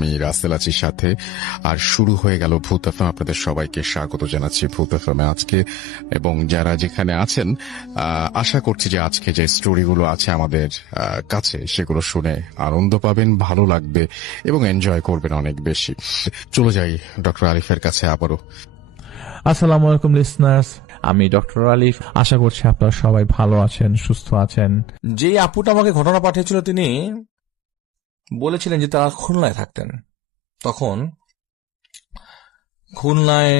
আমি রাসেল আছি সাথে। আর শুরু হয়ে গেল ভূত এফএম। আপনাদের সবাইকে স্বাগত জানাচ্ছি ভূত এফএমে আজকে, এবং যারা যেখানে আছেন আশা করছি যে আজকে যে স্টোরিগুলো আছে আমাদের কাছে সেগুলো শুনে আনন্দ পাবেন, ভালো লাগবে এবং এনজয় করবেন অনেক বেশি। চলে যাই ডক্টর আলিফের কাছে আবারও। আসসালামু আলাইকুম লিসনার্স, আমি ডক্টর আলিফ। আশা করছি আপনারা সবাই ভালো আছেন, সুস্থ আছেন। যে আপুটা আমাকে ঘটনা পাঠিয়েছিল তিনি বলেছিলেন যে তারা খুলনায় থাকতেন। তখন খুলনায়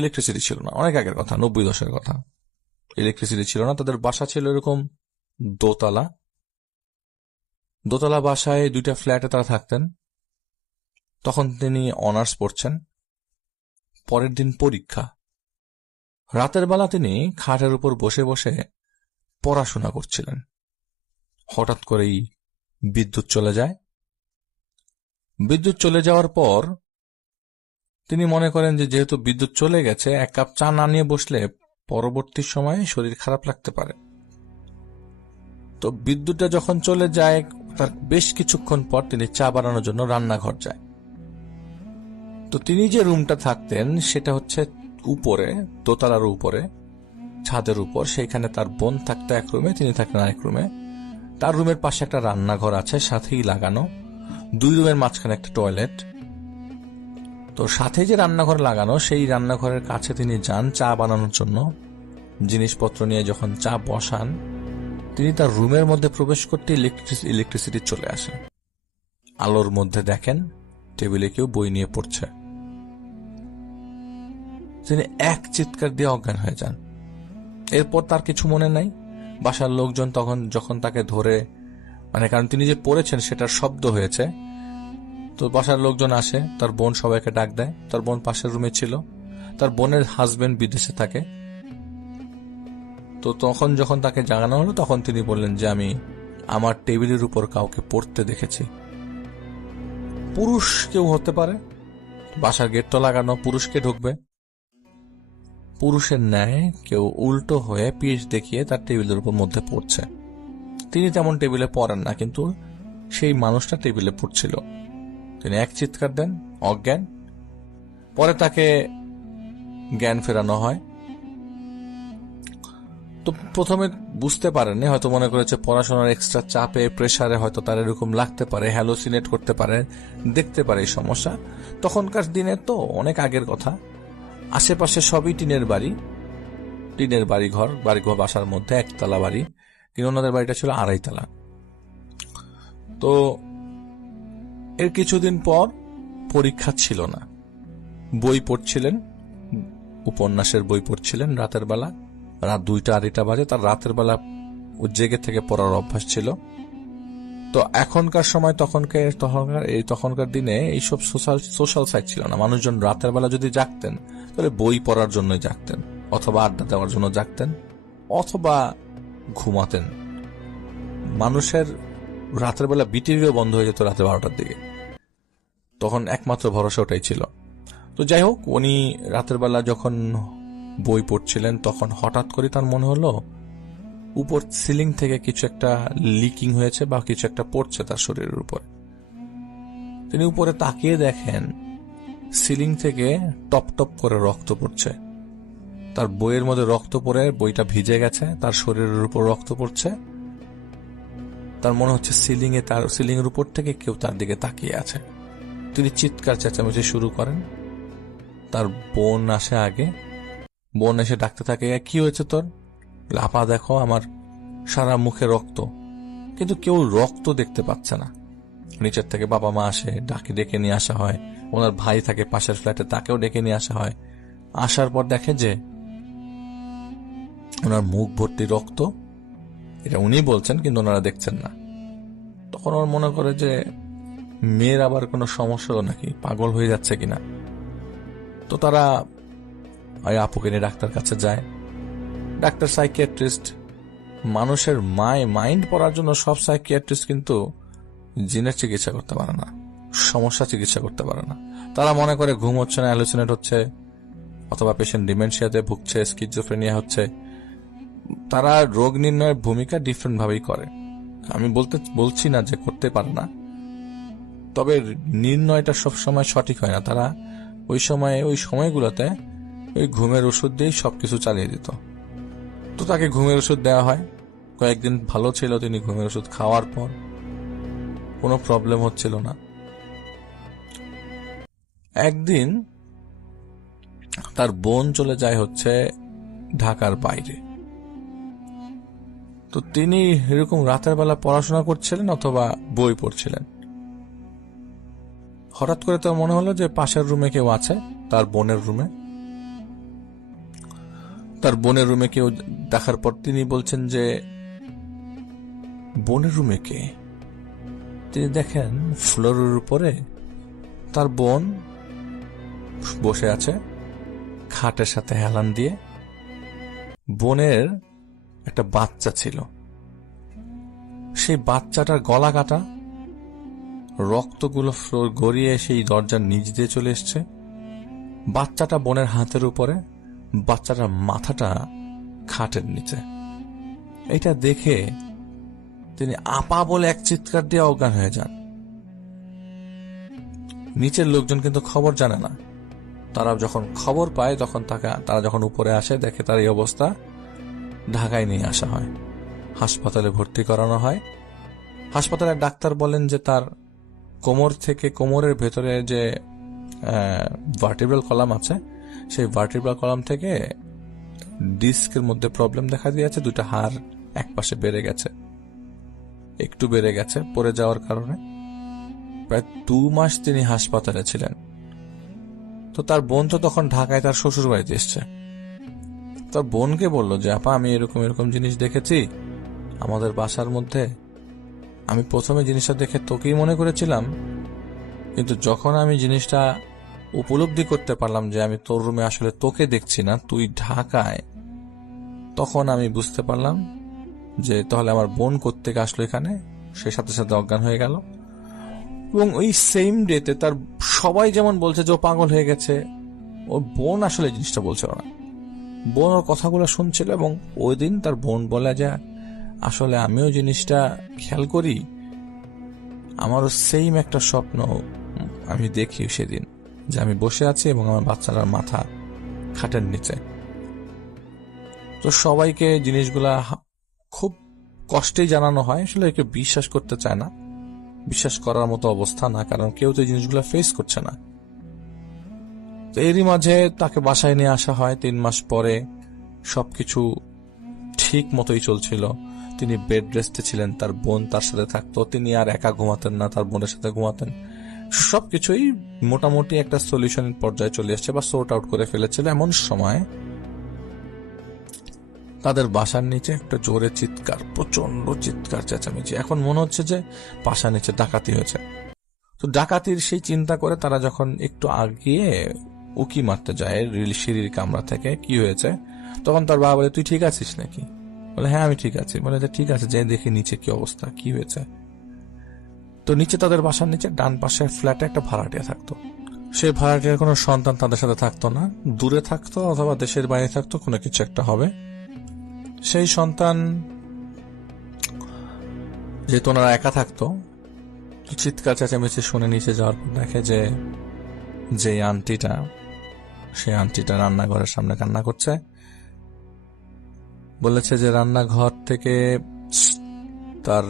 ইলেকট্রিসিটি ছিল না, অনেক আগের কথা, 90 দশকের কথা। ইলেকট্রিসিটি ছিল না, তাদের বাসা ছিল এরকম দোতলা। দোতলা বাসায় 2টা ফ্ল্যাটে তারা থাকতেন। তখন তিনি অনার্স পড়ছেন, পরের দিন পরীক্ষা। রাতের বেলা তিনি খাটের উপর বসে বসে পড়াশোনা করছিলেন। হঠাৎ করেই বিদ্যুৎ চলে যায়। বিদ্যুৎ চলে যাওয়ার পর তিনি মনে করেন যে যেহেতু বিদ্যুৎ চলে গেছে, 1 কাপ চা না নিয়ে বসলে পরবর্তী সময়ে শরীর খারাপ লাগতে পারে। তো বিদ্যুৎটা যখন চলে যায় তার বেশ কিছুক্ষণ পর তিনি চা বানানোর জন্য রান্নাঘর যায়। তো তিনি যে রুমটা থাকতেন সেটা হচ্ছে উপরে, দোতলার উপরে, ছাদের উপর। সেইখানে তার বোন থাকতো এক রুমে, তিনি থাকতেন আরেক রুমে। তার রুমের পাশে একটা রান্নাঘর আছে, সাথেই লাগানো। 2 রুমের মাঝখানে একটা টয়লেট। তো সাথে যে রান্নাঘর লাগানো, সেই রান্নাঘরের কাছে তিনি যান চা বানানোর জন্য। জিনিসপত্র নিয়ে যখন চা বসান, তিনি তার রুমের মধ্যে প্রবেশ করতে ইলেকট্রিসিটি চলে আসে। আলোর মধ্যে দেখেন টেবিলে কেউ বই নিয়ে পড়ছে। তিনি এক চিৎকার দিয়ে অজ্ঞান হয়ে যান। এরপর তার কিছু মনে নাই। বাসার লোকজন তখন যখন তাকে ধরে, কারণ তিনি যে পড়েছেন সেটার শব্দ হয়েছে, তো বাসার লোকজন আসে, তার বোন সবাইকে ডাক দেয়। তার বোন পাশের রুমে ছিল। তার বোনের হাজবেন্ড বিদেশে থাকে। তো তখন যখন তাকে জানানো হলো, তখন তিনি বললেন যে আমি আমার টেবিলের উপর কাউকে পড়তে দেখেছি। পুরুষ কেউ হতে পারে, বাসার গেট তো লাগানো, পুরুষকে ঢুকবে। পুরুষের ন্যায় কেউ উল্টো হয়ে পিঠ দেখিয়ে তার টেবিলের উপর মধ্যে পড়ছে। তিনি তেমন টেবিলে পড়েন না, কিন্তু সেই মানুষটা টেবিলে পড়ছিল। তিনি এক চিৎকার দেন, অজ্ঞান। পরে তাকে জ্ঞান ফেরানো হয়। তো প্রথমে বুঝতে পারেননি, হয়তো মনে করেছে পড়াশোনার এক্সট্রা চাপে, প্রেসারে হয়তো তার এরকম লাগতে পারে, হ্যালোসিনেট করতে পারে, দেখতে পারে এই সমস্যা। তখনকার দিনে তো অনেক আগের কথা, আশেপাশে সবই টিনের বাড়ি, টিনের বাড়িঘর, বাসার মধ্যে একতলা বাড়ি, কিন্তু ওনাদের বাড়িটা ছিল 2.5 তলা। তো এর কিছুদিন পর পরীক্ষা ছিল না, বই পড়ছিলেন, উপন্যাসের বই পড়ছিলেন রাতের বেলা। রাত 2টা-2.5টা বাজে। তার রাতের বেলা জেগে থেকে পড়ার অভ্যাস ছিল। তো এখনকার সময়, তখনকার দিনে এইসব সোশ্যাল সাইট ছিল না। মানুষজন রাতের বেলা যদি জাগতেন তাহলে বই পড়ার জন্য জাগতেন, অথবা আড্ডা দেওয়ার জন্য জাগতেন, অথবা ঘুমাতেন। মানুষের রাতের বেলা বিটিভিও বন্ধ হয়ে যেত রাতে 12টার দিকে। তখন একমাত্র ভরসা ওটাই ছিল। তো যাই হোক, উনি রাতের বেলা যখন বই পড়ছিলেন, তখন হঠাৎ করে তার মনে হলো উপর সিলিং থেকে কিছু একটা লিকিং হয়েছে বা কিছু একটা পড়ছে তার শরীরের উপর। তিনি উপরে তাকিয়ে দেখেন সিলিং থেকে টপ টপ করে রক্ত পড়ছে। তার বইয়ের মধ্যে রক্ত পড়ে বইটা ভিজে গেছে, তার শরীরের উপর রক্ত পড়ছে। তার মনে হচ্ছে সিলিং এর উপর থেকে কেউ তার দিকে তাকিয়ে আছে। তিনি চিৎকার চেঁচামেচি শুরু করেন। তার বোন আসে আগে। বোন এসে ডাকতে থাকে, কি হয়েছে তোর? আপা দেখো আমার সারা মুখে রক্ত, কিন্তু কেউ রক্ত দেখতে পাচ্ছে না। নিচের থেকে বাবা মা আসে, ডেকে নিয়ে আসা হয়। ওনার ভাই থাকে পাশের ফ্ল্যাটে, তাকেও ডেকে নিয়ে আসা হয়। আসার পর দেখে যে ওনার মুখ ভর্তি রক্ত। এটা উনি বলছেন, কিন্তু ওনারা দেখছেন না। তখন ওর মনে করে যে মেয়ের আবার কোনো সমস্যা নাকি, পাগল হয়ে যাচ্ছে কিনা। তো তারা আপুকে নিয়ে ডাক্তার কাছে যায়। Doctor psychiatrist. মানুষের মাইন্ড পড়ার জন্য সব সাইকিয়াট্রিস্ট কিন্তু জিনের চিকিৎসা করতে পারে না, সমস্যা চিকিৎসা করতে পারে না। তারা মনে করে ঘুম হচ্ছে না, হ্যালুসিনেট হচ্ছে, অথবা পেশেন্ট ডিমেনশিয়াতে ভুগছে, স্কিজোফ্রেনিয়া হচ্ছে। তারা রোগ নির্ণয়ের ভূমিকা ডিফারেন্ট ভাবেই করে। আমি বলছি না যে করতে পারে না, তবে নির্ণয়টা সবসময় সঠিক হয় না। তারা ওই সময়গুলোতে ওই ঘুমের ওষুধ দিয়েই সবকিছু চালিয়ে দিত। তো তাকে ঘুমের ওষুধ দেওয়া হয়, কয়েকদিন ভালো ছিল। তিনি ঘুমের ওষুধ খাওয়ার পর কোনো প্রবলেম হচ্ছিল না। একদিন তার বোন চলে যায় হচ্ছে ঢাকার বাইরে। তো তিনি এরকম রাতের বেলা পড়াশোনা করছিলেন অথবা বই পড়ছিলেন। হঠাৎ করে তার মনে হলো যে পাশের রুমে কেউ আছে, তার বোনের রুমে। তার বোনের রুমে কেউ দেখার পর তিনি বলছেন যে বোনের রুমে কে? তিনি দেখেন ফ্লোরের উপরে তার বোন বসে আছে খাটের সাথে হেলান দিয়ে। বোনের একটা বাচ্চা ছিল, সেই বাচ্চাটার গলা কাটা, রক্তগুলো গড়িয়ে সেই দরজার নিচ দিয়ে চলে এসছে। বাচ্চাটা বোনের হাতের উপরে, বাচ্চাটার মাথাটা খাটের নিচে। এটা দেখে তিনি আপা বলে এক চিৎকার দিয়ে অজ্ঞান হয়ে যান। নিচের লোকজন কিন্তু খবর জানে না। তারা যখন খবর পায় তখন তারা যখন উপরে আসে দেখে তার এই অবস্থা। ঢাকায় নিয়ে আসা হয়, হাসপাতালে ভর্তি করানো হয়। হাসপাতালের ডাক্তার বলেন যে তার কোমর থেকে, কোমরের ভেতরে যে ভার্টিব্রাল কলাম আছে, সেই ভার্টিব্রাল কলাম থেকে ডিস্কের মধ্যে প্রবলেম দেখা দিয়েছে। দুইটা হাড় একপাশে বেড়ে গেছে, একটু বেড়ে গেছে পড়ে যাওয়ার কারণে। প্রায় 2 মাস তিনি হাসপাতালে ছিলেন। তো তার বোন তো তখন ঢাকায় তার শ্বশুর বাড়িতে এসছে। তার বোনকে বলল যে আপা, আমি এরকম এরকম জিনিস দেখেছি আমাদের বাসার মধ্যে। আমি প্রথমে জিনিসটা দেখে তোকেই মনে করেছিলাম, কিন্তু যখন আমি জিনিসটা উপলব্ধি করতে পারলাম যে আমি তোর রুমে আসলে তোকে দেখছি না, তুই ঢাকায়, তখন আমি বুঝতে পারলাম যে তাহলে আমার বোন কোত্থেকে আসলো এখানে। সে সাথে সাথে অজ্ঞান হয়ে গেল। এবং ওই সেম ডেতে তার সবাই যেমন বলছে যে ও পাগল হয়ে গেছে, ওর বোন আসলে জিনিসটা বলছিল না। বোন ওর কথাগুলো শুনছিল। এবং ওই দিন তার বোন বলে যে আসলে আমিও জিনিসটা খেয়াল করি, আমারও সেম একটা স্বপ্ন আমি দেখি সেদিন, যে আমি বসে আছি এবং আমার বাচ্চাটার মাথা খাটের নিচে। তো সবাইকে জিনিসগুলা খুব কষ্টেই জানানো হয়। আসলে কেউ বিশ্বাস করতে চায় না, বিশ্বাস করার মতো অবস্থা না, কারণ কেউ তো জিনিসগুলো ফেস করছে না। তো এরই মাঝে তাকে বাসায় নিয়ে আসা হয়। 3 মাস পরে সবকিছু ঠিক মতোই চলছিল। তিনি বেড রেস্টে ছিলেন, তার বোন তার সাথে থাকতো। তিনি আর একা ঘুমাতেন না, তার বোনের সাথে ঘুমাতেন। সবকিছুই মোটামুটি একটা সলিউশনের পর্যায়ে চলে আসছে বা সর্ট আউট করে ফেলেছিল। এমন সময় তাদের বাসার নিচে একটা জোরে চিৎকার, প্রচন্ড চিৎকার, চেঁচামেচি। এখন মনে হচ্ছে যে বাসার নিচে ডাকাতি হয়েছে। তো ডাকাতির সেই চিন্তা করে তারা যখন একটু আগিয়ে উকি মারতে যায় সিঁড়ির কামরা থেকে, কি হয়েছে, তখন তার বাবা বলে তুই ঠিক আছিস নাকি? বলে হ্যাঁ আমি ঠিক আছি। বলে ঠিক আছে, যে দেখি নিচে কি অবস্থা, কি হয়েছে। তো নিচে তাদের বাসার নিচে ডান পাশের ফ্ল্যাটে একটা ভাড়াটিয়া থাকতো। সেই ভাড়াটিয়ার কোনো সন্তান তাদের সাথে থাকতো না, দূরে থাকতো অথবা দেশের বাইরে থাকতো, কোনো কিছু একটা হবে। সেই সন্তান যেহেতু ওনারা একা থাকতো, চিৎকার চেঁচামেচি শুনে নিচে যাওয়ার পর দেখে যে আন্টিটা, সেই আন্টিটা রান্নাঘরের সামনে কান্না করছে। বলেছে যে রান্নাঘর থেকে তার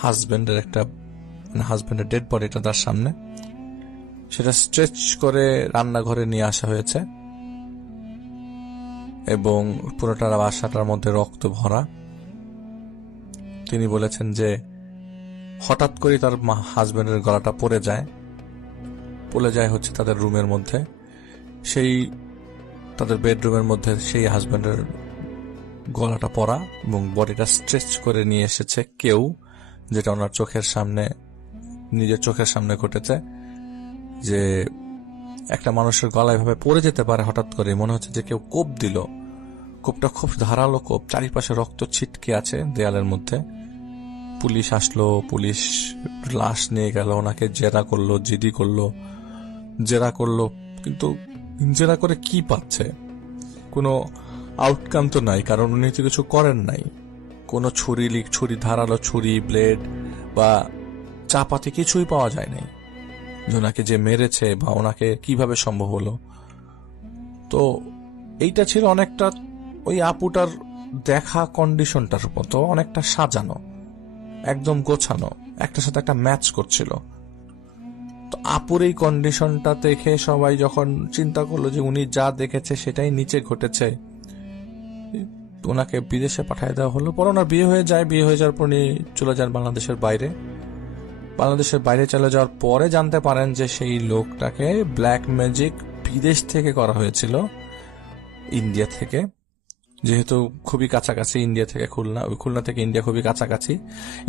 হাজবেন্ডের ডেড বডিটা তার সামনে, সেটা স্ট্রেচ করে রান্নাঘরে নিয়ে আসা হয়েছে এবং পুরোটা বাসাটার মধ্যে রক্ত ভরা। তিনি বলেছেন যে হঠাৎ করে তার হাজবেন্ডের গলাটা পড়ে যায় হচ্ছে তাদের রুমের মধ্যে, সেই তাদের বেডরুমের মধ্যে সেই হাজবেন্ডের গলাটা পড়া এবং বডিটা স্ট্রেচ করে নিয়ে এসেছে কেউ, যেটা ওনার নিজের চোখের সামনে ঘটেছে। যে একটা মানুষের গলা এভাবে পড়ে যেতে পারে হঠাৎ করে, মনে হচ্ছে যে কেউ কোপ দিল। কোপটা খুব ধারালো কোপ, চারিপাশে রক্ত ছিটকে আছে দেয়ালের মধ্যে। পুলিশ আসলো, পুলিশ লাশ নিয়ে গেল, ওনাকে জিডি করলো, কিন্তু জেরা করে কি পাচ্ছে? কোনো আউটকাম তো নাই, কারণ উনি তো কিছু করেন নাই। কোনো ধারালো ছুরি, ব্লেড বা চা পাতি কিছুই পাওয়া যায় নাই, যে ওনাকে যে মেরেছে বা ওনাকে কিভাবে সম্ভব হলো। তো এইটা ছিল অনেকটা ওই আপুটার দেখা কন্ডিশনটার মতো, অনেকটা সাজানো, একদম গোছানো, একটার সাথে একটা ম্যাচ করছিল। তো আপুর এই কন্ডিশনটা দেখে সবাই যখন চিন্তা করলো যে উনি যা দেখেছে সেটাই নিচে ঘটেছে, ওনাকে বিদেশে পাঠিয়ে দেওয়া হলো। পরে ওনার বিয়ে হয়ে যায়, বিয়ে হয়ে যাওয়ার পর উনি চলে যান বাংলাদেশের বাইরে। বাংলাদেশের বাইরে চলে যাওয়ার পরে জানতে পারেন যে সেই লোকটাকে ব্ল্যাক ম্যাজিক বিদেশ থেকে করা হয়েছিল, ইন্ডিয়া থেকে। যেহেতু খুবই কাছাকাছি ইন্ডিয়া থেকে খুলনা, ওই খুলনা থেকে ইন্ডিয়া খুবই কাছাকাছি,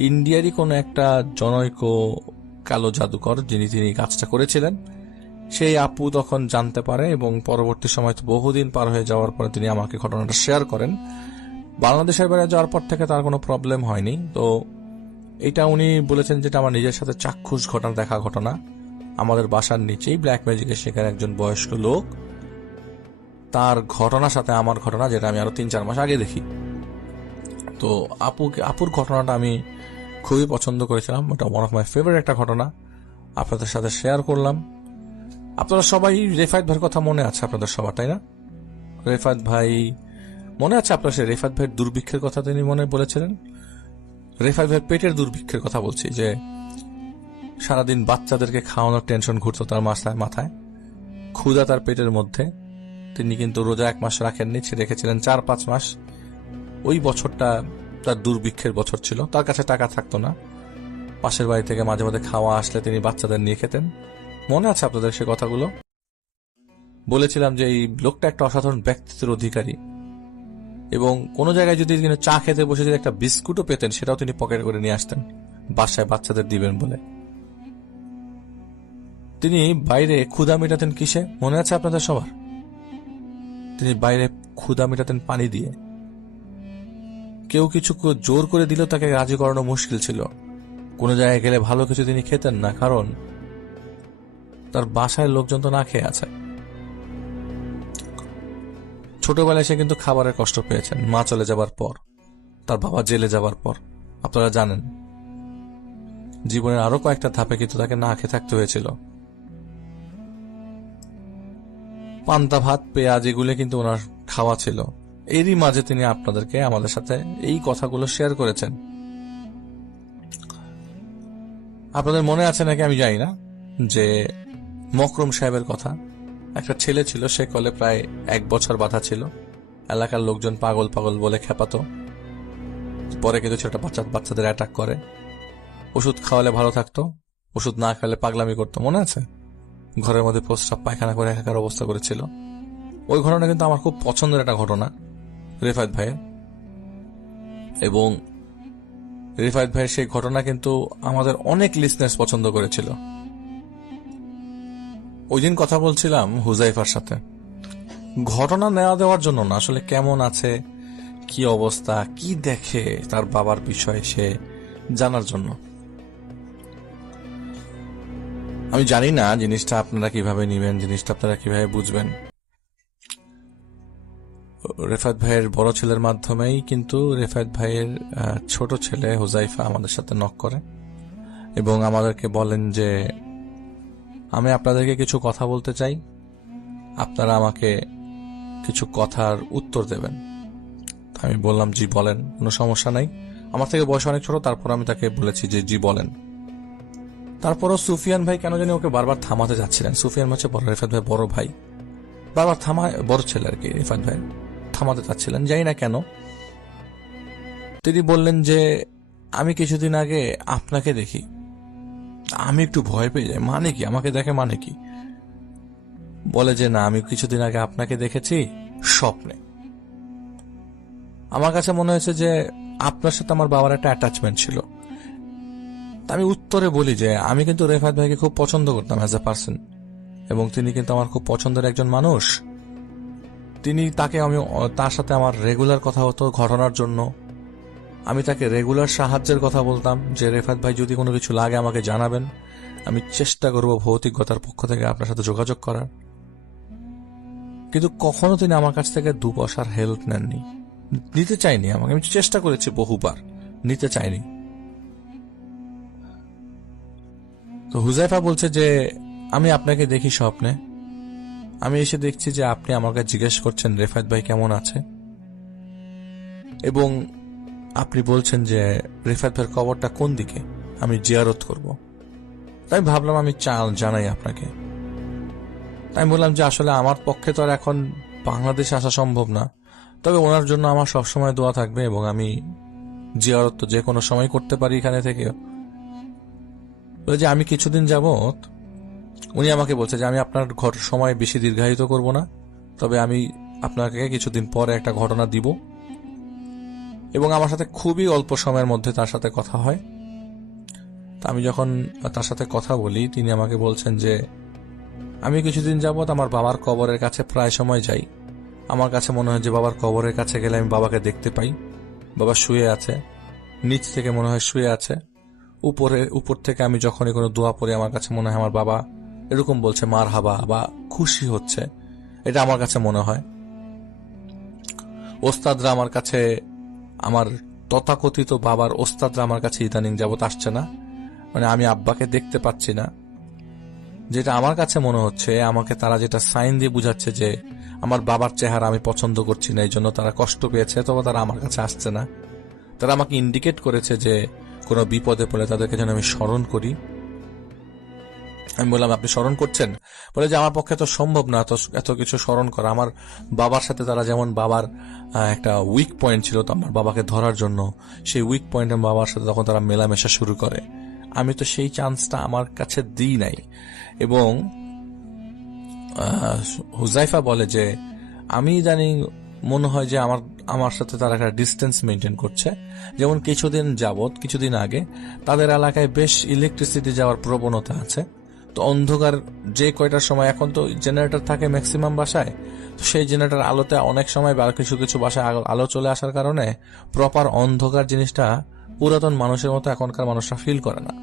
ইন্ডিয়ারই কোনো একটা জনৈক কালো জাদুকর তিনি কাজটা করেছিলেন, সেই আপু তখন জানতে পারে এবং পরবর্তী সময় তো বহুদিন পার হয়ে যাওয়ার পরে তিনি আমাকে ঘটনাটা শেয়ার করেন। বাংলাদেশের বাইরে যাওয়ার পর থেকে তার কোনো প্রবলেম হয়নি। তো এটা উনি বলেছেন যেটা আমার নিজের সাথে চাক্ষুষ ঘটনা, দেখা ঘটনা। আমাদের বাসার নিচেই ব্ল্যাক ম্যাজিকের শেখার একজন বয়স্ক লোক, তার ঘটনার সাথে আমার ঘটনা, যেটা আমি আরো 3-4 মাস আগে দেখি। তো আপুর ঘটনাটা আমি খুবই পছন্দ করেছিলাম, ওটা ওয়ান অফ মাই ফেভারিট একটা ঘটনা, আপনাদের সাথে শেয়ার করলাম। আপনারা সবাই রেফায়েত ভাইয়ের কথা মনে আছে আপনাদের সবার, তাই না? রেফায়েত ভাই মনে আছে আপনার? সে রেফায়েত ভাইয়ের দুর্ভিক্ষের কথা তিনি মনে বলেছিলেন। রেফায়েত ভাইয়ের পেটের দুর্ভিক্ষের কথা বলছি, যে সারাদিন বাচ্চাদেরকে খাওয়ানোর টেনশন ঘুরতো তার মাথায়, ক্ষুধা তার পেটের মধ্যে। তিনি কিন্তু রোজা 1 মাস রাখেননি, রেখেছিলেন 4-5 মাস। ওই বছরটা তার দুর্ভিক্ষের বছর ছিল, তার কাছে টাকা থাকতো না, পাশের বাড়ি থেকে মাঝে মাঝে খাওয়া আসলে তিনি বাচ্চাদের নিয়ে খেতেন। মনে আছে আপনাদের সে কথাগুলো? বলেছিলাম যে এই লোকটা একটা অসাধারণ ব্যক্তিত্বের অধিকারী, এবং কোনো জায়গায় যদি চা খেতে বসে যদি একটা বিস্কুটও পেতেন সেটাও তিনি পকেটে করে নিয়ে আসতেন, বাসায় বাচ্চাদের দিবেন বলে। তিনি বাইরে ক্ষুধা মেটাতেন কিসে মনে আছে আপনাদের সবার? তিনি বাইরে ক্ষুধা মেটাতেন পানি দিয়ে। কেউ কিছু জোর করে দিলেও তাকে রাজি করানো মুশকিল ছিল। কোনো জায়গায় গেলে ভালো কিছু তিনি খেতেন না, কারণ তার বাসায় লোকজন তো না খেয়ে আছে। ছোটবেলায় সে কিন্তু খাবারের কষ্ট পেয়েছেন, মা চলে যাবার পর, তার বাবা জেলে যাবার পর। আপনারা জানেন জীবনের আরো কয়েকটা ধাপে কিন্তু তাকে না খেয়ে থাকতে হয়েছিল। পান্তা ভাত, পেঁয়াজ, এগুলো কিন্তু ওনার খাওয়া ছিল। এরই মাঝে তিনি আপনাদেরকে আমাদের সাথে এই কথাগুলো শেয়ার করেছেন। আপনাদের মনে আছে নাকি আমি জানি না, যে মকরম সাহেবের কথা। একটা ছেলে ছিল, সে কলে প্রায় 1 বছর বাঁধা ছিল। এলাকার লোকজন পাগল পাগল বলে খেপাতো। পরে কিন্তু ছেলেটা বাচ্চাদের অ্যাটাক করে। ওষুধ খাওয়ালে ভালো থাকতো, ওষুধ না খাওয়ালে পাগলামি করতো, মনে আছে? ঘরের মধ্যে প্রস্রাব পায়খানা করে একাকার অবস্থা করেছিল। ওই ঘটনা কিন্তু আমার খুব পছন্দের একটা ঘটনা রেফায়েত ভাইয়ের, এবং রেফায়েত ভাইয়ের সেই ঘটনা কিন্তু আমাদের অনেক লিসনার্স পছন্দ করেছিল। ওই দিন কথা বলছিলাম হুজাইফার সাথে, ঘটনা নেওয়া দেওয়ার জন্য না, আসলে কেমন আছে, কি অবস্থা, কি দেখে তার বাবার বিষয়ে সে জানার জন্য। আমি জানি না জিনিসটা আপনারা কিভাবে নিবেন, জিনিসটা আপনারা কিভাবে বুঝবেন। রেফায়েত ভাইয়ের বড় ছেলের মাধ্যমেই কিন্তু রেফায়েত ভাইয়ের ছোট ছেলে হুজাইফা আমাদের সাথে নক করে এবং আমাদেরকে বলেন যে আমি আপনাদেরকে কিছু কথা বলতে চাই, আপনারা আমাকে কিছু কথার উত্তর দেবেন। আমি বললাম জি বলেন, কোনো সমস্যা নাই। আমার থেকে বয়স অনেক ছোট, তারপর আমি তাকে বলেছি যে জি বলেন। তারপরও সুফিয়ান ভাই কেন জানি ওকে বারবার থামাতে যাচ্ছিলেন। সুফিয়ান হচ্ছে রেফায়েত ভাই বড় ভাই, বারবার বড় ছেলে আর কি, রেফায়েত ভাই থামাতে চাচ্ছিলেন, জানি না কেন। তিনি বললেন যে আমি কিছুদিন আগে আপনাকে দেখি। আমি একটু ভয় পেয়ে যাই, মানে কি আমাকে দেখে মানে কি? বলে যে না, আমি কিছুদিন আগে আপনাকে দেখেছি স্বপ্নে। আমার কাছে মনে হয়েছে যে আপনার সাথে আমার বাবার একটা অ্যাটাচমেন্ট ছিল। আমি উত্তরে বলি যে আমি কিন্তু রেফায়েত ভাইকে খুব পছন্দ করতাম অ্যাজ এ পার্সন, এবং তিনি কিন্তু আমার খুব পছন্দের একজন মানুষ। তার সাথে আমার রেগুলার কথা হতো ঘটনার জন্য। আমি তাকে রেগুলার সাহায্যের কথা বলতাম যে রেফায়েত ভাই যদি কোনো কিছু লাগে আমাকে জানাবেন, আমি চেষ্টা করব ভৌতিকতার পক্ষ থেকে আপনার সাথে যোগাযোগ করার। কিন্তু কখনো তিনি আমার কাছ থেকে 2 পয়সার হেল্প নেননি, নিতে চাইনি আমাকে। আমি চেষ্টা করেছি বহুবার, নিতে চাইনি। তো হুজাইফা বলছে যে আমি আপনাকে দেখি স্বপ্নে, আমি এসে দেখছি যে আপনি আমাকে জিজ্ঞেস করছেন রেফায়েত ভাই কেমন আছে, এবং আপনি বলছেন যে রেফায়েত ভাইয়ের কবরটা কোন দিকে, আমি জিয়ারত করব। তাই ভাবলাম আমি জানাই আপনাকে। তাই আমি বললাম যে আসলে আমার পক্ষে তো আর এখন বাংলাদেশে আসা সম্ভব না, তবে ওনার জন্য আমার সবসময় দোয়া থাকবে, এবং আমি জিয়ারত তো যে কোনো সময় করতে পারি এখানে থেকেও। যে আমি কিছুদিন যাবত উনি আমাকে বলছে যে আমি আপনার সময় বেশি দীর্ঘায়িত করব না, তবে আমি আপনাকে কিছুদিন পরে একটা ঘটনা দিব, এবং আমার সাথে খুবই অল্প সময়ের মধ্যে তার সাথে কথা হয়। তা আমি যখন তার সাথে কথা বলি, তিনি আমাকে বলছেন যে আমি কিছুদিন যাবত আমার বাবার কবরের কাছে প্রায় সময় যাই। আমার কাছে মনে হয় যে বাবার কবরের কাছে গেলে আমি বাবাকে দেখতে পাই, বাবা শুয়ে আছে, নিচ থেকে মনে হয় শুয়ে আছে, উপর থেকে আমি যখনই কোনো দোয়া পড়ি আমার কাছে মনে হয় আমার বাবা এরকম বলছে মারহাবা বা খুশি হচ্ছে, এটা আমার কাছে মনে হয়। ওস্তাদরা আমার কাছে, আমার তথাকথিত বাবার ওস্তাদরা আমার কাছে ইদানিং যাবত আসছে না, মানে আমি আব্বাকে দেখতে পাচ্ছি না, যেটা আমার কাছে মনে হচ্ছে আমাকে তারা যেটা সাইন দিয়ে বুঝাচ্ছে যে আমার বাবার চেহারা আমি পছন্দ করছি না, এই জন্য তারা কষ্ট পেয়েছে, তবে তারা আমার কাছে আসছে না। তারা আমাকে ইন্ডিকেট করেছে যে কোনো বিপদে পড়লে তাদেরকে যেন আমি স্মরণ করি। আমি বললাম আপনি স্মরণ করছেন? বলে যে আমার পক্ষে তো সম্ভব না এত কিছু স্মরণ করা। আমার বাবার সাথে তারা যেমন বাবার একটা উইক পয়েন্ট ছিল তো আমার বাবাকে ধরার জন্য, সেই উইক পয়েন্ট বাবার সাথে তখন তারা মেলামেশা শুরু করে, আমি তো সেই চান্সটা আমার কাছে দিই নাই। এবং হুজাইফা বলে যে আমি জানি মনে হয় যে আমার সাথে তারা একটা ডিস্টেন্স মেনটেন করছে। যেমন কিছুদিন আগে তাদের এলাকায় বেশ ইলেকট্রিসিটি যাওয়ার প্রবণতা আছে। তো অন্ধকার যে কয়টার সময়, এখন তো জেনারেটর থাকে ম্যাক্সিমাম বাসায়, তো সেই জেনারেটর আলোতে অনেক সময় বা কিছু কিছু বাসায় আলো চলে আসার কারণে প্রপার অন্ধকার জিনিসটা পুরাতন মানুষের মতো এখনকার মানুষরা ফিল করে না।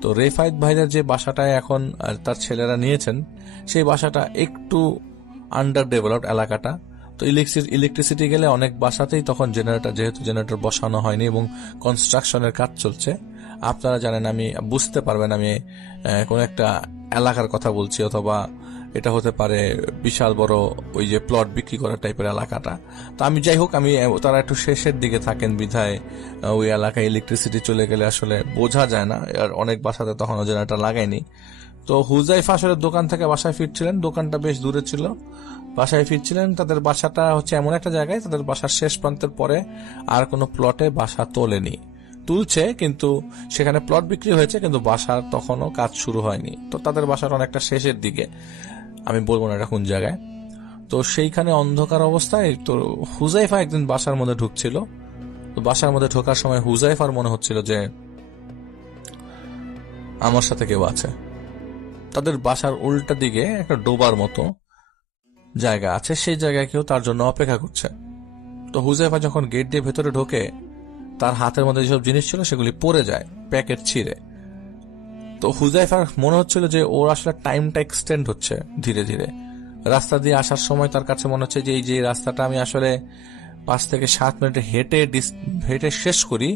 তো রেফায়েত ভাইদের যে বাসাটায় এখন তার ছেলেরা নিয়েছেন, সেই বাসাটা একটু আন্ডার ডেভেলপড এলাকাটা। তো ইলেকট্রিসিটি গেলে অনেক বাসাতেই তখন যেহেতু জেনারেটর বসানো হয়নি এবং কনস্ট্রাকশনের কাজ চলছে, আপনারা জানেন, আমি বুঝতে পারবেন আমি কোন একটা এলাকার কথা বলছি, অথবা এটা হতে পারে বিশাল বড় ওই যে প্লট বিক্রি করার টাইপের এলাকাটা। তো আমি যাই হোক, তারা একটু শেষের দিকে থাকেন বিধায় ওই এলাকায় ইলেকট্রিসিটি চলে গেলে আসলে বোঝা যায় না, আর অনেক বাসাতে তখন জেনারেটর লাগায়নি। তো হুজাইফা আসলে দোকান থেকে বাসায় ফিরছিলেন, দোকানটা বেশ দূরে ছিল, বাসায় ফিরছিলেন। তাদের বাসাটা হচ্ছে এমন একটা জায়গায়, তাদের বাসার শেষ প্রান্তের পরে আর কোনো প্লটে বাসা তুলছে, কিন্তু সেখানে প্লট বিক্রি হয়েছে, কিন্তু বাসার তখনও কাজ শুরু হয়নি। তো তাদের বাসার অনেকটা শেষের দিকে, আমি বলবো না এটা কোন জায়গায়। তো সেইখানে অন্ধকার অবস্থায় তো হুজাইফা একদিন বাসার মধ্যে ঢুকছিল। তো বাসার মধ্যে ঢোকার সময় হুজাইফার মনে হচ্ছিল যে আমার সাথে কেউ আছে। তাদের বাসার উল্টা দিকে একটা ডোবার মতো জায়গা আছে, সেই জায়গায় কেউ তার জন্য অপেক্ষা করছে। তো হুজাইফা যখন গেট দিয়ে ভেতরে ঢোকে, তার হাতের মধ্যে যেসব জিনিস ছিল সেগুলি পড়ে যায়, প্যাকেট ছিঁড়ে। তো হুজাইফার মনে হচ্ছিল যে ওর আসলে টাইমটা এক্সটেন্ড হচ্ছে ধীরে ধীরে। রাস্তা দিয়ে আসার সময় তার কাছে মনে হচ্ছে যে এই যে রাস্তাটা আমি আসলে 5 থেকে 7 মিনিটে হেঁটে শেষ করি,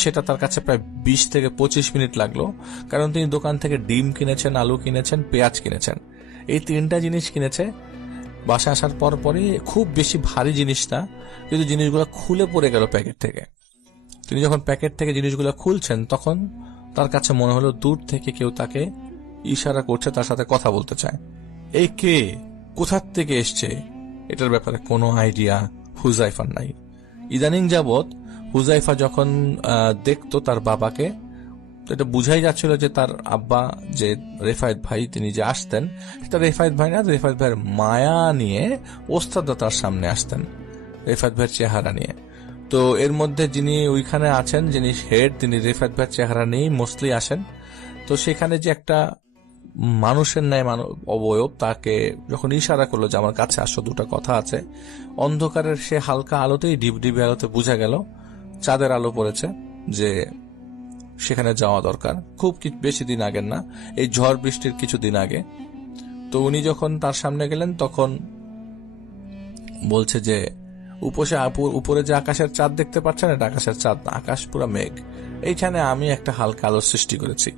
সেটা তার কাছে প্রায় 20 থেকে 25 মিনিট লাগলো। কারণ তিনি দোকান থেকে ডিম কিনেছেন, আলু কিনেছেন, পেঁয়াজ কিনেছেন, এই 3টা জিনিস কিনেছে। বাসায় আসার পরই খুব বেশি ভারী জিনিস না, কিন্তু জিনিসগুলো খুলে পড়ে গেল প্যাকেট থেকে। তিনি যখন প্যাকেট থেকে জিনিসগুলো খুলছেন, তখন তার কাছে মনে হলো দূর থেকে কেউ তাকে ইশারা করছে, তার সাথে কথা বলতে চায়। এই কে, কোথার থেকে এসছে, এটার ব্যাপারে কোনো আইডিয়া হুজাইফার নাই। ইদানিং যাবৎ হুজাইফা যখন দেখতো তার বাবাকে, এটা বুঝাই যাচ্ছিল যে তার আব্বা যে রেফায়েত ভাই তিনি যে আসতেন, সেটা রেফায়েত ভাই না, রেফায়েত ভাইয়ের মায়া নিয়ে ওস্তাদরা তার সামনে আসতেন, রেফায়েত ভাইয়ের চেহারা নিয়ে। তো এর মধ্যে যিনি ওইখানে আছেন, যিনি হেড, তিনি রেফায়েত ভাইয়ের চেহারা নিয়েই মোস্টলি আসেন। তো সেখানে যে একটা মানুষের ন্যায় অবয়ব, তাকে যখন ইশারা করলো যে আমার কাছে আসো, দুটো কথা আছে, অন্ধকারের সে হালকা আলোতেই ডিবডিবি আলোতে বোঝা গেল চাঁদের আলো পড়েছে, যে সেখানে যাওয়া দরকার। খুব বেশি দিন আগের না, এই ঝড় বৃষ্টির কিছুদিন আগে। তো উনি যখন তার সামনে গেলেন, তখন বলছে যে উপরে যে আকাশের চাঁদ দেখতে পাচ্ছেন, এটা আকাশের চাঁদ না, আকাশ পুরো মেঘ, এইখানে আমি একটা হালকা আলোর সৃষ্টি করেছি।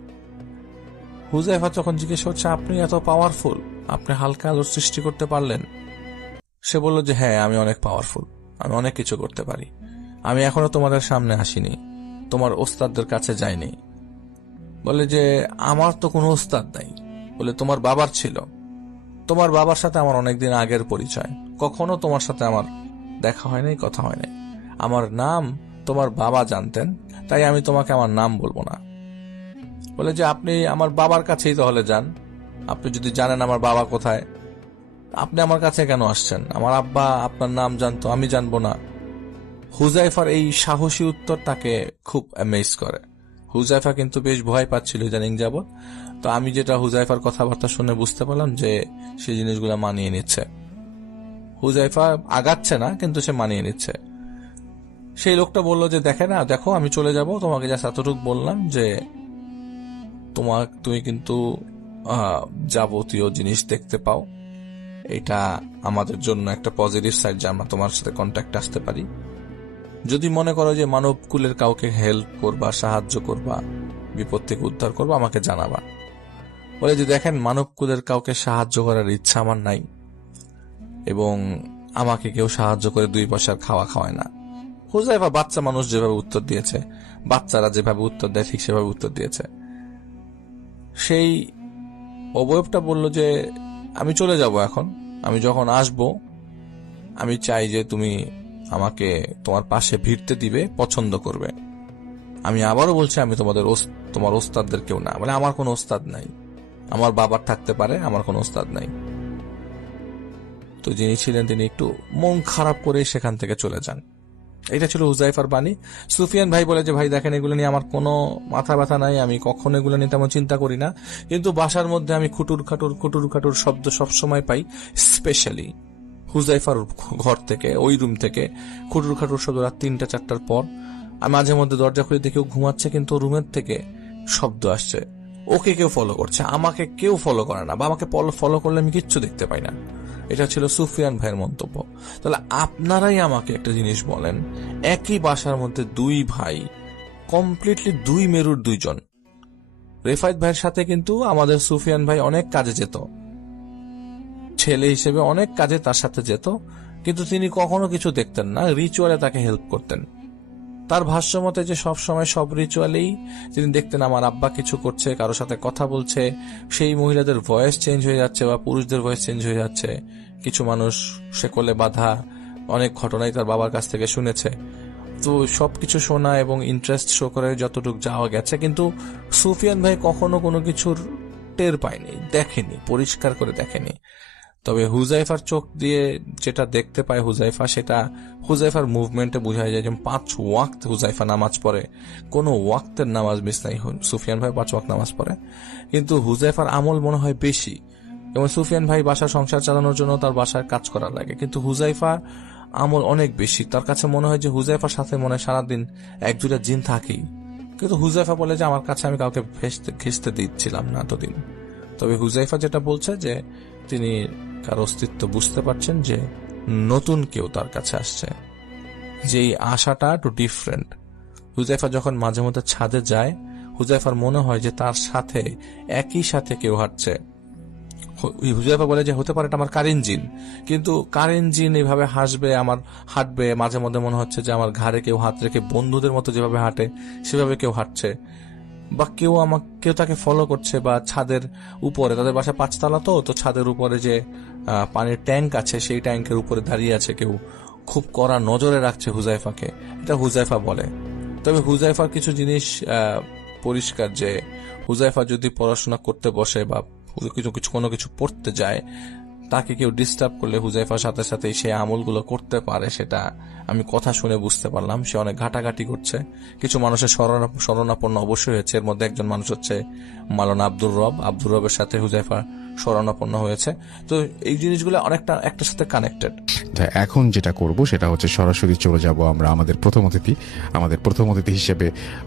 হুজাইফা যখন জিজ্ঞেস করছে আপনি এত পাওয়ারফুল, আপনি হালকা আলোর সৃষ্টি করতে পারলেন? সে বলল যে হ্যাঁ, আমি অনেক পাওয়ারফুল, আমি অনেক কিছু করতে পারি। আমি এখনো তোমাদের সামনে আসিনি, তোমার ওস্তাদদের কাছে যাইনি। বলে যে আমার তো কোনো ওস্তাদ নাই। বলে তোমার বাবার ছিল, তোমার বাবার সাথে আমার অনেকদিন আগের পরিচয়, কখনো তোমার সাথে আমার দেখা হয় নাই, কথা হয় নাই। আমার নাম তোমার বাবা জানতেন, তাই আমি তোমাকে আমার নাম বলবো না। বলে যে আপনি আমার বাবার কাছেই তাহলে যান, আপনি যদি জানেন আমার বাবা কোথায়, আপনি আমার কাছে কেন আসছেন? আমার আব্বা আপনার নাম জানতো, আমি জানবো না? হুজাইফার এই সাহসী উত্তর তাকে খুব অ্যামেজ করে। হুজাইফা কিন্তু বেশ ভয় পাচ্ছিল ইদানিং যাবৎ। তো আমি যেটা হুজাইফার কথাবার্তা শুনে বুঝতে পারলাম যে সেই জিনিসগুলো মানিয়ে নিচ্ছে। হুজাইফা আগাচ্ছে না, কিন্তু সে মানিয়ে নিচ্ছে। সেই লোকটা বলল যে দেখো আমি চলে যাব, তোমাকে যা এতটুকু বললাম যে তুমি কিন্তু যাবতীয় জিনিস দেখতে পাও, এটা আমাদের জন্য একটা পজিটিভ সাইড যে আমরা তোমার সাথে কন্ট্যাক্ট আসতে পারি। যদি মনে করো যে মানব কুলের কাউকে হেল্প করবা, সাহায্য করবা, বিপদ থেকে উদ্ধার করবা, আমাকে জানাবা। বলে যে দেখেন, মানব কুলের কাউকে সাহায্য করার ইচ্ছা আমার নাই, এবং আমাকে কেউ সাহায্য করে 2 পয়সার খাওয়া খাওয়ায় না। হুজাইফা বাচ্চা মানুষ যেভাবে উত্তর দিয়েছে, বাচ্চারা যেভাবে উত্তর দেয় ঠিক সেভাবে উত্তর দিয়েছে। সেই অবয়বটা বলল যে আমি চলে যাব এখন, আমি যখন আসব আমি চাই যে তুমি আমাকে তোমার পাশে ভিড়তে দিবে, পছন্দ করবে। আমি আবারও বলছি, আমি তোমার ওস্তাদদের কেউ না। মানে আমার কোনো ওস্তাদ নাই, আমার বাবার থাকতে পারে, আমার কোনো ওস্তাদ নাই। তো যিনি ছিলেন তিনি একটু মন খারাপ করে সেখান থেকে চলে যান। এটা ছিল হুজাইফার বাণী। সুফিয়ান ভাই বলে যে ভাই দেখেন, এগুলো নিয়ে আমার কোনো মাথা ব্যথা নাই, আমি কখনো এগুলো নিয়ে তেমন চিন্তা করি না, কিন্তু বাসার মধ্যে আমি খুটুর খাটুর শব্দ সবসময় পাই। স্পেশালি হুজাইফার ঘর থেকে, ওই রুম থেকে খুটুর খাটুর শব্দ রাত 3টা-4টার পর। আমি মাঝে মধ্যে দরজা খুলে দেখি ও ঘুমাচ্ছে, কিন্তু রুমের থেকে শব্দ আসছে। ওকে কেউ ফলো করছে, আমাকে কেউ ফলো করে না, বা আমাকে ফলো করলে আমি কিচ্ছু দেখতে পাই না। এটা ছিল সুফিয়ান ভাইয়ের মন্তব্য। তাহলে আপনারাই আমাকে একটা জিনিস বলেন, একই বাসার মধ্যে 2 ভাই, কমপ্লিটলি 2 মেরুর 2 জন। রেফায়েত ভাইয়ের সাথে কিন্তু আমাদের সুফিয়ান ভাই অনেক কাজে যেত, ছেলে হিসেবে অনেক কাজে তার সাথে যেত, কিন্তু তিনি কখনো কিছু দেখতেন না, রিচুয়ালে তাকে হেল্প করতেন। তার ভাষ্য মতে যে সবসময় সব রিচুয়ালেই তিনি দেখতেন আমার আব্বা কিছু করছে, কারোর সাথে কথা বলছে, সেই মহিলাদের ভয়েস চেঞ্জ হয়ে যাচ্ছে বা পুরুষদের ভয়েস চেঞ্জ হয়ে যাচ্ছে। কিছু মানুষ শেকলে বাঁধা, অনেক ঘটনাই তার বাবার কাছ থেকে শুনেছে। তো সবকিছু শোনা এবং ইন্টারেস্ট শো করে যতটুকু যাওয়া গেছে, কিন্তু সুফিয়ান ভাই কখনো কোনো কিছুর টের পায়নি, দেখেনি, পরিষ্কার করে দেখেনি। তবে হুজাইফার চোখ দিয়ে যেটা দেখতে পায় হুজাইফা, সেটা হুজাইফার মুভমেন্টে বোঝা যায়। যেমন 5 ওয়াক্ত হুজাইফা নামাজ পড়ে, কোনো ওয়াক্তের নামাজ মিস নাই। সুফিয়ান ভাই 5 ওয়াক্ত নামাজ পড়ে, কিন্তু হুজাইফার আমল মনে হয় বেশি। এবং সুফিয়ান ভাই বাসার সংসার চালানোর জন্য তার বাসায় কাজ করা লাগে, কিন্তু হুজাইফা আমল অনেক বেশি। তার কাছে মনে হয় যে হুজাইফার সাথে মনে হয় সারাদিন 1-2টা জিন থাকেই। কিন্তু হুজাইফা বলে যে আমার কাছে আমি কাউকে ঘেঁষতে দিচ্ছিলাম না এতদিন। তবে হুজাইফা যেটা বলছে যে তিনি কার অস্তিত্ব বুঝতে পারছেন, যে নতুন কেউ তার কাছে আসছে, যেই আশাটা একটু ডিফারেন্ট। হুজাইফা যখন মাঝে মধ্যে ছাদে যায়, হুজাইফার মনে হয় যে তার সাথে একই সাথে কেউ হাঁটছে। হুজাইফা বলে যে হতে পারে এটা আমার কারেন জিন, কিন্তু কারেন জিন এইভাবে হাঁটবে, মাঝে মধ্যে মনে হচ্ছে যে আমার ঘাড়ে কেউ হাত রেখে বন্ধুদের মতো যেভাবে হাঁটে সেভাবে কেউ হাঁটছে, বা কেউ তাকে ফলো করছে। বা ছাদের উপরে, তাদের বাসা 5 তলা, তো ছাদের উপরে যে পানির ট্যাঙ্ক আছে, সেই ট্যাঙ্কের উপরে দাঁড়িয়ে আছে কেউ, খুব কড়া নজরে রাখছে হুজাইফাকে। এটা হুজাইফা বলে। তবে হুজাইফার কিছু জিনিস পরিষ্কার, যে হুজাইফা যদি পড়াশোনা করতে বসে বা কোনো কিছু পড়তে যায়, তাকে কেউ ডিস্টার্ব করলে হুজাইফার সাথে সাথে সে আমলগুলো করতে পারে। সেটা আমি কথা শুনে বুঝতে পারলাম। সে অনেক ঘাটাঘাটি করছে। কিছু মানুষের শরণাপন্ন অবশ্যই হয়েছে। এর মধ্যে একজন মানুষ হচ্ছে মাওলানা আব্দুর রবের সাথে হুজাইফা শরণাপন্ন হয়েছে। তো এই জিনিসগুলো অনেকটা একটার সাথে কানেক্টেড। এখন যেটা করব সেটা হচ্ছে সরাসরি চলে যাব আমরা আমাদের প্রথম অতিথি হিসেবে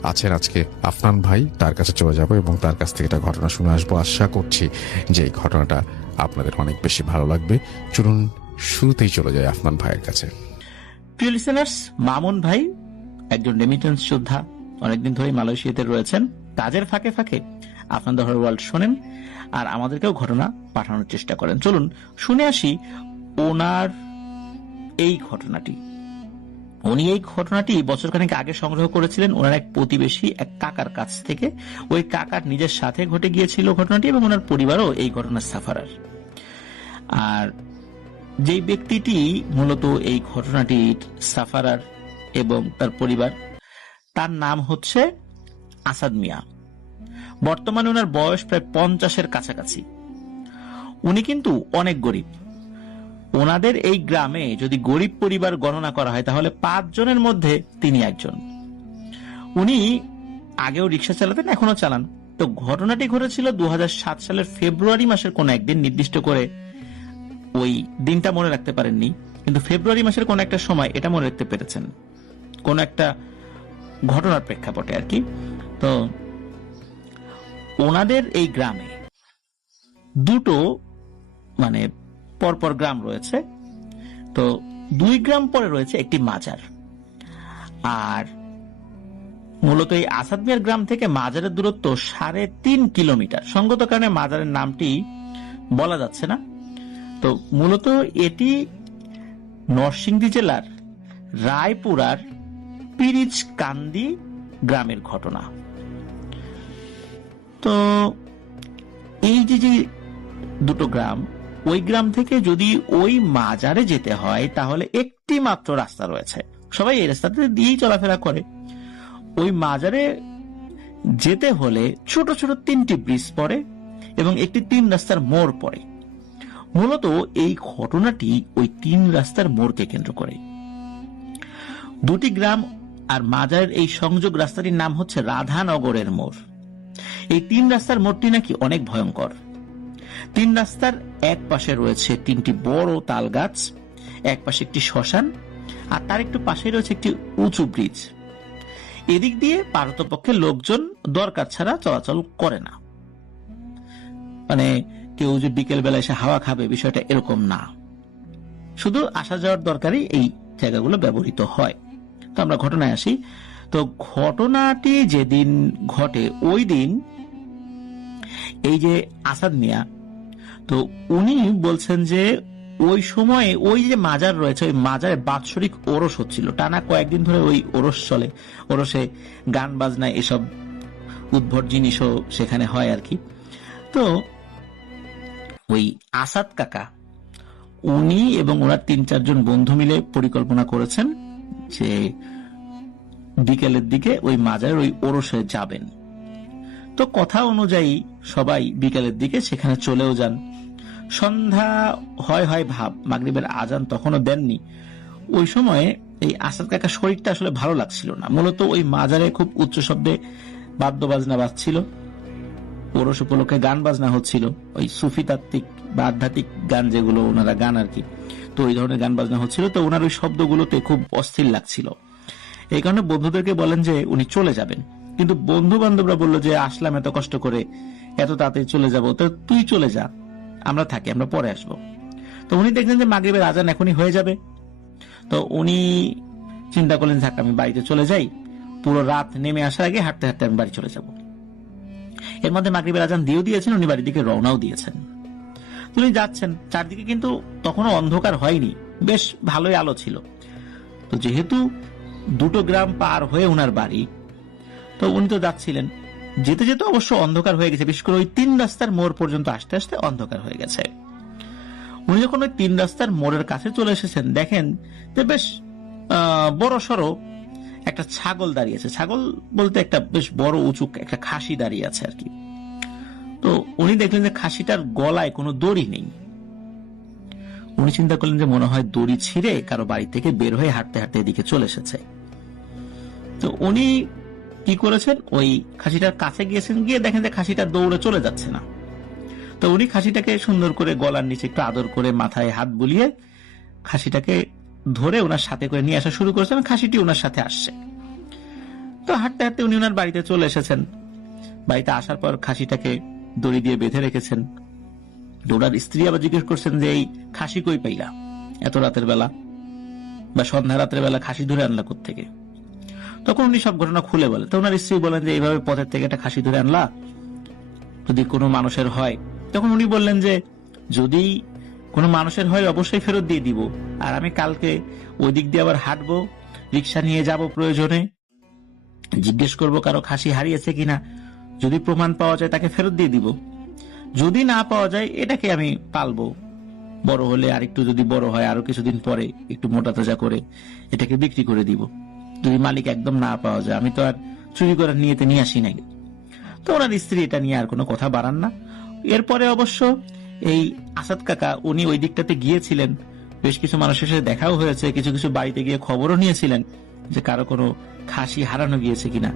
আছেন আজকে আফনান ভাই, তার কাছে চলে যাব এবং তার কাছ থেকে একটা ঘটনা শুনে আসবো। আশা করছি যে এই ঘটনাটা আপনাদের অনেক বেশি ভালো লাগবে। চলুন শুরুতেই চলে যায় আফনান ভাইয়ের কাছে। প্রিয় লিসেনার্স, মামুন ভাই একজন রেমিটেন্স যোদ্ধা, অনেকদিন ধরে মালয়েশিয়াতে রয়েছেন। কাজের ফাঁকে ফাঁকে আপনাদের হর ওয়ার্ল্ড শোনেন আর আমাদেরকেও ঘটনা পাঠানোর চেষ্টা করেন। চলুন শুনে আসি ওনার এই ঘটনাটি। উনি এই ঘটনাটি বছরখানেক আগে সংগ্রহ করেছিলেন ওনার এক প্রতিবেশী এক কাকার কাছ থেকে। ওই কাকার নিজের সাথে ঘটে গিয়েছিল ঘটনাটি এবং ওনার পরিবারও এই ঘটনার সাফারার। আর যেই ব্যক্তিটি মূলত এই ঘটনাটির সাফারার এবং তার পরিবার, তার নাম হচ্ছে আসাদ মিয়া। বর্তমানে ওনার বয়স প্রায় 50-এর কাছাকাছি। উনি কিন্তু অনেক গরিব। ওনাদের এই গ্রামে যদি গরিব পরিবার গণনা করা হয় তাহলে 5 জনের মধ্যে তিনি একজন। উনি আগেও রিক্সা চালাতেন, এখনো চালান। তো ঘটনাটি ঘটেছিল 2007 সালের ফেব্রুয়ারি মাসের কোন একদিন, নির্দিষ্ট করে ওই দিনটা মনে রাখতে পারেননি, কিন্তু ফেব্রুয়ারি মাসের কোন একটা সময় এটা মনে রাখতে পেরেছেন, কোন একটা ঘটনার প্রেক্ষাপটে আর কি। তো ওনাদের এই গ্রামে দুটো মানে পরপর গ্রাম রয়েছে। তো 2 গ্রাম পরে রয়েছে একটি মাজার। আর মূলত এই আসাদ মিয়ার গ্রাম থেকে মাজারের দূরত্ব 3.5 কিলোমিটার। সঙ্গত কারণে মাজারের নামটি বলা যাচ্ছে না। তো মূলত এটি নরসিংদী জেলার রায়পুরার পিরিচকান্দি গ্রামের ঘটনা। তো এই যে দুটো গ্রাম, ওই গ্রাম থেকে যদি ওই মাজারে যেতে হয় তাহলে একটি মাত্র রাস্তা রয়েছে। সবাই এই রাস্তাতে দিয়েই চলাফেরা করে। ওই মাজারে যেতে হলে ছোট ছোট 3টি ব্রিজ পড়ে এবং একটি 3 রাস্তার মোড় পড়ে। মূলত এই ঘটনাটি ওই 3 রাস্তার মোড়কে কেন্দ্র করে। 2টি গ্রাম আর মাজারের এই সংযোগ রাস্তাটির নাম হচ্ছে রাধানগরের মোড়। এই 3 রাস্তার মোড়টি নাকি অনেক ভয়ঙ্কর। 3 রাস্তার এক পাশে রয়েছে 3টি বড় তাল গাছ, এক পাশে একটি শ্মশান, আর তার একটু পাশে রয়েছে একটি উঁচু ব্রিজ। এদিক দিয়ে পারতপক্ষে লোকজন দরকার ছাড়া চলাচল করে না। মানে কেউ যে বিকেল বেলা এসে হাওয়া খাবে বিষয়টা এরকম না, শুধু আসা যাওয়ার দরকারই এই জায়গাগুলো ব্যবহৃত হয়। তো আমরা ঘটনায় আসি। তো ঘটনাটি যেদিন ঘটে ওই দিন এই যে আসাদ মিয়া, তো উনি বলছেন যে ওই সময়ে ওই যে মাজার রয়েছে ওই মাজারে বাৎসরিক ওরস হচ্ছিল। টানা কয়েকদিন ধরে ওই ওরস চলে। ওরসে গান বাজনা এসব উদ্ভট জিনিসও সেখানে হয় আর কি। তো ওই আসাদ কাকা উনি এবং ওনার 3-4 জন বন্ধু মিলে পরিকল্পনা করেছেন যে বিকেলের দিকে ওই মাজারের ওই ওরসে যাবেন। তো কথা অনুযায়ী সবাই বিকেলের দিকে সেখানে চলেও যান। সন্ধ্যা হয় ভাব, মাগরিবের আজান তখনও দেননি। ওই সময়ে এই আসাদ কাকা শরীরটা আসলে ভালো লাগছিল না। মূলত ওই মাজারে খুব উচ্চ শব্দে বাদ্য বাজনা বাজছিল, ওরস উপলক্ষে গান বাজনা হচ্ছিল, ওই সুফি তাত্ত্বিক বা আধ্যাত্মিক গান যেগুলো ওনারা গান আর কি। তো ওই ধরনের গান বাজনা হচ্ছিল। তো ওনার ওই শব্দগুলোতে খুব অস্থির লাগছিল। এই কারণে বন্ধুদেরকে বলেন যে উনি চলে যাবেন, কিন্তু বন্ধু বান্ধবরা বললো যে আসলাম এত কষ্ট করে, এত তাড়াতাড়ি চলে যাব, তো তুই চলে যা, আমরা থাকি, আমরা পরে আসবো। তো উনি দেখলেন যে মাগরিবের আজান এখনই হয়ে যাবে। তো উনি চিন্তা করলেন থাক আমি বাড়িতে চলে যাই, পুরো রাত নেমে আসার আগে হাঁটতে হাঁটতে আমি বাড়ি চলে যাব। এর মধ্যে মাগরিবের আজান দিয়েছেন, উনি বাড়ির দিকে রওনাও দিয়েছেন। উনি যাচ্ছেন, চারদিকে কিন্তু তখনও অন্ধকার হয়নি, বেশ ভালোই আলো ছিল। তো যেহেতু 2টো গ্রাম পার হয়ে ওনার বাড়ি, তো উনি তো যাচ্ছিলেন, যেতে যেতে অবশ্য অন্ধকার হয়ে গেছে। বিশেষ করে ওই 3 রাস্তার মোড় পর্যন্ত আসতে আসতে অন্ধকার হয়ে গেছে। উনি যখন ওই 3 রাস্তার মোড়ের কাছে চলে এসেছেন দেখেন যে বেশ বড় সড়ো একটা ছাগল দাঁড়িয়েছে। ছাগল বলতে একটা বেশ বড় উঁচু একটা খাসি দাঁড়িয়ে আছে আর কি। তো উনি দেখলেন যে খাসিটার গলায় কোনো দড়ি নেই। উনি চিন্তা করলেন যে মনে হয় দড়ি ছিঁড়ে কারো বাড়ি থেকে বের হয়ে হাঁটতে হাঁটতে এদিকে চলে এসেছে। তো উনি কি করেছেন, ওই খাসিটার কাছে গিয়েছেন, গিয়ে দেখেন যে খাসিটা দৌড়ে চলে যাচ্ছে না। তো উনি খাসিটাকে সুন্দর করে গলার নিচে একটু আদর করে মাথায় হাত বুলিয়ে খাসিটাকে ধরে ওনার সাথে করে নিয়ে আসা শুরু করেছেন। খাসিটি ওনার সাথে আসছে। তো হাঁটতে হাঁটতে উনি ওনার বাড়িতে চলে এসেছেন। বাড়িতে আসার পর খাসিটাকে দড়ি দিয়ে বেঁধে রেখেছেন। ওনার স্ত্রী আবার জিজ্ঞেস করছেন যে এই খাসি কই পাইলা এত রাতের বেলা, বা সন্ধ্যা রাতের বেলা খাসি ধরে আনলা কোত্থেকে? তখন উনি সব ঘটনা খুলে বলেন। তো ওনার স্ত্রী বলেন যে এইভাবে পথের থেকে একটা খাসি ধরে আনলা, যদি কোনো মানুষের হয়। তখন উনি বললেন যে যদি কোনো মানুষের হয় অবশ্যই ফেরত দিয়ে দিব, আর আমি কালকে ওই দিক দিয়ে আবার হাঁটবো, রিক্সা নিয়ে যাব, প্রয়োজনে জিজ্ঞেস করব কারো খাসি হারিয়েছে কিনা, যদি প্রমাণ পাওয়া যায় তাকে ফেরত দিয়ে দিব, যদি না পাওয়া যায় এটাকে আমি পালবো, বড় হলে আর একটু যদি বড় হয় আরো কিছুদিন পরে একটু মোটা তাজা করে এটাকে বিক্রি করে দিব, যদি মালিক একদম না পাওয়া যায়। আমি তো আর চুরি করার নিয়েতে নিয়ে আসি নাই। তো ওনার স্ত্রী এটা নিয়ে আর কোনো কথা বাড়ান না। এরপরে অবশ্য এই আসাদ কাকা উনি ওই দিকটাতে গিয়েছিলেন, বেশ কিছু মানুষের সাথে দেখাও হয়েছে, কিছু কিছু বাড়িতে গিয়ে খবরও নিয়েছিলেন যে কারো কোনো খাসি হারানো গিয়েছে কিনা।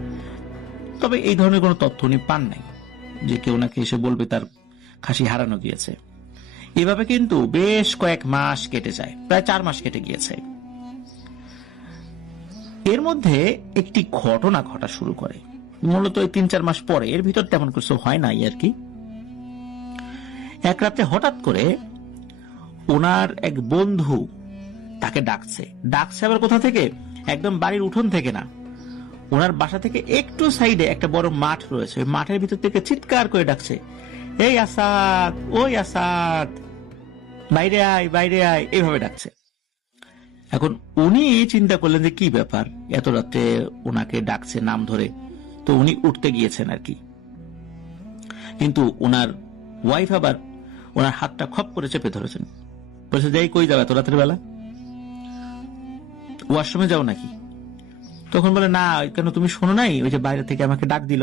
তবে এই ধরনের কোনো তথ্য উনি পান নাই যে কেউ নাকি এসে বলবে তার খাসি হারানো গিয়েছে। এভাবে কিন্তু বেশ কয়েক মাস কেটে যায়, প্রায় 4 মাস কেটে গিয়েছে। এর মধ্যে একটি ঘটনা ঘটা শুরু করে, মূলত এই 3-4 মাস পরে, এর ভিতর তেমন কিছু হয় নাই আর কি। এক রাতে হঠাৎ করে ওনার এক বন্ধু তাকে ডাকছে আবার কোথা থেকে, একদম বাড়ির উঠোন থেকে না, ওনার বাসা থেকে একটু সাইডে একটা বড় মাঠ রয়েছে, ওই মাঠের ভিতর থেকে চিৎকার করে ডাকছে, এই আসাদ, ওই আসাদ, বাইরে আয়, বাইরে আয়, এইভাবে ডাকছে। এখন উনি চিন্তা করলেন যে কি ব্যাপার, এত রাতে ওনাকে ডাকছে নাম ধরে। তো উনি উঠতে গিয়েছেন আর কি, কিন্তু ওনার ওয়াইফ আবার ওনার হাতটা খপ করে চেপে ধরেছেন, বলছে যে কই যাও এত রাতের বেলা, ওয়াশরুমে যাও নাকি? তখন বলে না, কেন তুমি শোনো নাই, ওই যে বাইরে থেকে আমাকে ডাক দিল,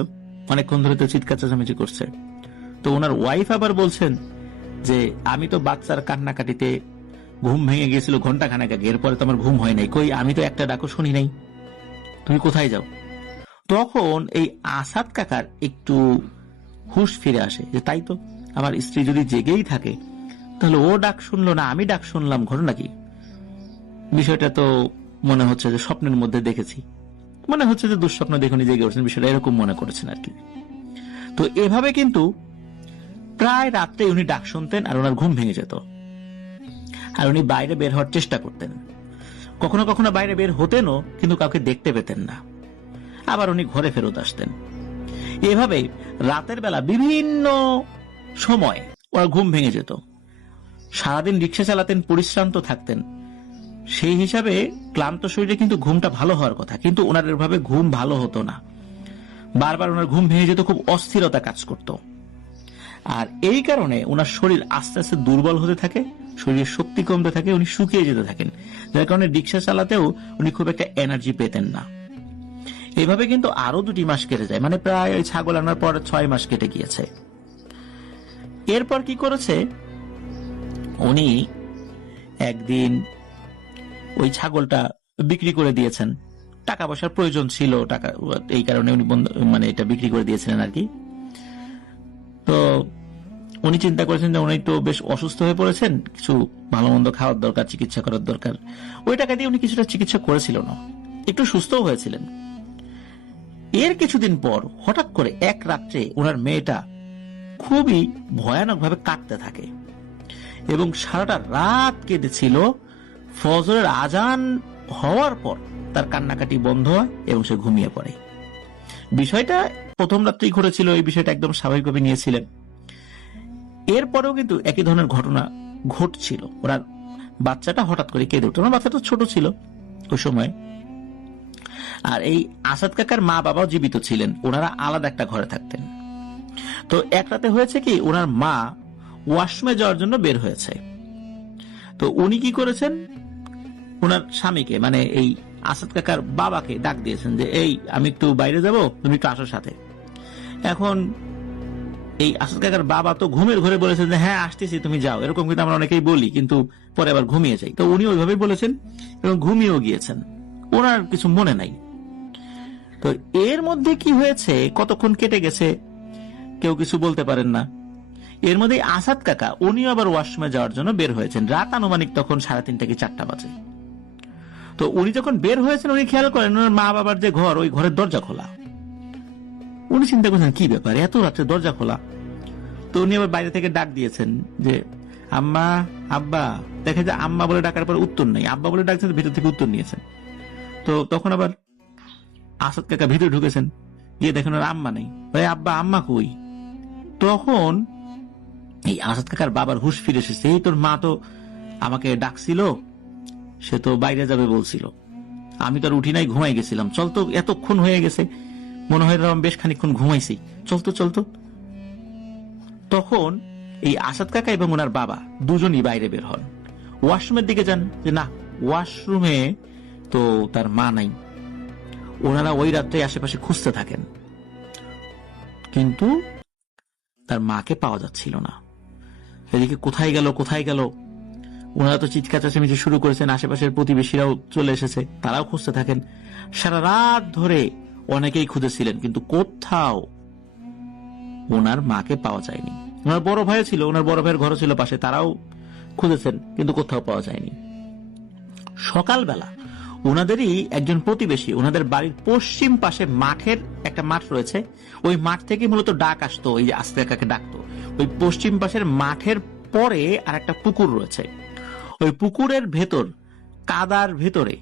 অনেকক্ষণ ধরে তো চিৎকার চেঁচামেচি করছে। তো ওনার ওয়াইফ আবার বলছেন যে আমি তো বাচ্চার কান্নাকাটিতে ঘুম ভেঙে গিয়েছিল ঘন্টাখানেক আগে, এরপরে তো আমার ঘুম হয় নাই, কই আমি তো একটা ডাকও শুনি নাই, তুমি কোথায় যাও? তখন এই আসাদ কাকার একটু হুঁশ ফিরে আসে যে তাই তো, আমার স্ত্রী যদি জেগেই থাকে তাহলে ও ডাক শুনলো না, আমি ডাক শুনলাম, ঘটনা কি? বিষয়টা তো মনে হচ্ছে যে স্বপ্নের মধ্যে দেখেছি, মনে হচ্ছে যে দুঃস্বপ্ন দেখুনি, জেগে উঠছেন, বিষয়টা এরকম মনে করেছেন আর কি। তো এভাবে কিন্তু প্রায় রাত্রে উনি ডাক শুনতেন আর ওনার ঘুম ভেঙে যেত, আর উনি বাইরে বের হওয়ার চেষ্টা করতেন, কখনো কখনো বাইরে বের হতেনও কিন্তু কাউকে দেখতে পেতেন না, আবার উনি ঘরে ফেরত আসতেন। এভাবে রাতের বেলা বিভিন্ন সময় ওনার ঘুম ভেঙে যেত, সারাদিন রিক্সা চালাতেন, পরিশ্রান্ত থাকতেন, সেই হিসাবে ক্লান্ত শরীরে কিন্তু ঘুমটা ভালো হওয়ার কথা, কিন্তু ওনার এভাবে ঘুম ভালো হতো না, বারবার ওনার ঘুম ভেঙে যেত, খুব অস্থিরতা কাজ করত। আর এই কারণে ওনার শরীর আস্তে আস্তে দুর্বল হতে থাকে, শরীরের শক্তি কমতে থাকে, উনি শুকিয়ে যেতে থাকেন, যার কারণে রিক্সা চালাতেও উনি খুব একটা এনার্জি পেতেন না। এভাবে কিন্তু আরো 2 মাস কেটে যায়, মানে প্রায় ওই ছাগল আনার পর 6 মাস কেটে গিয়েছে। এরপর কি করেছে, উনি একদিন ওই ছাগলটা বিক্রি করে দিয়েছেন, টাকা পয়সার প্রয়োজন ছিল, টাকা, এই কারণে উনি মানে এটা বিক্রি করে দিয়েছিলেন আর কি। তো উনি চিন্তা করেছেন যে উনি তো বেশ অসুস্থ হয়ে পড়েছেন, কিছু ভালো মন্দ খাওয়ার দরকার, চিকিৎসা করার দরকার। ওই টাকা দিয়ে উনি কিছুটা চিকিৎসা করেছিল না, একটু সুস্থও হয়েছিলেন। এর কিছুদিন পর হঠাৎ করে এক রাত্রে ওনার মেয়েটা খুবই ভয়ানক ভাবে কাঁদতে থাকে এবং সারাটা রাত কেঁদেছিল। ফজরের আজান হওয়ার পর তার কান্নাকাটি বন্ধ হয় এবং সে ঘুমিয়ে পড়ে। বিষয়টা প্রথম রাত্রেই ঘটেছিল, এই বিষয়টা একদম স্বাভাবিকভাবে নিয়েছিলেন। এরপরেও কিন্তু একই ধরনের ঘটনা ঘটছিল, ওনার বাচ্চাটা হঠাৎ করে কেঁদে উঠল, বাচ্চাটা ছোট ছিল ওই সময়। আর এই আসাদ কাকার মা বাবাও জীবিত ছিলেন, ওনারা আলাদা একটা ঘরে থাকতেন। তো এক রাতে হয়েছে কি, ওনার মা ওয়াশরুমে যাওয়ার জন্য বের হয়েছে। তো উনি কি করেছেন, ওনার স্বামীকে মানে এই আসাদ কাকার বাবাকে ডাক দিয়েছেন যে এই আমি একটু বাইরে যাব, তুমি একটু আসো সাথে। এখন এই আসাদ কাকার বাবা তো ঘুমের ঘরে বলেছেন যে হ্যাঁ আসতেছি, তুমি যাও, এরকম কিন্তু আমরা অনেকেই বলি, কিন্তু পরে আবার ঘুমিয়ে যাই। তো উনি ওইভাবেই বলেছেন এবং ঘুমিয়েও গিয়েছেন, ওনার কিছু মনে নাই। তো এর মধ্যে কি হয়েছে, কতক্ষণ কেটে গেছে কেউ কিছু বলতে পারেন না। এর মধ্যে আসাদ কাকা উনিও আবার ওয়াশরুমে যাওয়ার জন্য বের হয়েছেন, রাত আনুমানিক তখন 3:30 কি 4টা বাজে। তো উনি যখন বের হয়েছেন উনি খেয়াল করেন ওনার মা বাবার যে ঘর, ওই ঘরের দরজা খোলা। উনি চিন্তা করছেন কি ব্যাপার, এত রাত্রে দরজা খোলা। তো উনি আবার বাইরে থেকে ডাক দিয়েছেন যে আম্মা, আব্বা। দেখে যে আম্মা বলে ডাকার পর উত্তর নেই, আব্বা বলে ডাকছেন, ভিতর থেকে উত্তর নিয়েছেন। তো তখন আবার আসাদ কাকা ভিতরে ঢুকেছেন, গিয়ে দেখেন ওর আম্মা নেই। ভাই আব্বা, আম্মা কই? তখন এই আসাদ কাকার বাবার হুঁশ ফিরে এসেছে। এই তোর মা তো আমাকে ডাকছিল, সে তো বাইরে যাবে বলছিল, আমি তো আর উঠি নাই, ঘুমাই গেছিলাম। চল তো, এতক্ষণ হয়ে গেছে, মনে হয় আমি বেশ খানিকক্ষণ ঘুমাইছি, চলতো চলতো। তখন এই আসাদ কাকা এবং ওনার বাবা দুজনই বাইরে বের হন, ওয়াশরুমের দিকে যান, যে না, ওয়াশরুমে তো তার মা নাই। ওনারা ওই রাত্রে আশেপাশে খুঁজতে থাকেন, কিন্তু তার মাকে পাওয়া যাচ্ছিল না। এদিকে কোথায় গেল কোথায় গেল, ওনারা তো চিৎকার চেঁচামেচি শুরু করেছেন, আশেপাশের প্রতিবেশীরাও চলে এসেছে, তারাও খুঁজতে থাকেন। সারা রাত ধরে অনেকেই খুঁজেছিলেন, কিন্তু কোথাও ওনার মাকে পাওয়া যায়নি। ওনার বড় ভাই ছিল, ওনার বড় ভাইয়ের ঘর ছিল পাশে, তারাও খুঁজেছেন, কিন্তু কোথাও পাওয়া যায়নি। সকালবেলা ওনাদেরই একজন প্রতিবেশী, ওনাদের বাড়ির পশ্চিম পাশে মাঠের একটা মাঠ রয়েছে, ওই মাঠ থেকে মূলত ডাক আসতো, ওই যে আস্তে কাকে ডাকতো। ওই পশ্চিম পাশের মাঠের পরে আর একটা পুকুর রয়েছে, ওই পুকুরের ভেতর, কাদার ভেতরে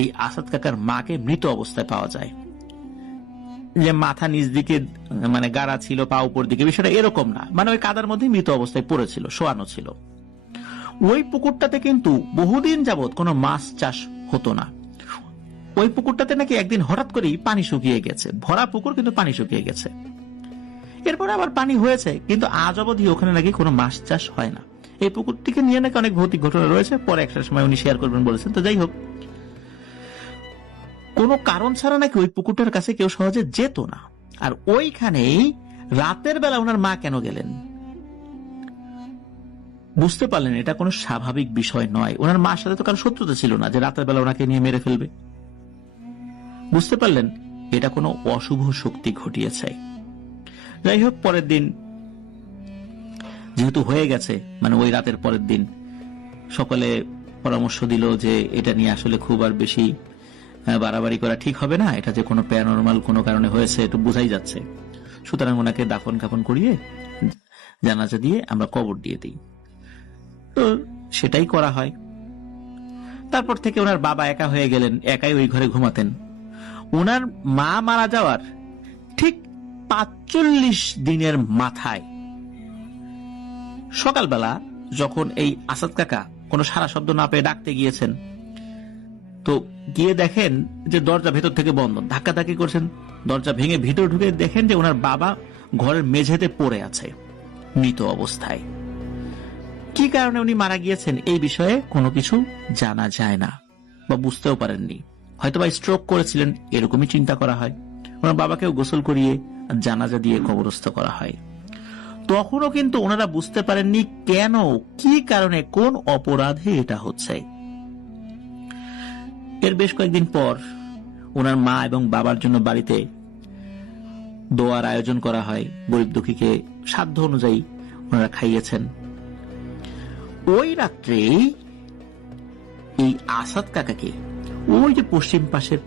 এই আসাদ কাকার মাকে মৃত অবস্থায় পাওয়া যায়। যে মাথা নিচ দিকে মানে গাড়া ছিল, পা উপর দিকে, বিষয়টা এরকম না, মানে ওই কাদার মধ্যে মৃত অবস্থায় পড়েছিল, শোয়ানো ছিল। ওই পুকুরটাতে কিন্তু বহুদিন যাবত কোনো মাছ চাষ হতো না। ওই পুকুরটাতে নাকি একদিন হঠাৎ করেই পানি শুকিয়ে গেছে, ভরা পুকুর কিন্তু পানি শুকিয়ে গেছে। এরপরে আবার পানি হয়েছে, কিন্তু আজ অবধি ওখানে নাকি কোনো মাছ চাষ হয় না। এই পুকুরটিকে নিয়ে নাকি অনেক ভৌতিক ঘটনা রয়েছে, পরে একটা সময় উনি শেয়ার করবেন বলেছেন। তো যাই হোক, কোনো কারণ ছাড়া নাকি ওই পুকুরটার কাছে কেউ সহজে যেত না। আর ওইখানেই রাতের বেলা ওনার মা কেন গেলেন, বুঝতে পারলেন এটা কোনো স্বাভাবিক বিষয় নয়। ওনার মার সাথে তো কারো শত্রুতা ছিল না যে রাতের বেলা ওনাকে নিয়ে মেরে ফেলবে। বুঝতে পারলেন এটা কোনো অশুভ শক্তি ঘটিয়েছে। যাই হোক, পরের দিন যেহেতু হয়ে গেছে, মানে ওই রাতের পরের দিন সকলে পরামর্শ দিল যে এটা নিয়ে আসলে খুব আর বেশি বাড়াবাড়ি করা ঠিক হবে না, এটা যে কোনো প্যারানরমাল কোনো কারণে হয়েছে এটা বোঝাই যাচ্ছে, সুতরাং ওনাকে দাফন কাফন করিয়ে জানাজা দিয়ে আমরা কবর দিয়ে দিই। তো সেটাই করা হয়। তারপর থেকে ওনার বাবা একা হয়ে গেলেন, একাই ওই ঘরে ঘুমাতেন। ওনার মা মারা যাওয়ার ঠিক ৪৫ দিনের মাথায় সকালবেলা যখন এই আসাদ কাকা কোনো সারা শব্দ না পেয়ে ডাকতে গিয়েছেন, তো গিয়ে দেখেন যে দরজা ভেতর থেকে বন্ধ, ধাক্কাধাক্কি করছেন, দরজা ভেঙে ভিতর ঢুকে দেখেন যে ওনার বাবা ঘরের মেঝেতে পড়ে আছে মৃত অবস্থায়। কি কারণে উনি মারা গিয়েছেন এই বিষয়ে কোনো কিছু জানা যায় না বা বুঝতেও পারেননি। হয়তোবা স্ট্রোক করেছিলেন, এরকমই চিন্তা করা হয়। ওনার বাবাকেও গোসল করিয়ে জানাজা দিয়ে কবরস্থ করা হয়। তখনও কিন্তু ওনারা বুঝতে পারেননি কেন, কি কারণে, কোন অপরাধে এটা হচ্ছে। এর বেশ কয়েকদিন পর ওনার মা এবং বাবার জন্য বাড়িতে দোয়ার আয়োজন করা হয়, গরিব দুঃখীকে সাধ্য অনুযায়ী ওনারা খাইয়েছেন। ওই রাত্রেই এই আসাদ কাকাকে ওই যে পশ্চিম পাশের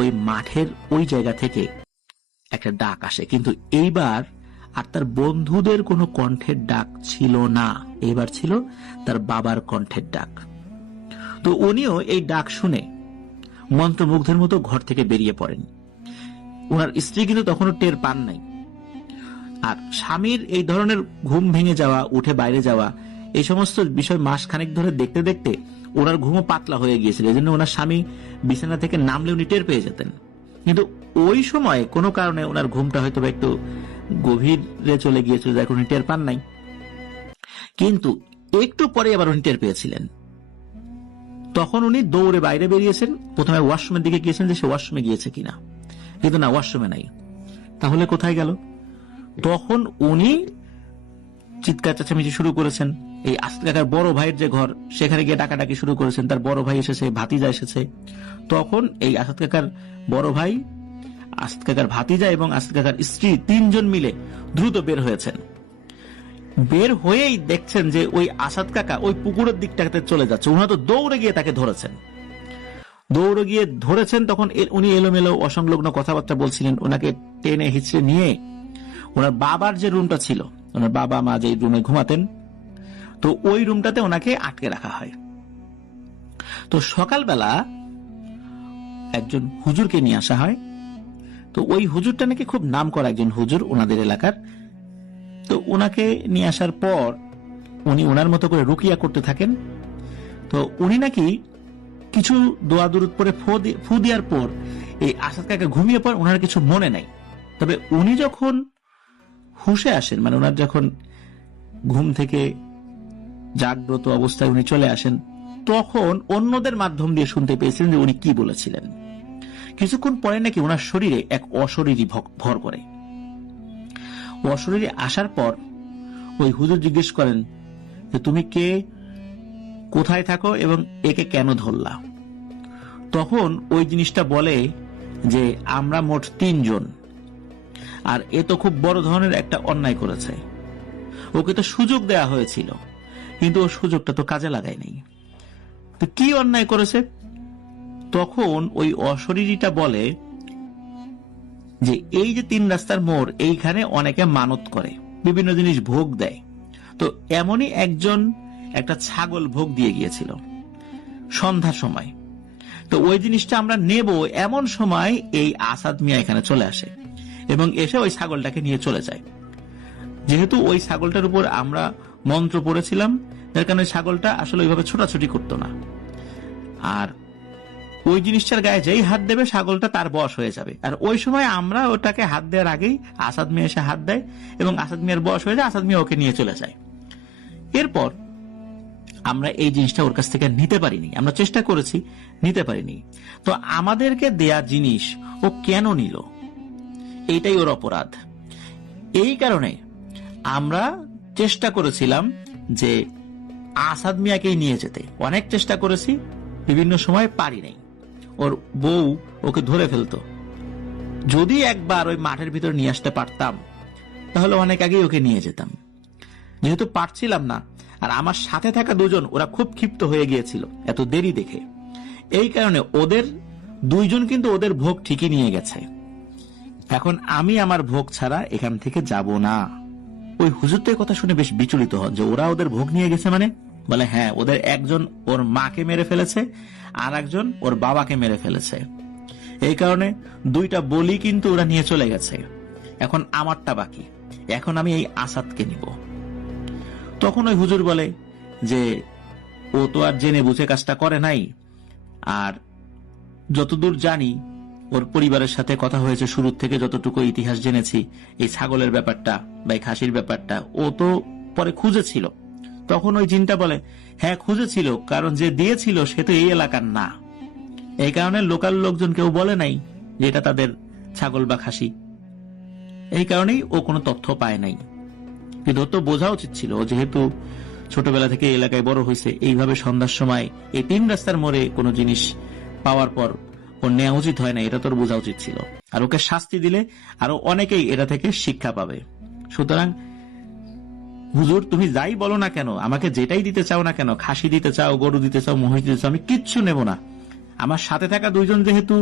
ওই মাঠের ওই জায়গা থেকে একটা ডাক আসে, কিন্তু এইবার আর তার বন্ধুদের কোনো কণ্ঠের ডাক ছিল না, এবার ছিল তার বাবার কণ্ঠের ডাক। তো উনিও এই ডাক শুনে মন্ত্রমুগ্ধের মতো ঘর থেকে বেরিয়ে পড়েন। ওনার স্ত্রী কিন্তু তখনও টের পান নাই। আর স্বামীর এই ধরনের ঘুম ভেঙে যাওয়া, উঠে বাইরে যাওয়া, এই সমস্ত বিষয় মাস খানেক ধরে দেখতে দেখতে ওনার ঘুমও পাতলা হয়ে গিয়েছিল। এই জন্য ওনার স্বামী বিছানা থেকে নামলে উনি টের পেয়ে যেতেন। কিন্তু ওই সময় কোনো কারণে ওনার ঘুমটা হয়তো একটু গভীরে চলে গিয়েছিল, যার উনি টের পান নাই। কিন্তু একটু পরে আবার উনি টের পেয়েছিলেন। তখন উনি দৌড়ে বাইরে বেরিয়েছেন, প্রথমে ওয়াশরুমের দিকে গিয়েছেন যে সে ওয়াশরুমে গিয়েছে কিনা, কিন্তু না, ওয়াশরুমে নাই। তাহলে কোথায় গেল? তখন উনি চিৎকার চেঁচামেচি শুরু করেছেন। এই আসাদ কাকার বড় ভাইয়ের যে ঘর, সেখানে গিয়ে ডাকাডাকি শুরু করেছেন। তার বড় ভাই এসেছে, ভাতিজা এসেছে। তখন এই আসাদ কাকার বড় ভাই, আসাদ কাকার ভাতিজা এবং আসাদ কাকার স্ত্রী তিনজন মিলে দ্রুত বের হয়েছেন। বের হয়েই দেখছেন যে ওই আসাদ কাকা ওই পুকুরের দিকটাতে চলে যাচ্ছে। উনি তো দৌড়ে গিয়ে তাকে ধরেছেন, দৌড়ে গিয়ে ধরেছেন। তখন উনি এলোমেলো অসংলগ্ন কথাবার্তা বলছিলেন। ওনাকে টেনে হিচড়ে নিয়ে ওনার বাবার যে রুমটা ছিল, ওনার বাবা মা যে রুমে ঘুমাতেন, তো ওই রুমটাতে ওনাকে আটকে রাখা হয়। তো সকালবেলা একজন হুজুরকে নিয়ে আসা হয়। তো ওই হুজুরটা নাকি খুব নাম করা একজন হুজুর ওনাদের এলাকার। তো ওনাকে নিয়ে আসার পর উনি ওনার মতো করে রুকিয়া করতে থাকেন। তো উনি নাকি কিছু দোয়া দুরুদ পরে ফু দেওয়ার পর এই আসাদ কাকা ঘুমিয়ে পর ওনার কিছু মনে নাই। তবে উনি যখন হুশে আসেন, মানে ওনার যখন ঘুম থেকে জাগ্রত অবস্থায় উনি চলে আসেন, তখন অন্যদের মাধ্যম দিয়ে শুনতে পেয়েছিলেন যে উনি কি বলেছিলেন। কিছুক্ষণ পরে নাকি ওনার শরীরে এক অশরীরী ভর করে। অশরীরী আসার পর ওই হুজুর জিজ্ঞেস করেন যে তুমি কে, কোথায় থাকো এবং একে কেন ধরলা? তখন ওই জিনিসটা বলে যে আমরা মোট 3 জন, আর এ তো খুব বড় ধরনের একটা অন্যায় করেছে। ওকে তো সুযোগ দেয়া হয়েছিল, কিন্তু ও সুযোগটা তো কাজে লাগায় নাই। তো কি অন্যায় করেছে? তখন ওই অশরীরীটা বলে যে এই যে 3 রাস্তার মোড়, এইখানে অনেকে মানত করে, বিভিন্ন জিনিস ভোগ দেয়। তো এমনই একজন একটা ছাগল ভোগ দিয়ে গিয়েছিল সন্ধ্যার সময়। তো ওই জিনিসটা আমরা নেব এমন সময় এই আসাদ মিয়া এখানে চলে আসে এবং এসে ওই ছাগলটাকে নিয়ে চলে যায়। যেহেতু ওই ছাগলটার উপর আমরা মন্ত্র পড়েছিলাম, যার কারণে ছাগলটা আসলে ওইভাবে ছোটাছুটি করতো না। আর ওই জিনিসটার গায়ে যেই হাত দেবে ছাগলটা তার বশ হয়ে যাবে। আর ওই সময় আমরা ওটাকে হাত দেওয়ার আগেই আসাদ মিয়া এসে হাত দেয় এবং আসাদ মিয়ার বশ হয়ে যায়, আসাদ মিয়া ওকে নিয়ে চলে যায়। এরপর আমরা এই জিনিসটা ওর কাছ থেকে নিতে পারিনি, আমরা চেষ্টা করেছি, নিতে পারিনি। তো আমাদেরকে দেয়া জিনিস ও কেন নিল, এইটাই ওর অপরাধ। এই কারণে আমরা চেষ্টা করেছিলাম যে আসাদ মিয়াকেই নিয়ে যেতে, অনেক চেষ্টা করেছি, বিভিন্ন সময় পারি নাই। ওর বউ ওকে ধরে ফেলতো। যদি একবার ওই মাঠের ভিতর নিয়ে আসতে পারতাম তাহলে অনেক আগেই ওকে নিয়ে যেতাম। যেহেতু পারছিলাম না, আর আমার সাথে থাকা 2 জন ওরা খুব ক্ষিপ্ত হয়ে গিয়েছিল এত দেরি দেখে। এই কারণে ওদের 2 জন কিন্তু ওদের ভোগ ঠিকই নিয়ে গেছে। এখন আমি আমার ভোগ ছাড়া এখান থেকে যাব না। ওই হুজুর তো এই কথা শুনে বেশ বিচলিত হন যে ওরা ওদের ভোগ নিয়ে গেছে মানে? বলে হ্যাঁ, ওদের একজন ওর মাকে মেরে ফেলেছে, আর একজন ওর বাবাকে মেরে ফেলেছে। এই কারণে 2টা বলি কিন্তু ওরা নিয়ে চলে গেছে। এখন আমারটা বাকি, এখন আমি এই আসাদকে নিব। তখন ওই হুজুর বলে যে ও তো আর জেনে বুঝে কাজটা করে নাই, আর যতদূর জানি ওর পরিবারের সাথে কথা হয়েছে, শুরু থেকে যতটুকু ইতিহাস জেনেছি, এই ছাগলের ব্যাপারটা বা এই খাসির ব্যাপারটা ও তো পরে খুঁজেছিল। তখন ওই জিনটা বলে হ্যাঁ খুঁজেছিল, কারণ যে দিয়েছিল সে তো এই এলাকার না। এই কারণে লোকাল লোকজন কেউ বলে নাই যে এটা তাদের ছাগল বা খাসি। এই কারণেই ও কোনো তথ্য পায় নাই। কিন্তু ওর তো বোঝা উচিত ছিল, যেহেতু ছোটবেলা থেকে এই এলাকায় বড় হয়েছে, এইভাবে সন্ধ্যার সময় এই 3 রাস্তার মোড়ে কোনো জিনিস পাওয়ার পর ওর নেওয়া উচিত হয় না, এটা তোর বোঝা উচিত ছিল। আর ওকে শাস্তি দিলে আরো অনেকেই এটা থেকে শিক্ষা পাবে। সুতরাং হুজুর তুমি যাই বলো না কেন, আমাকে যেটাই দিতে চাও না কেন, খাসি দিতে চাও, গরু দিতে চাও, মহিষ দিতে চাও, আমি কিচ্ছু নেব না। আমার সাথে থাকা 2 জন যেহেতু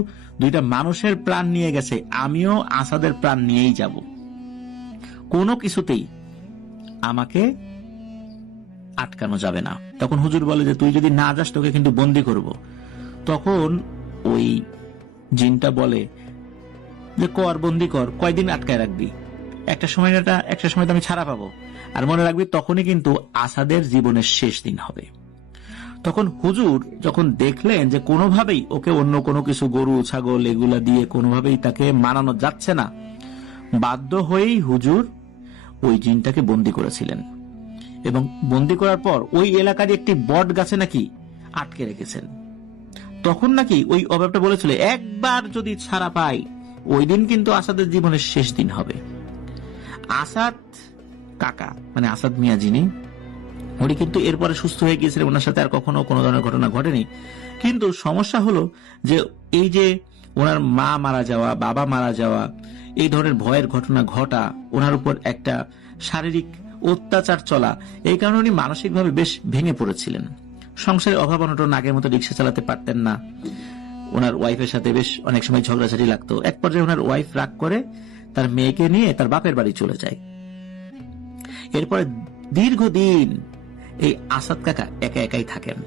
2টা মানুষের প্রাণ নিয়ে গেছে, আমিও আসাদের প্রাণ নিয়েই যাব। কোনো কিছুতেই আমাকে আটকানো যাবে না। তখন হুজুর বলে যে তুই যদি না যাস তোকে কিন্তু বন্দি করব। তখন ওই জিনটা বলে যে কর, বন্দি কর, কয়দিন আটকায় রাখবি, একটা সময় তো আমি ছাড়া পাবো। আর মনে রাখবি তখনই কিন্তু আসাদের জীবনের শেষ দিন হবে। তখন হুজুর যখন দেখলেন যে কোনোভাবেই ওকে অন্য কোনো কিছু, গরু ছাগল এগুলা দিয়ে কোনোভাবেই তাকে মানানো যাচ্ছে না, বাধ্য হয়েই হুজুর ওই জিনটাকে বন্দি করেছিলেন। এবং বন্দি করার পর ওই এলাকার একটি বট গাছে নাকি আটকে রেখেছেন। তখন নাকি ওই অভাবটা বলেছিল একবার যদি ছাড়া পাই ওই দিন কিন্তু আসাদের জীবনের শেষ দিন হবে। আসাদ কাকা মানে আসাদ মিয়া যিনি, উনি কিন্তু এরপরে সুস্থ হয়ে গিয়েছিলেন, ওনার সাথে আর কখনো কোনো ধরনের ঘটনা ঘটেনি। কিন্তু সমস্যা হলো যে এই যে ওনার মা মারা যাওয়া, বাবা মারা যাওয়া, এই ধরনের ভয়ের ঘটনা ঘটা, ওনার উপর একটা শারীরিক অত্যাচার চলা, এই কারণে উনি মানসিকভাবে বেশ ভেঙে পড়েছিলেন। সংসারে অভাব অনটন, আগের মতো রিক্সা চালাতে পারতেন না। ওনার ওয়াইফের সাথে বেশ অনেক সময় ঝগড়াঝাটি লাগতো। এক পর্যায়ে ওনার ওয়াইফ রাগ করে তার মেয়েকে নিয়ে তার বাপের বাড়ি চলে যায়। এরপরে দীর্ঘদিন এই আসাদ কাকা একা একাই থাকেন।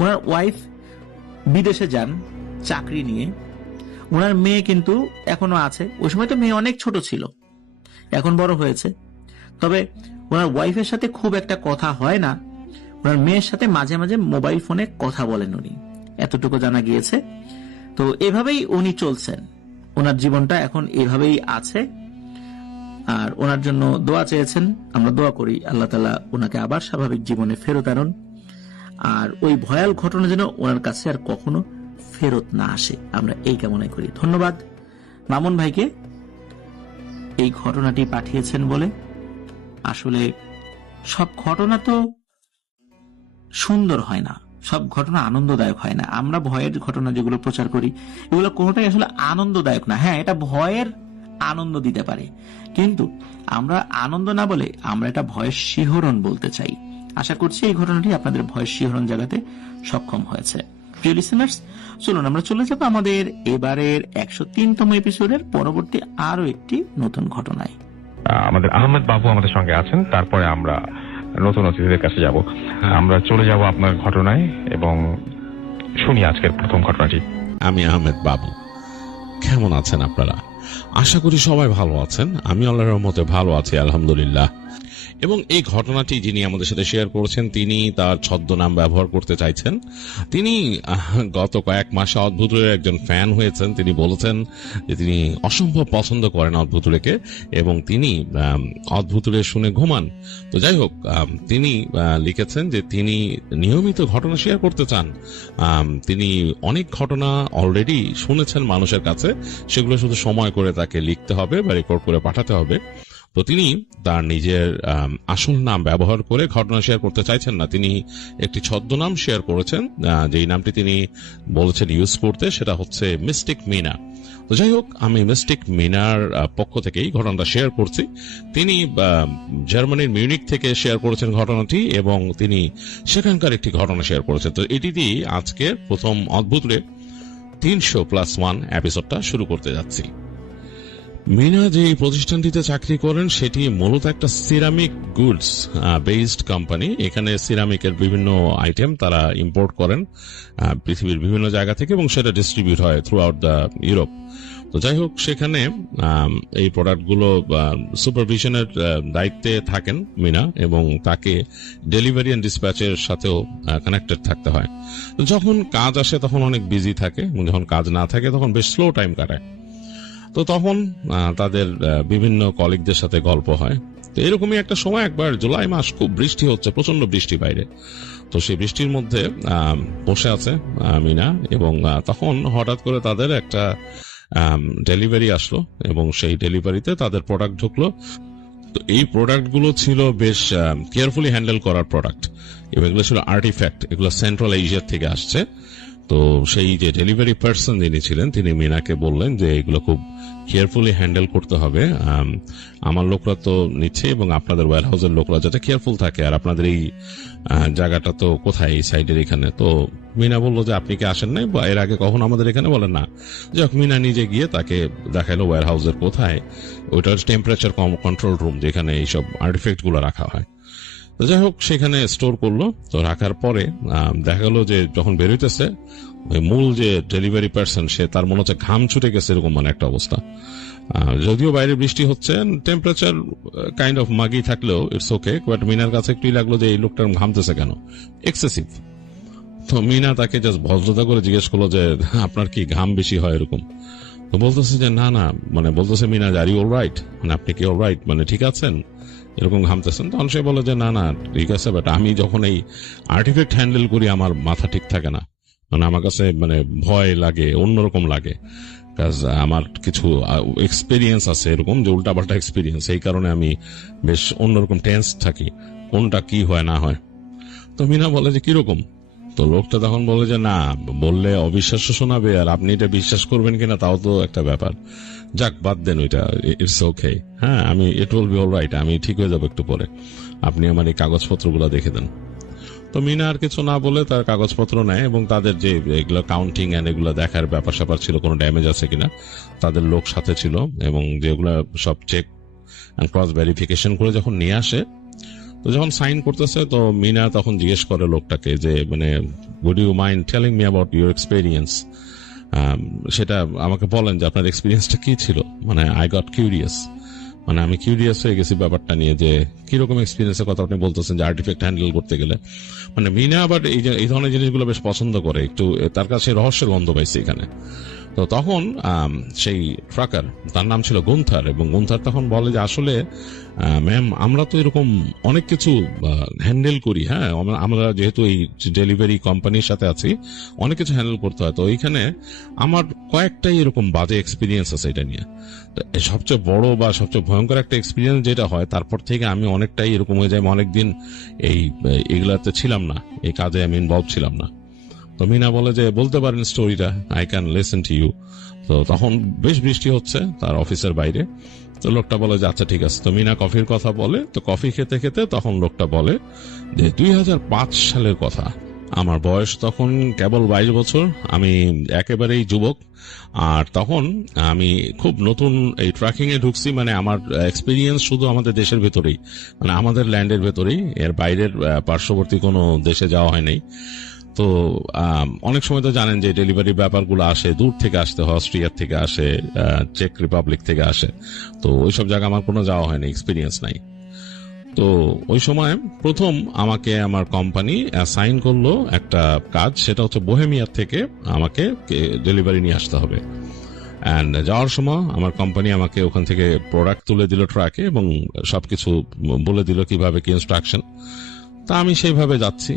ওনার ওয়াইফ বিদেশে যান চাকরি নিয়ে, ওনার মেয়ে কিন্তু এখনো আছে। ওই সময় তো মেয়ে অনেক ছোট ছিল, এখন বড় হয়েছে। তবে ওনার ওয়াইফের সাথে খুব একটা কথা হয় না, ওনার মেয়ের সাথে মাঝে মাঝে মোবাইল ফোনে কথা বলেন উনি, এতটুকু জানা গিয়েছে। তো এভাবেই উনি চলছেন, ওনার জীবনটা এখন এভাবেই আছে। আর ওনার জন্য দোয়া চেয়েছেন, আমরা দোয়া করি আল্লাহ তাআলা ওনাকে আবার স্বাভাবিক জীবনে ফেরত আনুন, আর ওই ভয়াল ঘটনা যেন ওনার কাছে আর কখনো ফেরত না আসে, আমরা এই কামনাই করি। ধন্যবাদ মামুন ভাইকে এই ঘটনাটি পাঠিয়েছেন বলে। আসলে সব ঘটনা তো সুন্দর হয় না, সব ঘটনা আনন্দদায়ক হয় না। আমরা ভয়ের ঘটনা যেগুলো প্রচার করি এগুলো কোনোটাই আসলে আনন্দদায়ক না। হ্যাঁ, এটা ভয়ের আনন্দ দিতে পারে, কিন্তু আমরা আনন্দ না বলে আমরা এটা ভয়ের শিহরণ বলতে চাই। আশা করছি এই ঘটনাটি আপনাদের ভয়ের শিহরণ জাগাতে সক্ষম হয়েছে। প্রিয় লিসেনার্স, চলুন আমরা চলে যাব আমাদের এবারের 103তম এপিসোডের পরবর্তী আরো একটি নতুন ঘটনায়। আমাদের আহমেদ বাবু আমাদের সঙ্গে আছেন, তারপরে আমরা নতুন অতিথিদের কাছে যাব। আমরা চলে যাব আপনার ঘটনায় এবং শুনি আজকের প্রথম ঘটনাটি। আমি আহমেদ বাবু। কেমন আছেন আপনারা? আশা করি সবাই ভালো আছেন। আমি আল্লাহর রহমতে ভালো আছি, আলহামদুলিল্লাহ। এবং এই ঘটনাটি যিনি আমাদের সাথে শেয়ার করেছেন তিনি তার ছদ্মনাম ব্যবহার করতে চাইছেন। তিনি গত কয়েক মাসে অদ্ভুতুরের একজন ফ্যান হয়েছেন। তিনি বলেছেন যে তিনি অসম্ভব পছন্দ করেন অদ্ভুতুরেকে এবং তিনি অদ্ভুতুরে শুনে ঘুমান। তো যাই হোক, তিনি লিখেছেন যে তিনি নিয়মিত ঘটনা শেয়ার করতে চান। তিনি অনেক ঘটনা অলরেডি শুনেছেন মানুষের কাছে, সেগুলো শুধু সময় করে তাকে লিখতে হবে বা রেকর্ড করে পাঠাতে হবে। তো তিনি তার নিজের আসল নাম ব্যবহার করে ঘটনা শেয়ার করতে চাইছেন না, তিনি একটি ছদ্মনাম শেয়ার করেছেন, যেই নামটি তিনি বলেছেন ইউজ করতে, সেটা হচ্ছে মিস্টিক মিনা। তো যাই হোক, আমি মিস্টিক মিনার পক্ষ থেকেই ঘটনাটা শেয়ার করছি। তিনি জার্মানির মিউনিক থেকে শেয়ার করেছেন ঘটনাটি এবং তিনি সেখানকার একটি ঘটনা শেয়ার করেছেন। তো এটি দিয়ে আজকের প্রথম অদ্ভুতরে 300+1 এপিসোডটা শুরু করতে যাচ্ছি। মিনা যে প্রতিষ্ঠানটিতে চাকরি করেন সেটি মূলত একটা সিরামিক গুডস বেসড কোম্পানি। এখানে সিরামিকের বিভিন্ন আইটেম তারা ইম্পোর্ট করেন পৃথিবীর বিভিন্ন জায়গা থেকে এবং সেটা ডিস্ট্রিবিউট হয় থ্রু আউট দ্য ইউরোপ। তো যাই হোক, সেখানে এই প্রোডাক্টগুলো সুপারভিশনের দায়িত্বে থাকেন মিনা এবং তাকে ডেলিভারি এন্ড ডিসপ্যাচের সাথেও কানেক্টেড থাকতে হয়। যখন কাজ আসে তখন অনেক বিজি থাকে এবং যখন কাজ না থাকে তখন বেশ স্লো টাইম কাটায়। তো তখন তাদের বিভিন্ন কলিগদের সাথে গল্প হয়। তো এরকমই একটা সময় একবার জুলাই মাস, খুব বৃষ্টি হচ্ছে, প্রচন্ড বৃষ্টি বাইরে। তো সেই বৃষ্টির মধ্যে বসে আছে মিনা এবং তখন হঠাৎ করে তাদের একটা ডেলিভারি আসলো এবং সেই ডেলিভারিতে তাদের প্রোডাক্ট ঢুকলো। তো এই প্রোডাক্টগুলো ছিল বেশ কেয়ারফুলি হ্যান্ডেল করার প্রোডাক্ট এবং এগুলো ছিল আর্টিফ্যাক্ট, এগুলো সেন্ট্রাল এশিয়া থেকে আসছে। তো সেই যে ডেলিভারি পার্সন যিনি ছিলেন তিনি মিনাকে বললেন যে এগুলো খুব কেয়ারফুলি হ্যান্ডেল করতে হবে। আমার লোকরা তো নিচ্ছে এবং আপনাদের ওয়্যার হাউসের লোকরা যাতে কেয়ারফুল থাকে, আর আপনাদের এই জায়গাটা তো কোথায়, এই সাইডের এখানে। তো মিনা বললো যে আপনি কি আসেন নাই বা এর আগে কখন আমাদের এখানে? বলেন না। যাক, মিনা নিজে গিয়ে তাকে দেখাইলো ওয়্যার হাউসের কোথায়, ওইটা টেম্পারেচার কন্ট্রোল রুম যেখানে এইসব আর্টিফ্যাক্ট গুলো রাখা হয়। তো যাই হোক, সেখানে স্টোর করলো। তো রাখার পরে দেখা গেল যে যখন বেরোইতেছে ওই মূল যে ডেলিভারি পার্সন সে তার মনে হচ্ছে ঘাম ছুটে গেছে, এরকম মানে একটা অবস্থা। যদিও বাইরে বৃষ্টি হচ্ছে, টেম্পারেচার কাইন্ড অফ মাগি থাকলেও ইটস ওকে, বাট মিনার কাছে একটু লাগলো যে এই লোকটার ঘামতেছে কেন, এক্সেসিভ। তো মিনা তাকে জাস্ট ভদ্রতা করে জিজ্ঞেস করলো যে আপনার কি ঘাম বেশি হয় এরকম? তো বলতেছে যে না না, মানে বলতেছে Mina, are you all right, মানে আপনি কি অল রাইট, মানে ঠিক আছেন, এরকম ঘামতেছেন? তখন সে বলে যে না না ঠিক আছে, বাট আমি যখন এই আর্টিফ্যাক্ট হ্যান্ডেল করি আমার মাথা ঠিক থাকে না, মানে আমার কাছে মানে ভয় লাগে, অন্যরকম লাগে, আমার কিছু এক্সপিরিয়েন্স আছে এরকম যে উল্টাপাল্টা এক্সপিরিয়েন্স, এই কারণে আমি বেশ অন্যরকম টেন্স থাকি, কোনটা কি হয় না হয়। তো মিনা বলে যে কিরকম? তো লোকটা তখন বলে যে না, বললে অবিশ্বাস্য শোনাবে আর আপনি এটা বিশ্বাস করবেন কিনা তাও তো একটা ব্যাপার, যাক বাদ দেন ওইটা, ইটস ওকে, হ্যাঁ আমি it will be all right, আমি ঠিক হয়ে যাবো একটু পরে, আপনি আমার এই কাগজপত্রগুলো দেখে দেন। তো মিনা আর কিছু না বলে তার কাগজপত্র নেয় এবং তাদের যে এগুলো কাউন্টিং এন্ড এগুলো দেখার ব্যাপার স্যাপার ছিল, কোনো ড্যামেজ আছে কিনা, তাদের লোক সাথে ছিল এবং যেগুলো সব চেক এন্ড ক্রস ভেরিফিকেশন করে যখন নিয়ে আসে, তো যখন সাইন করতেছে তো মিনা তখন জিজ্ঞেস করে লোকটাকে যে মানে would you mind telling me about your experience, সেটা আমাকে বলেন যে আপনার এক্সপিরিয়েন্সটা কি ছিল, মানে আই গট কিউরিয়াস। মানে আমি কিউরিয়াস হয়ে গেছি ব্যাপারটা নিয়ে যে কিরকম এক্সপিরিয়েন্সের কথা আপনি বলতেছেন যে আর্টিফ্যাক্ট হ্যান্ডেল করতে গেলে। মানে মিনা আবার এই ধরনের জিনিসগুলো বেশ পছন্দ করে, একটু তার কাছে রহস্যের গন্ধ পাইছে এখানে। তো তখন সেই ট্রাকার, তার নাম ছিল গুন্থার, এবং গুন্থার তখন বলে যে আসলে ম্যাম আমরা তো এরকম অনেক কিছু হ্যান্ডেল করি, হ্যাঁ আমরা যেহেতু এই ডেলিভারি কোম্পানির সাথে আছি অনেক কিছু হ্যান্ডেল করতে হয়, তো এইখানে আমার কয়েকটাই এরকম বাজে এক্সপিরিয়েন্স আছে এটা নিয়ে। তো সবচেয়ে বড় বা সবচেয়ে ভয়ঙ্কর একটা এক্সপিরিয়েন্স যেটা হয়, তারপর থেকে আমি অনেকটাই এরকম হয়ে যাই, অনেকদিন এগুলাতে ছিলাম না, এই কাজে আমি ইনভলভ ছিলাম না। তো মিনা বলে যে বলতে পারেন স্টোরিটা, I can listen to you. তো তখন বেশ বৃষ্টি হচ্ছে তার অফিসের বাইরে। তো লোকটা বলে যে আচ্ছা ঠিক আছে। তো মিনা কফির কথা বলে, তো কফি খেতে খেতে তখন লোকটা বলে যে 2005 সালের কথা, আমার বয়স তখন কেবল 22 বছর, আমি একেবারেই যুবক, আর তখন আমি খুব নতুন এই ট্রাকিং এ ঢুকছি। মানে আমার এক্সপিরিয়েন্স শুধু আমাদের দেশের ভেতরেই, মানে আমাদের ল্যান্ডের ভেতরেই, এর বাইরের পার্শ্ববর্তী কোনো দেশে যাওয়া হয় নাই। তো অনেক সময় তো জানেন যে ডেলিভারি ব্যাপারগুলো আসে দূর থেকে আসতে হয়, অস্ট্রিয়ার থেকে আসে, চেক রিপাবলিক থেকে আসে। তো ওইসব জায়গা আমার কোনো যাওয়া হয়নি, এক্সপিরিয়েন্স নাই। তো ওই সময় প্রথম আমাকে আমার কোম্পানি অ্যাসাইন করলো একটা কাজ, সেটা হচ্ছে বোহেমিয়ার থেকে আমাকে ডেলিভারি নিয়ে আসতে হবে। অ্যান্ড যাওয়ার সময় আমার কোম্পানি আমাকে ওখান থেকে প্রোডাক্ট তুলে দিল ট্রাকে, এবং সবকিছু বলে দিল কিভাবে কি ইনস্ট্রাকশন। তা আমি সেইভাবে যাচ্ছি,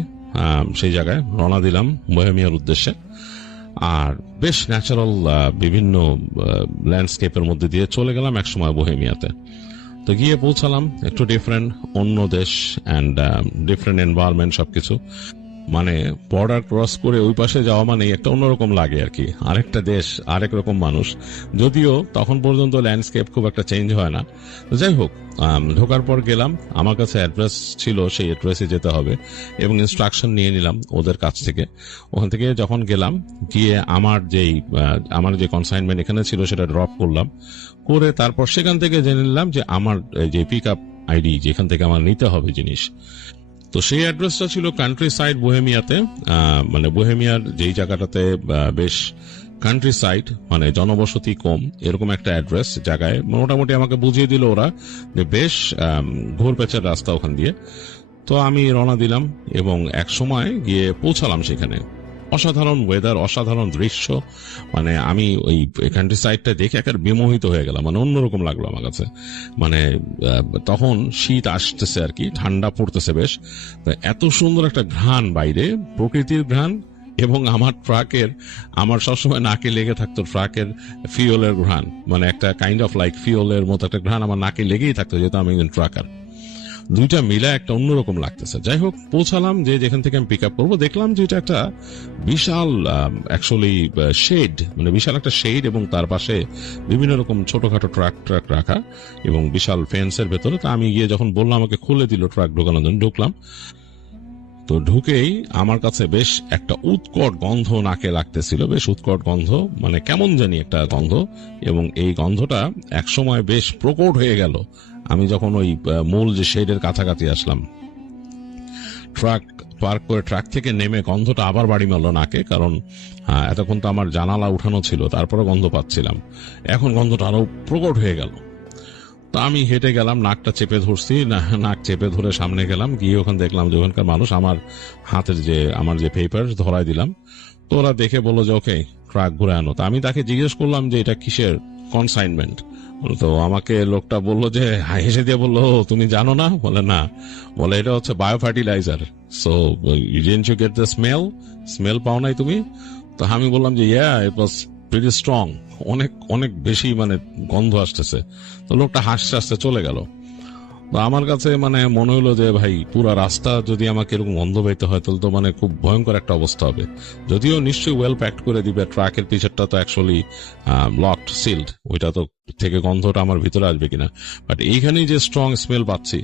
সেই জায়গায় রওনা দিলাম বোহেমিয়ার উদ্দেশ্যে। আর বেশ ন্যাচারাল বিভিন্ন ল্যান্ডস্কেপের মধ্যে দিয়ে চলে গেলাম একসময় বোহেমিয়াতে। তো গিয়ে পৌঁছালাম, একটু ডিফারেন্ট, অন্য দেশ অ্যান্ড ডিফারেন্ট এনভায়রনমেন্ট সবকিছু। মানে বর্ডার ক্রস করে ওই পাশে যাওয়া মানে একটা অন্যরকম লাগে আর কি, আরেকটা দেশ, আরেক রকম মানুষ। যদিও তখন পর্যন্ত ল্যান্ডস্কেপ খুব একটা চেঞ্জ হয় না। যাই হোক, ঢোকার পর গেলাম, আমার কাছে অ্যাড্রেস ছিল, সেই অ্যাড্রেসে যেতে হবে, এবং ইনস্ট্রাকশন নিয়ে নিলাম ওদের কাছ থেকে। ওখান থেকে যখন গেলাম, গিয়ে আমার যে কনসাইনমেন্ট এখানে ছিল সেটা ড্রপ করলাম, করে তারপর সেখান থেকে জেনে নিলাম যে আমার যে পিক আপ আইডি, যেখান থেকে আমার নিতে হবে জিনিস, তো সেই অ্যাড্রেসটা ছিল কান্ট্রি সাইড বোহেমিয়াতে। মানে বোহেমিয়ার যেই জায়গাটাতে বেশ কান্ট্রি সাইড, মানে জনবসতি কম, এরকম একটা অ্যাড্রেস জায়গায় মোটামুটি আমাকে বুঝিয়ে দিল ওরা যে বেশ ঘোর পেঁচার রাস্তা ওখান দিয়ে। তো আমি রওনা দিলাম এবং এক সময় গিয়ে পৌঁছালাম সেখানে। অসাধারণ ওয়েদার, অসাধারণ দৃশ্য, মানে আমি ওই কান্ট্রি সাইডটা দেখে একেবারে বিমোহিত হয়ে গেলাম, মানে অন্যরকম লাগলো আমার কাছে। মানে তখন শীত আসতেছে আর কি, ঠান্ডা পড়তেছে বেশ, এত সুন্দর একটা ঘ্রাণ বাইরে, প্রকৃতির ঘ্রাণ, এবং আমার সবসময় নাকে লেগে থাকতো ট্রাকের ফিওলের ঘ্রাণ, মানে একটা কাইন্ড অফ লাইক ফিওলের মতো একটা ঘ্রাণ আমার নাকে লেগেই থাকতো, যেহেতু আমি একজন ট্রাকার। দুইটা মিলা একটা অন্যরকম লাগতেছে। যাই হোক, পৌঁছালাম যে যেখান থেকে আমি পিক আপ করবো, দেখলাম যে এটা একটা বিশাল অ্যাকচুয়ালি শেড, মানে বিশাল একটা শেড, এবং তার পাশে বিভিন্ন রকম ছোটখাটো ট্রাক রাখা, এবং বিশাল ফেন্সের ভেতরে। তা আমি গিয়ে যখন বললাম, আমাকে খুলে দিল ট্রাক ঢোকানোর জন্য, ঢুকলাম। তো ঢুকেই আমার কাছে বেশ একটা উৎকট গন্ধ নাকে লাগতেছিল, বেশ উৎকট গন্ধ, মানে কেমন জানি একটা গন্ধ, এবং এই গন্ধটা একসময় বেশ প্রকট হয়ে গেল আমি যখন ওই মূল যে শেডের কাছাকাছি আসলাম। ট্রাক পার্ক করে ট্রাক থেকে নেমে গন্ধটা আবার বাড়ি মারল নাকে, কারণ এতক্ষণ তো আমার জানালা উঠানো ছিল, তারপরে গন্ধ পাচ্ছিলাম, এখন গন্ধটা আরো প্রকট হয়ে গেল। তো আমি হেঁটে গেলাম, নাকটা চেপে ধরছি, নাক চেপে ধরে সামনে গেলাম, গিয়ে ওখানে দেখলাম যে ওখানকার মানুষ আমার হাতের আমার যে পেপার ধরাই দিলাম। তো ওরা দেখে বললো যে ওকে, ট্রাক ঘুরে আনো। তো আমি তাকে জিজ্ঞেস করলাম যে এটা কিসের কনসাইনমেন্ট। তো আমাকে লোকটা বললো যে, হেসে দিয়ে বললো, তুমি জানো না? বলে না। বলে এটা হচ্ছে bio fertiliser. So didn't you get the smell পাও নাই তুমি? তো আমি বললাম যে ইয়া, ইট ওয়াজ প্রিটি স্ট্রং, অনেক অনেক বেশি মানে গন্ধ আসতেছে। তো লোকটা হাসতে হাসতে চলে গেল। তো আমার কাছে মানে মনে হলো যে ভাই, পুরা রাস্তা যদি আমাকে এরকম গন্ধ পাইতে হয় তাহলে তো মানে খুব ভয়ঙ্কর একটা অবস্থা হবে। যদিও নিশ্চয়ই ওয়েল প্যাকড করে দিবে, ট্রাকের পিছরটা তো অ্যাকচুয়ালি লকড সিল্ড, ওইটা তো থেকে গন্ধটা আমার ভিতরে আসবে কিনা, বাট এইখানেই যে স্ট্রং স্মেল পাচ্ছি।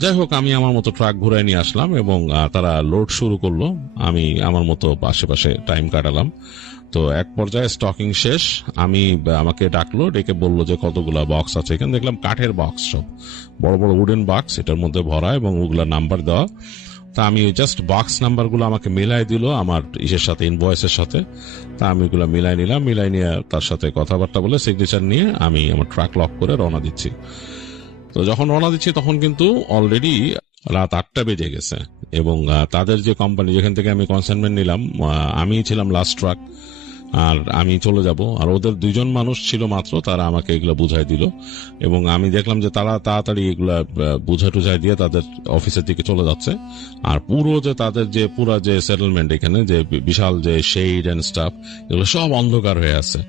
যাই হোক, আমি আমার মতো ট্রাক ঘুরাই নিয়ে আসলাম, এবং তারা লোড শুরু করলো, আমি আমার মতো আশেপাশে টাইম কাটালাম। তো এক পর্যায়ে স্টকিং শেষ, আমাকে ডাকলো, ডেকে বললো যে কতগুলা বক্স আছে এখানে। দেখলাম কাঠের বক্স, সব বড় বড় উডেন বক্স, এটার মধ্যে ভরা, এবং ওগুলা নাম্বার দেওয়া। তা আমি জাস্ট বক্স নাম্বারগুলো আমাকে মিলাই দিল আমার ইসের সাথে, ইনভয়েসের সাথে। তা আমি ওগুলো মিলাই নিলাম, মিলাই নিয়ে তার সাথে কথাবার্তা বলে সিগনেচার নিয়ে আমি আমার ট্রাক লক করে রওনা দিচ্ছি। তো যখন রওনা দিচ্ছি তখন কিন্তু অলরেডি রাত 8টা বেজে গেছে এবং তাদের যে কোম্পানি যেখান থেকে আমি কনসাইনমেন্ট নিলাম, আমি ছিলাম লাস্ট ট্রাক আর আমি চলে যাব, আর ওদের 2জন মানুষ ছিল মাত্র, তারা আমাকে এগুলো বুঝাই দিল এবং আমি দেখলাম যে তারা তাড়াতাড়ি এগুলা বুঝা টুঝাই দিয়ে তাদের অফিসের দিকে চলে যাচ্ছে। আর পুরো যে তাদের যে পুরা যে সেটেলমেন্ট, এখানে যে বিশাল যে শেড এন্ড স্টাফ, এগুলো সব অন্ধকার হয়ে আছে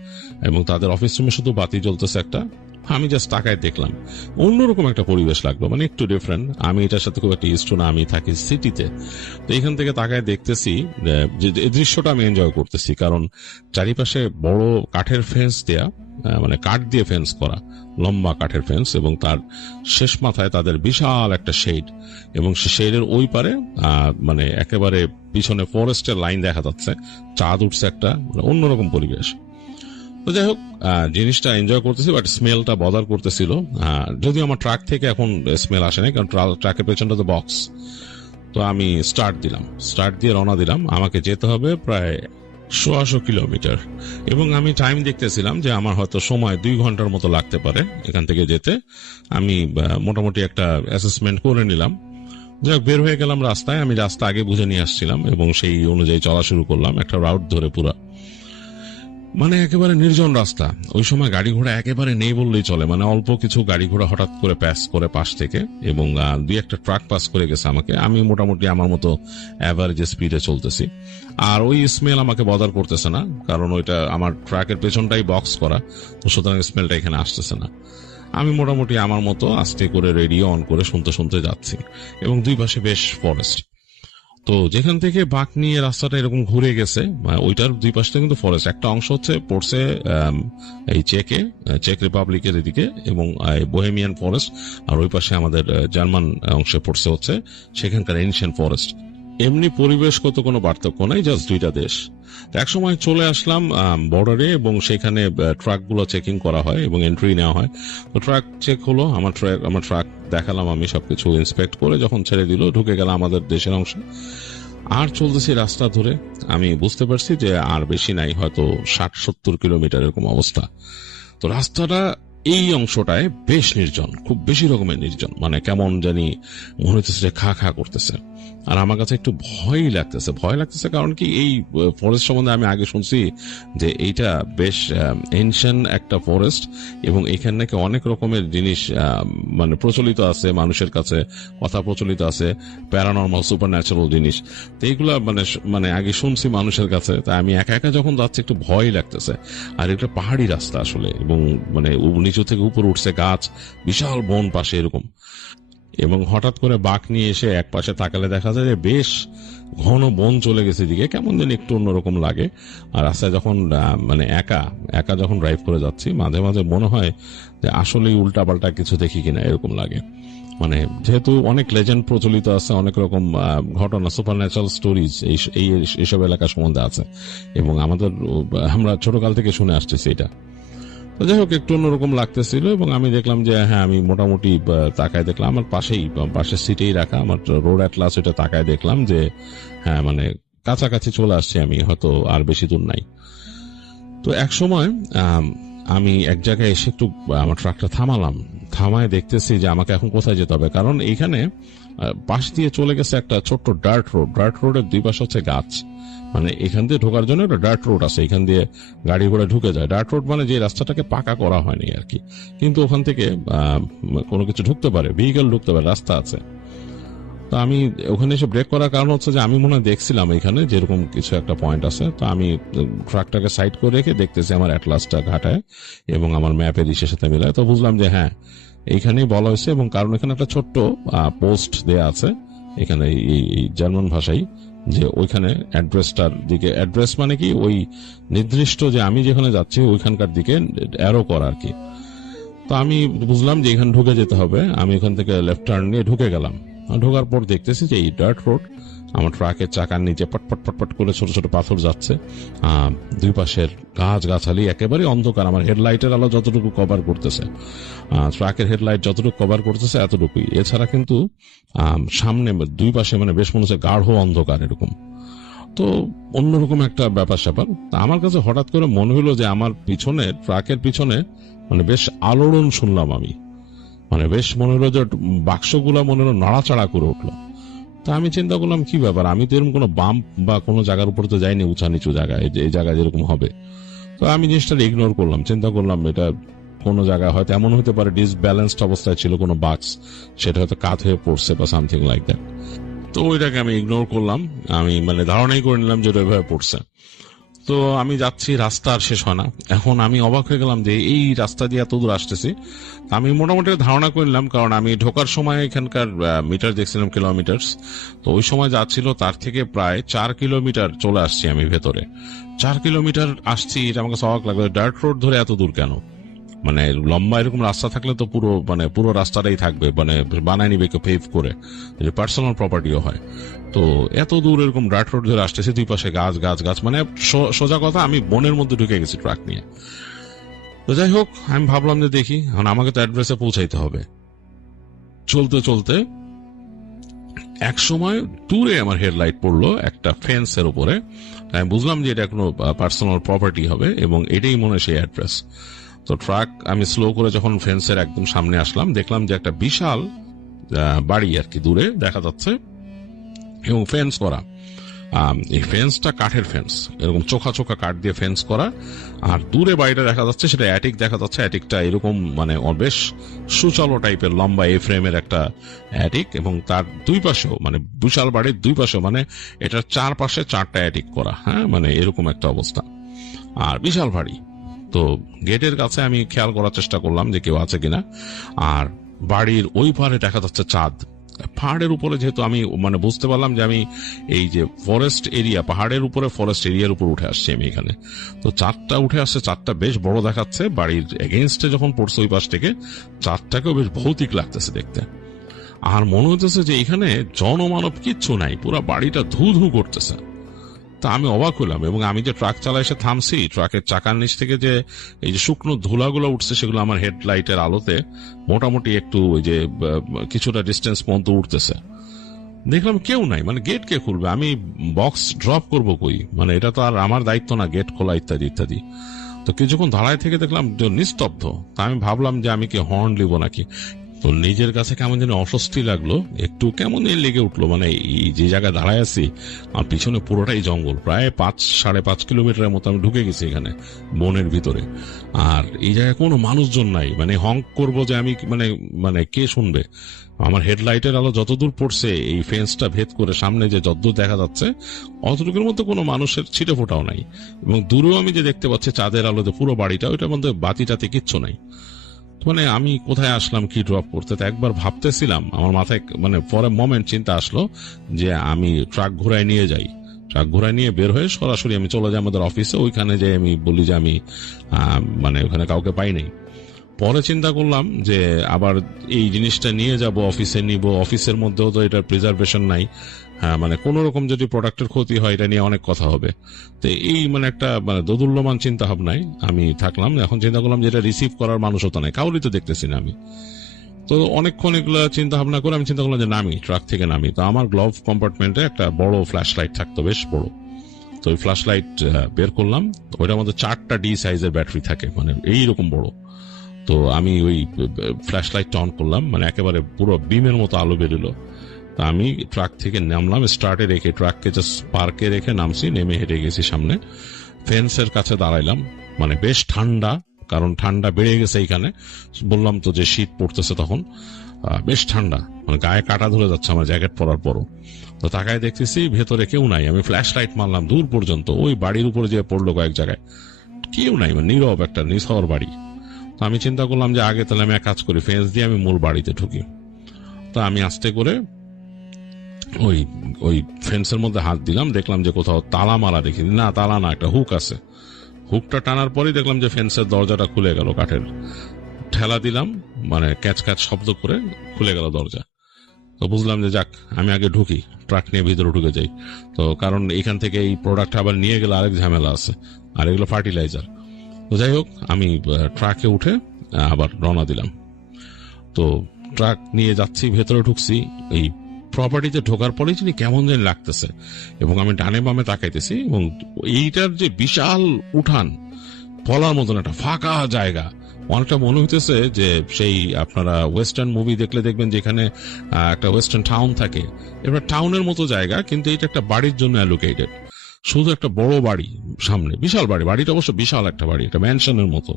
এবং তাদের অফিস রুমে শুধু বাতি জ্বলতেছে একটা। আমি জাস্ট তাকায় দেখলাম, অন্যরকম একটা পরিবেশ লাগলো, মানে একটু ডিফারেন্ট। আমি এটার সাথে খুব একটা ইস্টু না, আমি থাকি সিটিতে। তো এখান থেকে তাকায় দেখতেছি যে এই দৃশ্যটা আমি এনজয় করতেছি, কারণ চারিপাশে বড় কাঠের ফেন্স দেয়া, মানে কাঠ দিয়ে ফেন্স করা, লম্বা কাঠের ফেন্স, এবং তার শেষ মাথায় তাদের বিশাল একটা শেড, এবং সে শেডের ওই পারে মানে একেবারে পিছনে ফরেস্টের লাইন দেখা যাচ্ছে, চাঁদ উঠছে একটা, মানে অন্যরকম পরিবেশ। তো যাই হোক, জিনিসটা এনজয় করতেছি, বাট স্মেলটা বদার করতেছিল। যদিও আমার ট্রাক থেকে এখন স্মেল আসে না, কারণ ট্রাকের পেছনটা তো বক্স। তো আমি স্টার্ট দিয়ে রওনা দিলাম। আমাকে যেতে হবে প্রায় 100 কিলোমিটার এবং আমি টাইম দেখতেছিলাম যে আমার হয়তো সময় 2 ঘন্টার মতো লাগতে পারে এখান থেকে যেতে। আমি মোটামুটি একটা অ্যাসেসমেন্ট করে নিলাম। যাক, বের হয়ে গেলাম রাস্তায়। আমি রাস্তা আগে বুঝে নিয়ে আসছিলাম এবং সেই অনুযায়ী চলা শুরু করলাম, একটা রাউট ধরে পুরা। মানে একেবারে নির্জন রাস্তা, ওই সময় গাড়ি ঘোড়া একেবারে নেই বললেই চলে, মানে অল্প কিছু গাড়ি ঘোড়া হঠাৎ করে প্যাস করে পাশ থেকে, এবং 2-1টা ট্রাক পাস করে গেছে আমাকে। আমি মোটামুটি আমার মতো অ্যাভারেজ স্পিডে চলতেছি, আর ওই স্মেল আমাকে বদার করতেছে না, কারণ ওইটা আমার ট্রাকের পেছনটাই বক্স করা, তো সুতরাং স্মেলটা এখানে আসতেছে না। আমি মোটামুটি আমার মতো আস্তে করে রেডিও অন করে শুনতে শুনতে যাচ্ছি, এবং 2 পাশে বেশ ফরেস্ট। তো যেখান থেকে বাঁক নিয়ে রাস্তাটা এরকম ঘুরে গেছে, ওইটার 2 পাশে কিন্তু ফরেস্ট। একটা অংশ হচ্ছে পড়ছে এই চেক রিপাবলিকের এদিকে, এবং বোহেমিয়ান ফরেস্ট, আর ওই পাশে আমাদের জার্মান অংশে পড়ছে হচ্ছে সেখানকার এনশিয়েন্ট ফরেস্ট। এমনি পরিবেশগত কোনো পার্থক্য নাই, জাস্ট 2টা দেশ। এক সময় চলে আসলাম বর্ডারে, এবং সেখানে ট্রাকগুলো চেকিং করা হয় এবং এন্ট্রি নেওয়া হয়। তো ট্রাক চেক হলো, আমার ট্রাক দেখালাম, আমি সবকিছু ইন্সপেক্ট করে যখন ছেড়ে দিল, ঢুকে গেলাম আমাদের দেশের অংশে। আর চলতেছি রাস্তা ধরে। আমি বুঝতে পারছি যে আর বেশি নাই, হয়তো 60-70 কিলোমিটার এরকম অবস্থা। তো রাস্তাটা এই অংশটায় বেশ নির্জন, খুব বেশি রকমের নির্জন, মানে কেমন জানি মনে হচ্ছে যে খা খা করতেছে। আর আমার কাছে একটু ভয় লাগতেছে, কারণ কি এই ফরেস্ট সম্বন্ধে আমি আগে শুনছি যে এইটা বেশ এনশিয়েন্ট একটা ফরেস্ট, এবং এখানে নাকি অনেক রকমের জিনিস মানে প্রচলিত আছে, মানুষের কাছে কথা প্রচলিত আছে, প্যারানর্মাল সুপারন্যাচারাল জিনিস। তো এইগুলা মানে আগে শুনছি মানুষের কাছে। তাই আমি একা একা যখন যাচ্ছি একটু ভয় লাগতেছে। আর এটা পাহাড়ি রাস্তা আসলে, এবং মানে নিচু থেকে উপর উঠছে গাছ, বিশাল বন পাশে এরকম, এবং হঠাৎ করে বাঁক নিয়ে এসে এক পাশে তাকালে দেখা যায় যে বেশ ঘন বন চলে গেছে দিকে, কেমন যেন একটু অন্যরকম লাগে। আর রাস্তায় যখন মানে একা যখন ড্রাইভ করে যাচ্ছি, মাঝে মাঝে মনে হয় যে আসলেই উল্টাপাল্টা কিছু দেখি কিনা, এরকম লাগে। মানে যেহেতু অনেক লেজেন্ড প্রচলিত আছে, অনেক রকম ঘটনা, সুপারন্যাচারাল স্টোরিজ এইসব এলাকা সম্বন্ধে আছে, এবং আমরা ছোটকাল থেকে শুনে আসতেছি এটা। যাই হোক, একটু অন্যরকম লাগতেছিল, এবং আমি দেখলাম যে হ্যাঁ, আমি মোটামুটি তাকায় দেখলাম আমার পাশের সিটেই রাখা আমার রোড অ্যাটলাস, এটা তাকায় দেখলাম যে হ্যাঁ, মানে কাছাকাছি চলে আসছি আমি, হয়তো আর বেশি দূর নাই। তো এক সময় আমি এক জায়গায় এসে একটু আমার ট্রাকটা থামায় দেখতেছি যে আমাকে এখন কোথায় যেতে হবে, কারণ এইখানে পাশ দিয়ে চলে গেছে একটা ছোট্ট ডার্ট রোডের 2 পাশে হচ্ছে গাছ। মানে এখান দিয়ে ঢোকার জন্য একটা ডার্ট রোড আছে, এখান দিয়ে গাড়ি ঘোড়া ঢুকে যায়। ডার্ট রোড মানে যে রাস্তাটাকে পাকা করা হয়নি আর কি, কিন্তু ওখান থেকে কোনো কিছু ঢুকতে পারে, ভেহিকল ঢুকতে পারে, রাস্তা আছে। তো আমি ওখানে এসে ব্রেক করার কারণ হচ্ছে যে আমি মনে হয় দেখছিলাম এখানে যেরকম কিছু একটা পয়েন্ট আছে। তো আমি ট্রাকটাকে সাইড করে রেখে দেখতেছি আমার অ্যাটলাসটা ঘাটায় এবং আমার ম্যাপের ইসের সাথে মিলায়। তো বুঝলাম যে হ্যাঁ, এইখানেই বলা হয়েছে, এবং কারণ এখানে একটা ছোট্ট পোস্ট দেয়া আছে এখানে এই জার্মান ভাষায়, যে ওইখানে অ্যাড্রেসটার দিকে, অ্যাড্রেস মানে কি ওই নির্দিষ্ট যে আমি যেখানে যাচ্ছি ওইখানকার দিকে অ্যারো করা আর কি। তো আমি বুঝলাম যে এখানে ঢুকে যেতে হবে। আমি এখান থেকে লেফট টার্ন নিয়ে ঢুকে গেলাম। ঢোকার পর দেখতেছি যে এই ডার্ট রোড, আমার ট্রাকের চাকার নিচে পটপট করে ছোট ছোট পাথর যাচ্ছে, 2 পাশের গাছালি, একেবারে অন্ধকার। আমার হেডলাইটের আলো যতটুকু কভার করতেছে, ট্রাকের হেডলাইট যতটুকু কভার করতেছে এতটুকুই, এছাড়া কিন্তু সামনে 2 পাশে মানে বেশ মনে হচ্ছে গাঢ় অন্ধকার এরকম। তো অন্যরকম একটা ব্যাপার স্যাপার। আমার কাছে হঠাৎ করে মনে হলো যে আমার পিছনে, ট্রাকের পিছনে মানে বেশ আলোড়ন শুনলাম আমি, মানে বেশ মনে হলো যে বাক্সগুলা মনে হলো নাড়াচাড়া করে উঠলো। তা আমি চিন্তা করলাম কি ব্যাপার, আমি তো এরকম কোনো বাম্প বা কোনো জায়গার উপর তো যাইনি, উঁচা নিচু জায়গায়, এই জায়গায় যেরকম হবে। তো আমি জিনিসটা ইগনোর করলাম, চিন্তা করলাম এটা কোনো জায়গায় হয়তো এমন হতে পারে ডিসব্যালেন্সড অবস্থায় ছিল কোনো বাক্স, সেটা হয়তো কাত হয়ে পড়ছে বা সামথিং লাইক দ্যাট। তো ওইটাকে আমি ইগনোর করলাম, আমি মানে ধারণাই করে নিলাম যে ওটা এভাবে পড়ছে। তো আমি যাচ্ছি, রাস্তা আর শেষ হয় না। এখন আমি অবাক হয়ে গেলাম যে এই রাস্তা দিয়ে এত দূর আসতেছি। আমি মোটামুটি ধারণা করে নিলাম, কারণ আমি ঢোকার সময় এখানকার মিটার দেখছিলাম কিলোমিটার, তো ওই সময় যাচ্ছিল তার থেকে প্রায় 4 কিলোমিটার চলে আসছি আমি ভেতরে। 4 কিলোমিটার আসছি, এটা আমাকে অবাক লাগলো, ডার্ট রোড ধরে এত দূর কেন? মানে লম্বা এরকম রাস্তা থাকলে তো পুরো রাস্তাটাই থাকবে, মানে বানায় নিবে কেউ পেভ করে, পার্সোনাল প্রপার্টিও হয়। তো এত দূর এরকম ডার্ট রোড ধরে আসতেছে, দুই পাশে গাছ গাছ গাছ, মানে সোজা কথা আমি বনের মধ্যে ঢুকে গেছি ট্রাক নিয়ে। তো যাই হোক, আমি ভাবলাম যে দেখি, এখন আমাকে তো অ্যাড্রেসে পৌঁছাইতে হবে। চলতে চলতে এক সময় দূরে আমার হেডলাইট পড়লো একটা ফেন্সের উপরে। আমি বুঝলাম যে এটা কোনো পার্সোনাল প্রপার্টি হবে এবং এটাই মনে হয় সেই অ্যাড্রেস। তো ট্রাক আমি স্লো করে যখন ফেন্সের একদম সামনে আসলাম, দেখলাম যে একটা বিশাল বাড়ি আর কি দূরে দেখা যাচ্ছে এবং ফেন্স করা। এই ফেন্সটা কাঠের ফেন্স, এরকম চোখা চোখা কাঠ দিয়ে ফেন্স করা। আর দূরে বাড়িটা দেখা যাচ্ছে, সেটা অ্যাটিক দেখা যাচ্ছে। অ্যাটিকটা এরকম মানে বেশ সুচালো টাইপের, লম্বা এ ফ্রেমের একটা অ্যাটিক, এবং তার দুই পাশেও মানে বিশাল বাড়ির দুই পাশেও মানে এটার চারপাশে 4টা অ্যাটিক করা, হ্যাঁ, মানে এরকম একটা অবস্থা। আর বিশাল বাড়ি। তো গেটের কাছে আমি খেয়াল করার চেষ্টা করলাম যে কেউ আছে কিনা। আর বাড়ির ওই পারে দেখা যাচ্ছে চাঁদ। পাহাড়ের উপরে যেহেতু আমি মানে বুঝতে পারলাম যে আমি এই যে ফরেস্ট এরিয়া, পাহাড়ের উপরে ফরেস্ট এরিয়ার উপর উঠে আসছি আমি এখানে। তো চাঁদটা উঠে আসছে, চাঁদটা বেশ বড় দেখাচ্ছে, বাড়ির এগেইনস্টে যখন পড়ছে ওই পাশ থেকে চাঁদটাকেও বেশ ভৌতিক লাগতেছে দেখতে। আর মনে হতেছে যে এখানে জনমানব কিচ্ছু নাই, পুরো বাড়িটা ধু ধু করতেছে। তা আমি অবাক হলাম, এবং আমি যে ট্রাক চালা এসে থামছি, ট্রাকের চাকার নিচ থেকে যে এই যে শুকনো ধুলাগুলো উঠছে, সেগুলো আমার হেডলাইটের আলোতে মোটামুটি একটু ওই যে কিছুটা ডিস্টেন্স পর্যন্ত উঠতেছে। দেখলাম কেউ নাই, মানে গেট কে খুলবে, আমি বক্স ড্রপ করবো কই, মানে এটা তো আর আমার দায়িত্ব না গেট খোলা ইত্যাদি ইত্যাদি। তো কিছুক্ষণ দাঁড়ায় থেকে দেখলাম যে নিস্তব্ধ। তা আমি ভাবলাম যে আমি কি হর্ন দিব নাকি। তো নিজের কাছে কেমন যেন অস্বস্তি লাগলো, একটু কেমন লেগে উঠলো। মানে এই যে জায়গায় দাঁড়ায় আছি, আমার পিছনে পুরোটাই জঙ্গল, প্রায় 5-5.5 কিলোমিটারের মতো আমি ঢুকে গেছি এখানে বনের ভিতরে। আর এই জায়গায় কোনো মানুষজন নাই, মানে হংক করবো যে আমি মানে কে শুনবে। আমার হেডলাইটের আলো যতদূর পড়ছে এই ফেন্সটা ভেদ করে সামনে যে যতদূর দেখা যাচ্ছে, অতটুকুর মধ্যে কোনো মানুষের ছিটে ফোটাও নাই। এবং দূরেও আমি যে দেখতে পাচ্ছি চাঁদের আলোতে পুরো বাড়িটা, ওইটার মধ্যে বাতি টাতি কিচ্ছু নাই। মানে আমি কোথায় আসলাম, কি ড্রপ করতে। তো একবার ভাবতেছিলাম, আমার মাথায় মানে পরে মোমেন্ট চিন্তা আসলো যে আমি ট্রাক ঘোরায় নিয়ে যাই, ট্রাক ঘোরায় নিয়ে বের হয়ে সরাসরি আমি চলে যাই আমাদের অফিসে, ওইখানে যে আমি বলি যে আমি মানে ওখানে কাউকে পাই নাই। পরে চিন্তা করলাম যে আবার এই জিনিসটা নিয়ে যাব অফিসে, নিব, অফিসের মধ্যেও তো এটার প্রিজার্ভেশন নাই, হ্যাঁ, মানে কোন রকম যদি প্রোডাক্টের ক্ষতি হয় এটা নিয়ে অনেক কথা হবে। তো এই মানে একটা মানে দোদুল্যমান চিন্তা ভাবনায় আমি থাকলাম। এখন চিন্তা করলাম যে এটা রিসিভ করার মানুষও তো নাই, কাউরই তো দেখতেছি না আমি। তো অনেকক্ষণ এগুলো চিন্তা ভাবনা করে আমি চিন্তা করলাম যে নামি, ট্রাক থেকে নামি। তো আমার গ্লোভ কম্পার্টমেন্টে একটা বড় ফ্ল্যাশ লাইট থাকতো, বেশ বড়। তো ওই ফ্ল্যাশ লাইট বের করলাম, ওইটার মধ্যে 4টা ডি সাইজের ব্যাটারি থাকে, মানে এইরকম বড়। তো আমি ওই ফ্ল্যাশ লাইটটা অন করলাম, মানে একেবারে পুরো বিমের মতো আলো বেরোলো। তো আমি ট্রাক থেকে নামলাম, স্টার্টে রেখে ট্রাককে জাস্ট পার্কে রেখে নামছি, নেমে হেঁটে গেছি সামনে ফেন্সের কাছে দাঁড়াইলাম। মানে বেশ ঠান্ডা, কারণ ঠান্ডা বেড়ে গেছে এইখানে, বললাম তো যে শীত পড়তেছে তখন, বেশ ঠান্ডা, মানে গায়ে কাটা ধরে যাচ্ছে আমার জ্যাকেট পরার পরও। তো তাকায় দেখতেছি ভেতরে কেউ নাই। আমি ফ্ল্যাশ লাইট মারলাম দূর পর্যন্ত, ওই বাড়ির উপরে যে পড়লো কয়েক জায়গায়, কেউ নাই, মানে নীরব একটা নিছর বাড়ি। তো আমি চিন্তা করলাম যে আগে তাহলে আমি এক কাজ করি, ফেন্স দিয়ে আমি মূল বাড়িতে ঢুকি। তো আমি আস্তে করে ওই ফেন্সের মধ্যে হাত দিলাম, দেখলাম যে কোথাও তালা মারা রেখে, না তালা না, একটা হুক আছে। হুকটা টানার পরেই দেখলাম যে ফেন্সের দরজাটা খুলে গেল, কাঠের। ঠেলা দিলাম, মানে ক্যাচ ক্যাচ শব্দ করে খুলে গেল দরজা। তো বুঝলাম যে যাক, আমি আগে ঢুকি, ট্রাক নিয়ে ভিতরে ঢুকে যাই। তো কারণ এখান থেকে এই প্রোডাক্ট আবার নিয়ে গেলে আরেক ঝামেলা আছে, আর এগুলো ফার্টিলাইজার। তো যাই হোক, আমি ট্রাকে উঠে আবার রওনা দিলাম। তো ট্রাক নিয়ে যাচ্ছি, ভেতরে ঢুকছি। এই প্রপার্টিতে ঢোকার পরেই যিনি কেমন যেন লাগতেছে, এবং আমি ডানে বামে তাকাইতেছি, এবং এইটার যে বিশাল উঠান, বলার মতন একটা ফাঁকা জায়গা, অনেকটা মনে হইতেছে যে সেই আপনারা ওয়েস্টার্ন মুভি দেখলে দেখবেন যেখানে একটা ওয়েস্টার্ন টাউন থাকে, এবার টাউনের মতো জায়গা, কিন্তু এটা একটা বাড়ির জন্য অ্যালোকেটেড, শুধু একটা বড় বাড়ি সামনে, বিশাল বাড়ি, বাড়িটা অবশ্য বিশাল একটা বাড়ি, একটা ম্যানশনের মতো।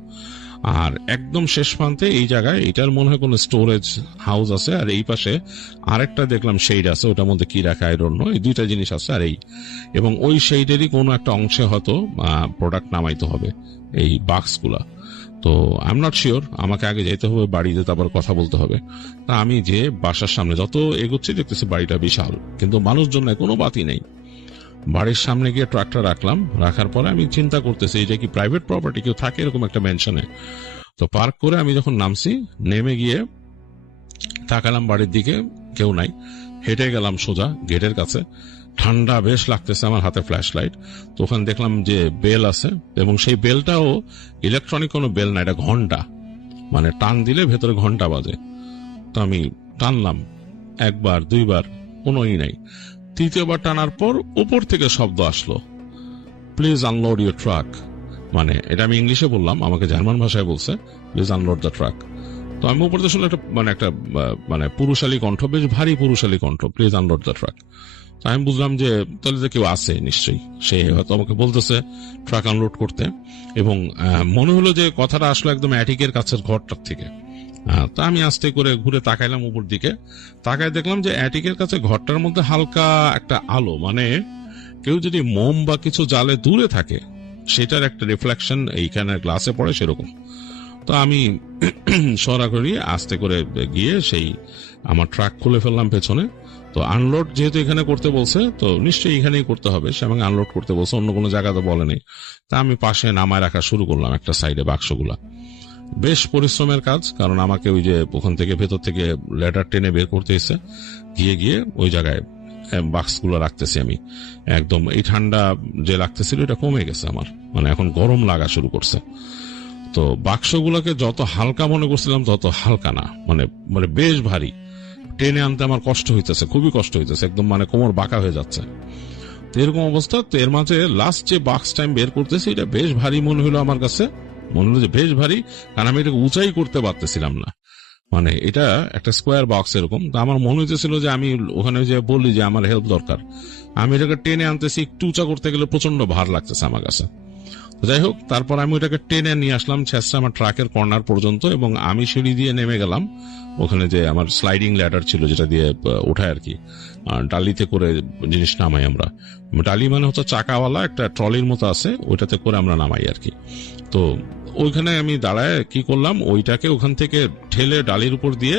আর একদম শেষ প্রান্তে এই জায়গায় এটার মনে হয় কোনো স্টোরেজ হাউস আছে, আর এই পাশে আরেকটা দেখলাম শেড আছে, ওটার মধ্যে কি রাখা আই ডোন্ট নো, এই দুইটা জিনিস আছে। আর এই এবং ওই শেডেরই কোনো একটা অংশে হয়তো প্রোডাক্ট নামাইতে হবে এই বাক্সগুলা। তো আই এম নট শিওর, আমাকে আগে যেতে হবে বাড়িতে, তারপর কথা বলতে হবে। তা আমি যে বাসার সামনে যত এগোচ্ছি দেখতেছি বাড়িটা বিশাল, কিন্তু মানুষজন নাই, কোনো বাতি নেই। বাড়ির সামনে গিয়ে ট্রাকটা রাখলাম, রাখার পরে আমি চিন্তা করতেছি এটা কি প্রাইভেট প্রপার্টি, কেউ থাকে এরকম একটা ম্যানশনে। তো পার্ক করে আমি যখন নামছি, নেমে গিয়ে তাকালাম বাড়ির দিকে, কেউ নাই। হেঁটে গেলাম সোজা গেটের কাছে, ঠান্ডা বেশ লাগতেছে, আমার হাতে ফ্ল্যাশ লাইট। তো ওখানে দেখলাম যে বেল আছে, এবং সেই বেলটাও ইলেকট্রনিক কোনো বেল না, এটা ঘন্টা, মানে টান দিলে ভেতরে ঘন্টা বাজে। তো আমি টানলাম একবার দুইবার, কোনোই নাই। তৃতীয়বার টানার পর উপর থেকে শব্দ আসলো, প্লিজ আনলোড ইউর ট্রাক। মানে এটা আমি ইংলিশে বললাম, আমাকে জার্মান ভাষায় বলছে প্লিজ আনলোড দ্য ট্রাক। তো আমি উপর থেকে শুনলাম একটা পুরুষালী কণ্ঠ, বেশ ভারী পুরুষালী কণ্ঠ, প্লিজ আনলোড দ্য ট্রাক। তো আমি বুঝলাম যে তাহলে তো কেউ আছে নিশ্চয়ই, সে হয়তো আমাকে বলতেছে ট্রাক আনলোড করতে। এবং মনে হলো যে কথাটা আসলো একদম অ্যাটিকের কাছের ঘরটার থেকে। তা আমি আস্তে করে ঘুরে তাকাইলাম উপর দিকে, তাকায় দেখলাম যে অ্যাটিকের কাছে ঘরটার মধ্যে হালকা একটা আলো, মানে কেউ যদি মোম বা কিছু জ্বালে দূরে থাকে সেটার একটা রিফ্লেকশন এইখানে গ্লাসে পড়ে, সেরকম। তো আমি সরাসরি আস্তে করে গিয়ে সেই আমার ট্রাক খুলে ফেললাম পেছনে। তো আনলোড যেহেতু এখানে করতে বলছে, তো নিশ্চয়ই এখানেই করতে হবে, সে আমাকে আনলোড করতে বলছে, অন্য কোনো জায়গা তো বলেনি। তা আমি পাশে নামায় রাখা শুরু করলাম একটা সাইডে বাক্সগুলা। বেশ পরিশ্রমের কাজ, কারণ আমাকে ওই যে ওখান থেকে ভেতর থেকে লেটার টেনে বের করতে এসে গিয়ে ওই জায়গায় বাক্সগুলো রাখতেছি আমি। একদম এই ঠান্ডা যে লাগতেছিল এটা কমে গেছে আমার, মানে এখন গরম লাগা শুরু করছে। তো বাক্সগুলোকে যত হালকা মনে করছিলাম তত হালকা না, মানে বেশ ভারী, টেনে আনতে আমার কষ্ট হইতেছে, খুবই কষ্ট হইতেছে, একদম মানে কোমর বাঁকা হয়ে যাচ্ছে। তো এরকম অবস্থা। তো এর মাঝে লাস্ট যে বাক্স টাইম বের করতেছি, এটা বেশ ভারী মনে হলো আমার কাছে, মনে হলো যে বেশ ভারী, কারণ আমি এটাকে উঁচাই করতে পারতেছিলাম না, মানে এটা একটা স্কোয়ার বক্স এরকম। তো আমার মনে হইতেছিল যে আমি ওখানে যে বললি যে আমার হেল্প দরকার, আমি এটাকে টেনে আনতেছি, একটু উঁচা করতে গেলে প্রচন্ড ভার লাগতেছে আমার কাছে। যাই হোক, তারপর আমি ওটাকে টেনে নিয়ে আসলাম ছেঁচড়া আমার ট্রাকের কর্নার পর্যন্ত, এবং আমি সিঁড়ি দিয়ে নেমে গেলাম। ওখানে যে আমার স্লাইডিং ল্যাডার ছিল যেটা দিয়ে ওঠায় আর কি, ডালিতে করে জিনিস নামাই আমরা। ডালি মানে হচ্ছে চাকাওয়ালা একটা ট্রলির মতো আছে, ওইটাতে করে আমরা নামাই আর কি। তো ওইখানে আমি দাঁড়ায় কি করলাম, ওইটাকে ওখান থেকে ঠেলে ডালির উপর দিয়ে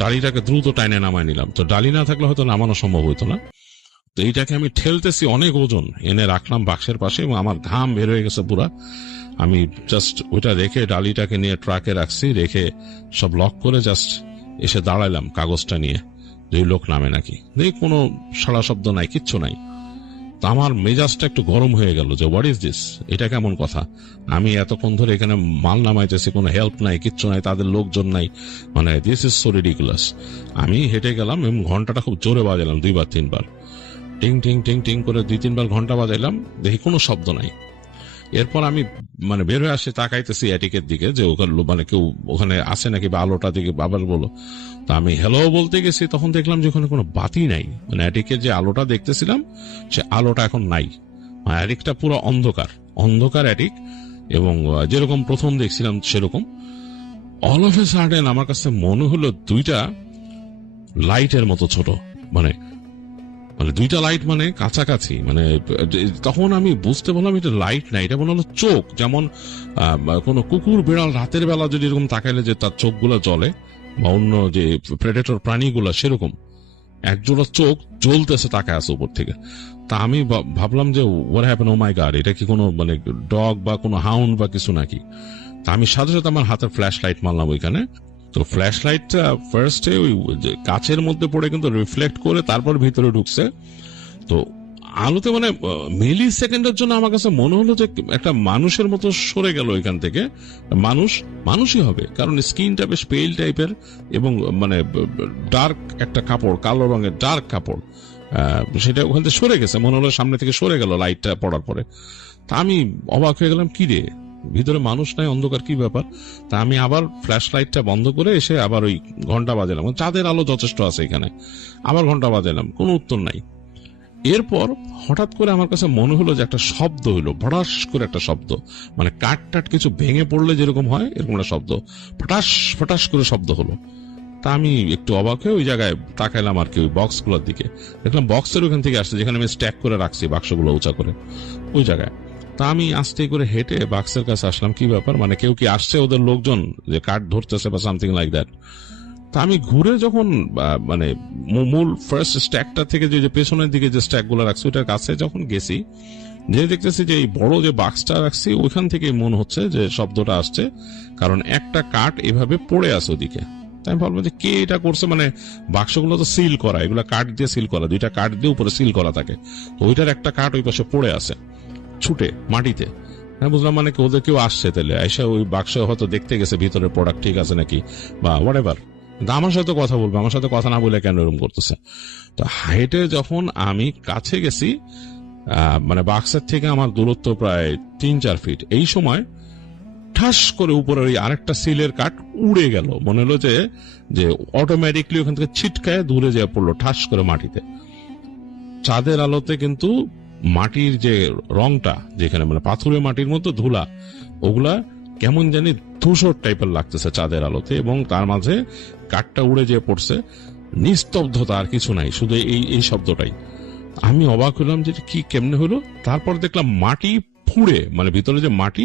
ডালিটাকে দ্রুত টাইনে নামায় নিলাম। তো ডালি না থাকলে হয়তো নামানো সম্ভব হইতো না। তো এইটাকে আমি ঠেলতেছি, অনেক ওজন এনে রাখলাম বাক্সের পাশে, এবং আমার ঘাম বের হয়ে গেছে পুরা। আমি জাস্ট ওইটা রেখে ডালিটাকে নিয়ে ট্রাকে রাখছি, রেখে সব লক করে জাস্ট এসে দাঁড়াইলাম কাগজটা নিয়ে, যে লোক নামে নাকি। দেখি কোনো সাড়া শব্দ নাই, কিচ্ছু নাই। তো আমার মেজাজটা একটু গরম হয়ে গেল যে হোয়াট ইজ দিস, এটা কেমন কথা, আমি এতক্ষণ ধরে এখানে মাল নামাইতেছি, কোনো হেল্প নাই, কিচ্ছু নাই, তাদের লোকজন নাই, মানে দিস ইজ সো রিডিকুলাস। আমি হেঁটে গেলাম এবং ঘন্টাটা খুব জোরে বাজালাম, 2-3 টিং টিং টিং টিং করে 2-3 ঘন্টা বাজাইলাম, দেখি কোনো শব্দ নাই। এরপর আমি বের হয়ে আসে তাকাইতেছি অ্যাটিকের দিকে যে ওখানে কেউ ওখানে আসে নাকি, বা আলোটা দিকে বাবার বলো। তো আমি হ্যালো বলতে গেছি, তখন দেখলাম যে ওখানে কোনো বাতি নাই, মানে অ্যাটিকের যে আলোটা দেখতেছিলাম সে আলোটা এখন নাই, অ্যাটিকটা পুরো অন্ধকার অ্যাটিক, এবং যেরকম প্রথম দেখছিলাম সেরকম। অল অফ এ সাডেন আমার কাছে মনে হলো দুইটা লাইটের মতো ছোট, মানে দুইটা লাইট, মানে কাছাকাছি, মানে তখন আমি বুঝতে পারলাম এটা লাইট না, এটা মনে হলো চোখ, যেমন কোন কুকুর বিড়াল রাতের বেলা যদি এরকম তাকাইলে যে তার চোখগুলো জ্বলে, বা অন্য যে প্রেডেটর প্রাণীগুলা সেরকম একজোড়া চোখ জ্বলতেছে তাকায় আছে উপর থেকে। তা আমি ভাবলাম যে what happen, oh my god, এটা কি কোনো ডগ বা কোনো হাউন্ড বা কিছু নাকি। তা আমি সাথে সাথে আমার হাতের ফ্ল্যাশ লাইট মারলাম ওইখানে। তো ফ্ল্যাশ লাইটটা ফার্স্টে ওই কাচের মধ্যে পড়ে কিন্তু রিফ্লেক্ট করে তারপর ভিতরে ঢুকছে। তো আলোতে মিলি সেকেন্ডের জন্য আমার কাছে মনে হলো যে একটা মানুষের মতো সরে গেল এখান থেকে। মানুষই হবে, কারণ স্কিনটা বেশ পেল টাইপের, এবং ডার্ক একটা কাপড়, কালো রঙের ডার্ক কাপড়, সেটা ওখান থেকে সরে গেছে, মনে হলো সামনে থেকে সরে গেল লাইটটা পড়ার পরে। তা আমি অবাক হয়ে গেলাম, কি রে ভিতরে মানুষ নাই, অন্ধকার, কি ব্যাপার? তা আমি আবার ফ্ল্যাশ লাইটটা বন্ধ করে এসে আবার ওই ঘন্টা বাজালাম, চাঁদের আলো যথেষ্ট আছে এখানে, আবার ঘন্টা বাজালাম, কোনো উত্তর নাই। এরপর হঠাৎ করে আমার কাছে মনে হলো যে একটা শব্দ হইলো, ভড়াস করে একটা শব্দ, মানে কাঠ টাট কিছু ভেঙে পড়লে যেরকম হয় এরকম একটা শব্দ, ফটাস ফটাস করে শব্দ হলো। তা আমি একটু অবাক হয়ে ওই জায়গায় তাকাইলাম আর কি, ওই বক্সগুলোর দিকে, দেখলাম বক্সের ওখান থেকে আসছে, যেখানে আমি স্ট্যাক করে রাখছি বাক্সগুলো উঁচা করে ওই জায়গায়। তা আমি আস্তে করে হেঁটে বাক্সের কাছে আসলাম, কি ব্যাপার, মানে কেউ কি আসছে, ওদের লোকজন যে কাঠ ধরতেছে বা সামথিং লাইক দ্যাট। তা আমি ঘুরে যখন মানে মূল ফার্স্ট স্ট্যাকটা থেকে যে পেছনের দিকে যে স্ট্যাক গুলো রাখছি ওটার কাছে যখন গেছি, যে দেখতেছি যে এই বড় যে বাক্সটা রাখছি ওইখান থেকে মনে হচ্ছে যে শব্দটা আসছে, কারণ একটা কাঠ এভাবে পড়ে আছে ওদিকে। তাই আমি ভাবলাম যে কে এটা করছে, মানে বাক্সগুলো তো সিল করা, এগুলো কাঠ দিয়ে সিল করা, দুইটা কাঠ দিয়ে উপরে সিল করা থাকে, তো ওইটার একটা কাঠ ওই পাশে পড়ে আছে ছুটে মাটিতে। আমি বুঝলাম মানে ওদের কেউ আসছে, তাহলে আইসা ওই বাক্স হয়তো দেখতে গেছে ভিতরে প্রোডাক্ট ঠিক আছে নাকি বা হোয়াট এভার, আমার সাথে কথা বলবে, আমার সাথে কথা না বলে কেন এরকম করতেছে। তো হাইটে যখন আমি কাছে গেছি, মানে বাক্সের থেকে আমার দূরত্ব প্রায় 3-4 ফিট, এই সময় ঠাস করে উপরে ওই আরেকটা সিলের কাঠ উড়ে গেল, মনে হলো যে অটোমেটিকলি ওখান থেকে ছিটকায় দূরে যেয়ে পড়লো ঠাস করে মাটিতে। চাঁদের আলোতে কিন্তু মাটির যে রংটা, যেখানে মানে পাথুরে মাটির মতো ধুলা, ওগুলা কেমন জানি ধূসর টাইপের লাগতেছে চাঁদের আলোতে, এবং তার মাঝে কাঠটা উড়ে যেয়ে পড়ছে, নিস্তব্ধতা, আর কিছু নাই, শুধু এই শব্দটাই। আমি অবাক হলাম যে কি কেমনে হলো। তারপর দেখলাম মাটি ফুড়ে, মানে ভিতরে যে মাটি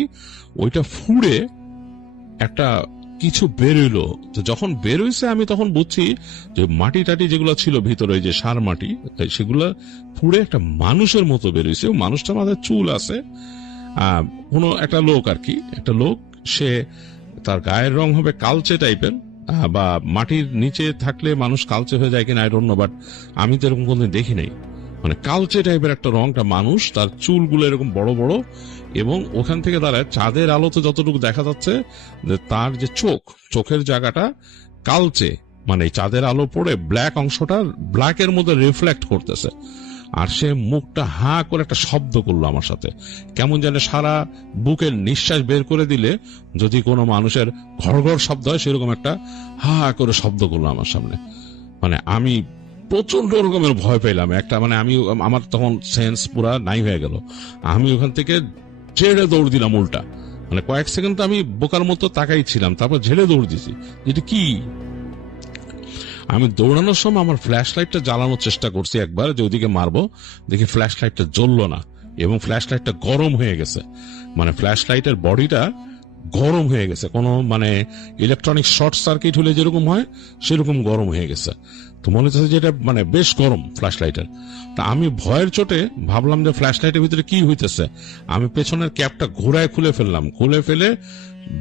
ওইটা ফুড়ে একটা কিছু বেরোইলো। তো যখন বেরোইছে আমি তখন বুঝছি যে মাটি টাটি যেগুলো ছিল ভিতরে, যে সার মাটি, সেগুলা ফুড়ে একটা মানুষের মতো বেরোইছে। মানুষটার মাথায় চুল আছে, কোনো একটা লোক আর কি, একটা লোক, সে তার গায়ের রং হবে কালচে টাইপের, বা মাটির নিচে থাকলে মানুষ কালচে হয়ে যায় কিনা আই ডোন্ট নো, বাট আমি তো এরকম কোনদিন দেখি নাই, মানে কালচে টাইপের একটা রংটা মানুষ, তার চুলগুলো এরকম বড় বড়, এবং ওখান থেকে দাঁড়ায় চাঁদের আলোতে যতটুকু দেখা যাচ্ছে যে তার যে চোখের জায়গাটা কালচে, মানে চাঁদের আলো পড়ে ব্ল্যাক অংশটা ব্ল্যাকের মধ্যে রিফ্লেক্ট করতেছে। আর সে মুখটা হা করে একটা শব্দ করলো আমার সাথে, কেমন যেন সারা বুকের নিঃশ্বাস বের করে দিলে যদি কোনো মানুষের ঘড়ঘড় শব্দ হয় সেরকম একটা হা করে শব্দ করলো আমার সামনে। মানে আমি প্রচন্ড রকমের ভয় পেলাম একটা, মানে আমার তখন সেন্স পুরা নাই হয়ে গেল। আমি ওখান থেকে ঝেড়ে দৌড় দিলাম উল্টা, মানে কয়েক সেকেন্ড তো আমি বোকার মতো তাকাই ছিলাম, তারপর ঝেড়ে দৌড় দিছি। এটা কি, আমি দৌড়ানোর সময় আমার ফ্ল্যাশ লাইটটা জ্বালানোর চেষ্টা করছি একবার, যে ওদিকে মারবো, দেখি ফ্ল্যাশ লাইটটা জ্বললো না, এবং ফ্ল্যাশ লাইটটা গরম হয়ে গেছে, মানে ফ্ল্যাশ লাইটের বডিটা গরম হয়ে গেছে, কোনো মানে ইলেকট্রনিক শর্ট সার্কিট হলে যেরকম হয় সেরকম গরম হয়ে গেছে। তো মনে হচ্ছে যে এটা মানে বেশ গরম ফ্ল্যাশ লাইটের। তা আমি ভয়ের চোটে ভাবলাম যে ফ্ল্যাশ লাইটের ভিতরে কি হইতেছে, আমি পেছনের ক্যাপটা ঘোরায় খুলে ফেললাম, খুলে ফেলে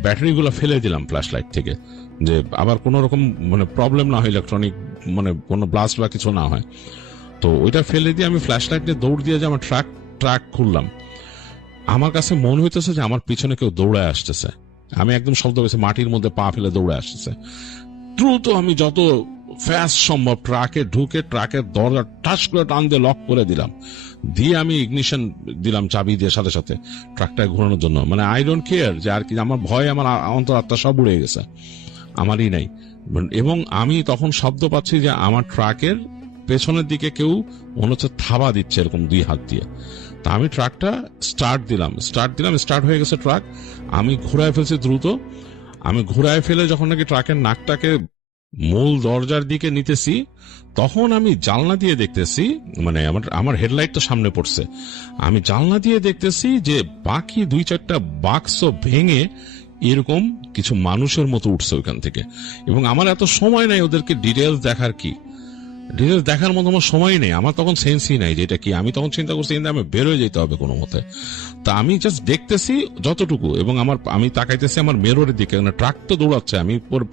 ব্যাটারিগুলো ফেলে দিলাম ফ্ল্যাশ লাইট থেকে, যে আবার কোন রকম মানে প্রবলেম না হয়, ইলেকট্রনিক মানে কোনো ব্লাস্ট বা কিছু না হয়। তো ওইটা ফেলে দিয়ে আমি ফ্ল্যাশ লাইট নিয়ে দৌড় দিয়ে যে আমার ট্রাক খুললাম। আমার কাছে মনে হইতেছে যে আমার পিছনে কেউ দৌড়ায় আসতেছে, আমি একদম শব্দ পেয়েছি মাটির মধ্যে পা ফেলে দৌড়ে আসতেছে। দ্রুত আমি যত ফাস্ট সম্ভব ট্রাকে ঢুকে ট্রাকের দরজা টাচ করে টান দিয়ে লক করে দিলাম, দিয়ে আমি ইগনিশন দিলাম চাবি দিয়ে সাথে সাথে ট্রাকটা ঘোরানোর জন্য। মানে আই ডোন্ট কেয়ার যে আর কি, আমার ভয়, আমার অন্তরাত্মা সব উড়ে গেছে, আমারই নাই। এবং আমি তখন শব্দ পাচ্ছি যে আমার ট্রাকের পেছনের দিকে কেউ মনে হচ্ছে থাবা দিচ্ছে এরকম 2 হাত দিয়ে। তা আমি ট্রাকটা স্টার্ট দিলাম, স্টার্ট হয়ে গেছে ট্রাক। আমি ঘুরায় ফেলছি দ্রুত। আমি ঘুরায় ফেলে যখন নাকি ট্রাকের নাকটাকে মূল দরজার দিকে নিতেছি, তখন আমি জানলা দিয়ে দেখতেছি, মানে আমার হেডলাইট তো সামনে পড়ছে, আমি জানলা দিয়ে দেখতেছি যে বাকি 2-4টা বাক্স ভেঙে এরকম কিছু মানুষের মতো উঠছে ওইখান থেকে। এবং আমার এত সময় নাই ওদেরকে ডিটেলস দেখার মতো আমার সময় নেই, আমার তখন সেন্সই নাই যেটা কি। আমি তখন চিন্তা করছি আমি বের হয়ে যেতে হবে কোনো মতে। তা আমি জাস্ট দেখতেছি যতটুকু, এবং আমি তাকাইতেছি আমার মেরোরের দিকে, ট্রাক তো দৌড়াচ্ছে, আমি পুরো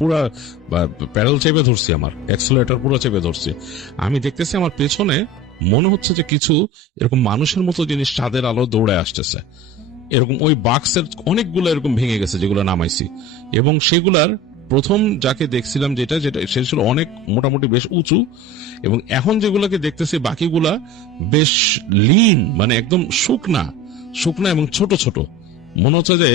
প্যাডেল চেপে ধরছি, আমার অ্যাক্সেলারেটর পুরো চেপে ধরছি। আমি দেখতেছি আমার পেছনে মনে হচ্ছে যে কিছু এরকম মানুষের মতো জিনিস চাঁদের আলো দৌড়ে আসতেছে, এরকম ওই বাক্সের অনেকগুলো এরকম ভেঙে গেছে যেগুলো নামাইছি। এবং সেগুলার প্রথম যাকে দেখছিলাম যেটা সে ছিল অনেক মোটামুটি বেশ উঁচু, এবং এখন যেগুলোকে দেখতেছি বাকিগুলা বেশ লিন, মানে একদম শুকনা এবং ছোট ছোট, মনে হচ্ছে যে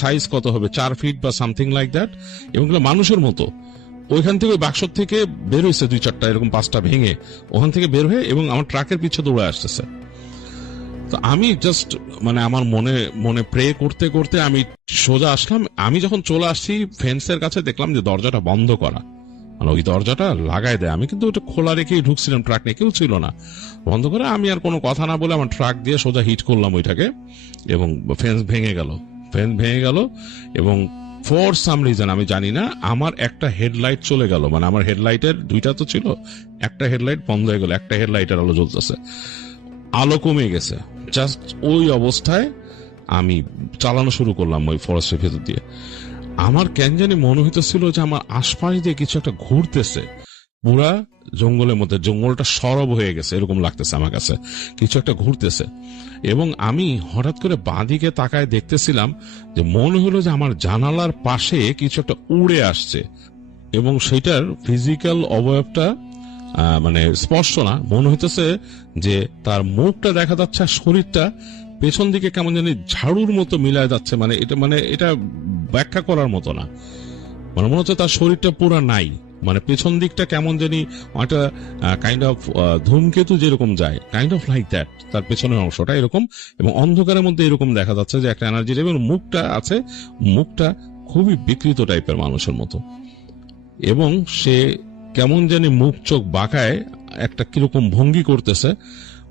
সাইজ কত হবে 4 ফিট বা সামথিং লাইক দ্যাট, এবং এগুলো মানুষের মতো। ওইখান থেকে ওই বাক্স থেকে বের হয়েছে 2-4টা এরকম 5টা ভেঙে ওখান থেকে বের হয়ে এবং আমার ট্রাকের পিছে দৌড়ে আসতেছে। তো আমি জাস্ট মানে আমার মনে মনে প্রে করতে করতে আমি সোজা আসলাম। আমি যখন চলে আসছি ফেন্সের কাছে দেখলাম যে দরজাটা বন্ধ করা, মানে ওই দরজাটা লাগাই দেয়। আমি কিন্তু ওটা খোলা রেখেই ঢুকছিলাম, ট্রাক নিয়ে কেউ ছিল না। বন্ধ করে আমি আর কোনো কথা না বলে আমার ট্রাক দিয়ে সোজা হিট করলাম ওইটাকে, এবং ফেন্স ভেঙে গেল। এবং ফর সাম রিজন আমি জানি না, আমার একটা হেডলাইট চলে গেল, মানে আমার হেডলাইটের 2টা তো ছিল, একটা হেডলাইট বন্ধ হয়ে গেল, একটা হেডলাইটের আলো জ্বলতেছে, আলো কমে গেছে। জাস্ট ওই অবস্থায় আমি চালানো শুরু করলাম ওই ফরেস্টের ভেতর দিয়ে। আমার কেন জানি মনে হইতেছিল যে আমার আশপাশ দিয়ে কিছু একটা ঘুরতেছে, পুরা জঙ্গলের মধ্যে, জঙ্গলটা সরব হয়ে গেছে এরকম লাগতেছে আমার কাছে, কিছু একটা ঘুরতেছে। এবং আমি হঠাৎ করে বাঁদিকে তাকায় দেখতেছিলাম যে মনে হলো যে আমার জানালার পাশে কিছু একটা উড়ে আসছে, এবং সেটার ফিজিক্যাল অবয়বটা মানে স্পষ্ট না, মনে হইতেছে যে তার মুখটা দেখা যাচ্ছে আর শরীরটা পেছন দিকে কেমন জানি ঝাড়ুর মতো মিলায় যাচ্ছে। মানে এটা ব্যাখ্যা করার মতো না, মানে মনে হচ্ছে তার শরীরটা পুরো নাই, মানে পেছন দিকটা কেমন জানি একটা কাইন্ড অফ ধূমকেতু যেরকম যায়, কাইন্ড অফ লাইক দ্যাট, তার পেছনের অংশটা এরকম, এবং অন্ধকারের মধ্যে এরকম দেখা যাচ্ছে যে একটা এনার্জি, এবং মুখটা আছে, মুখটা খুবই বিকৃত টাইপের মানুষের মতো, এবং সে কেমন জানি মুখ চোখ বাঁকায় একটা কিরকম ভঙ্গি করতেছে।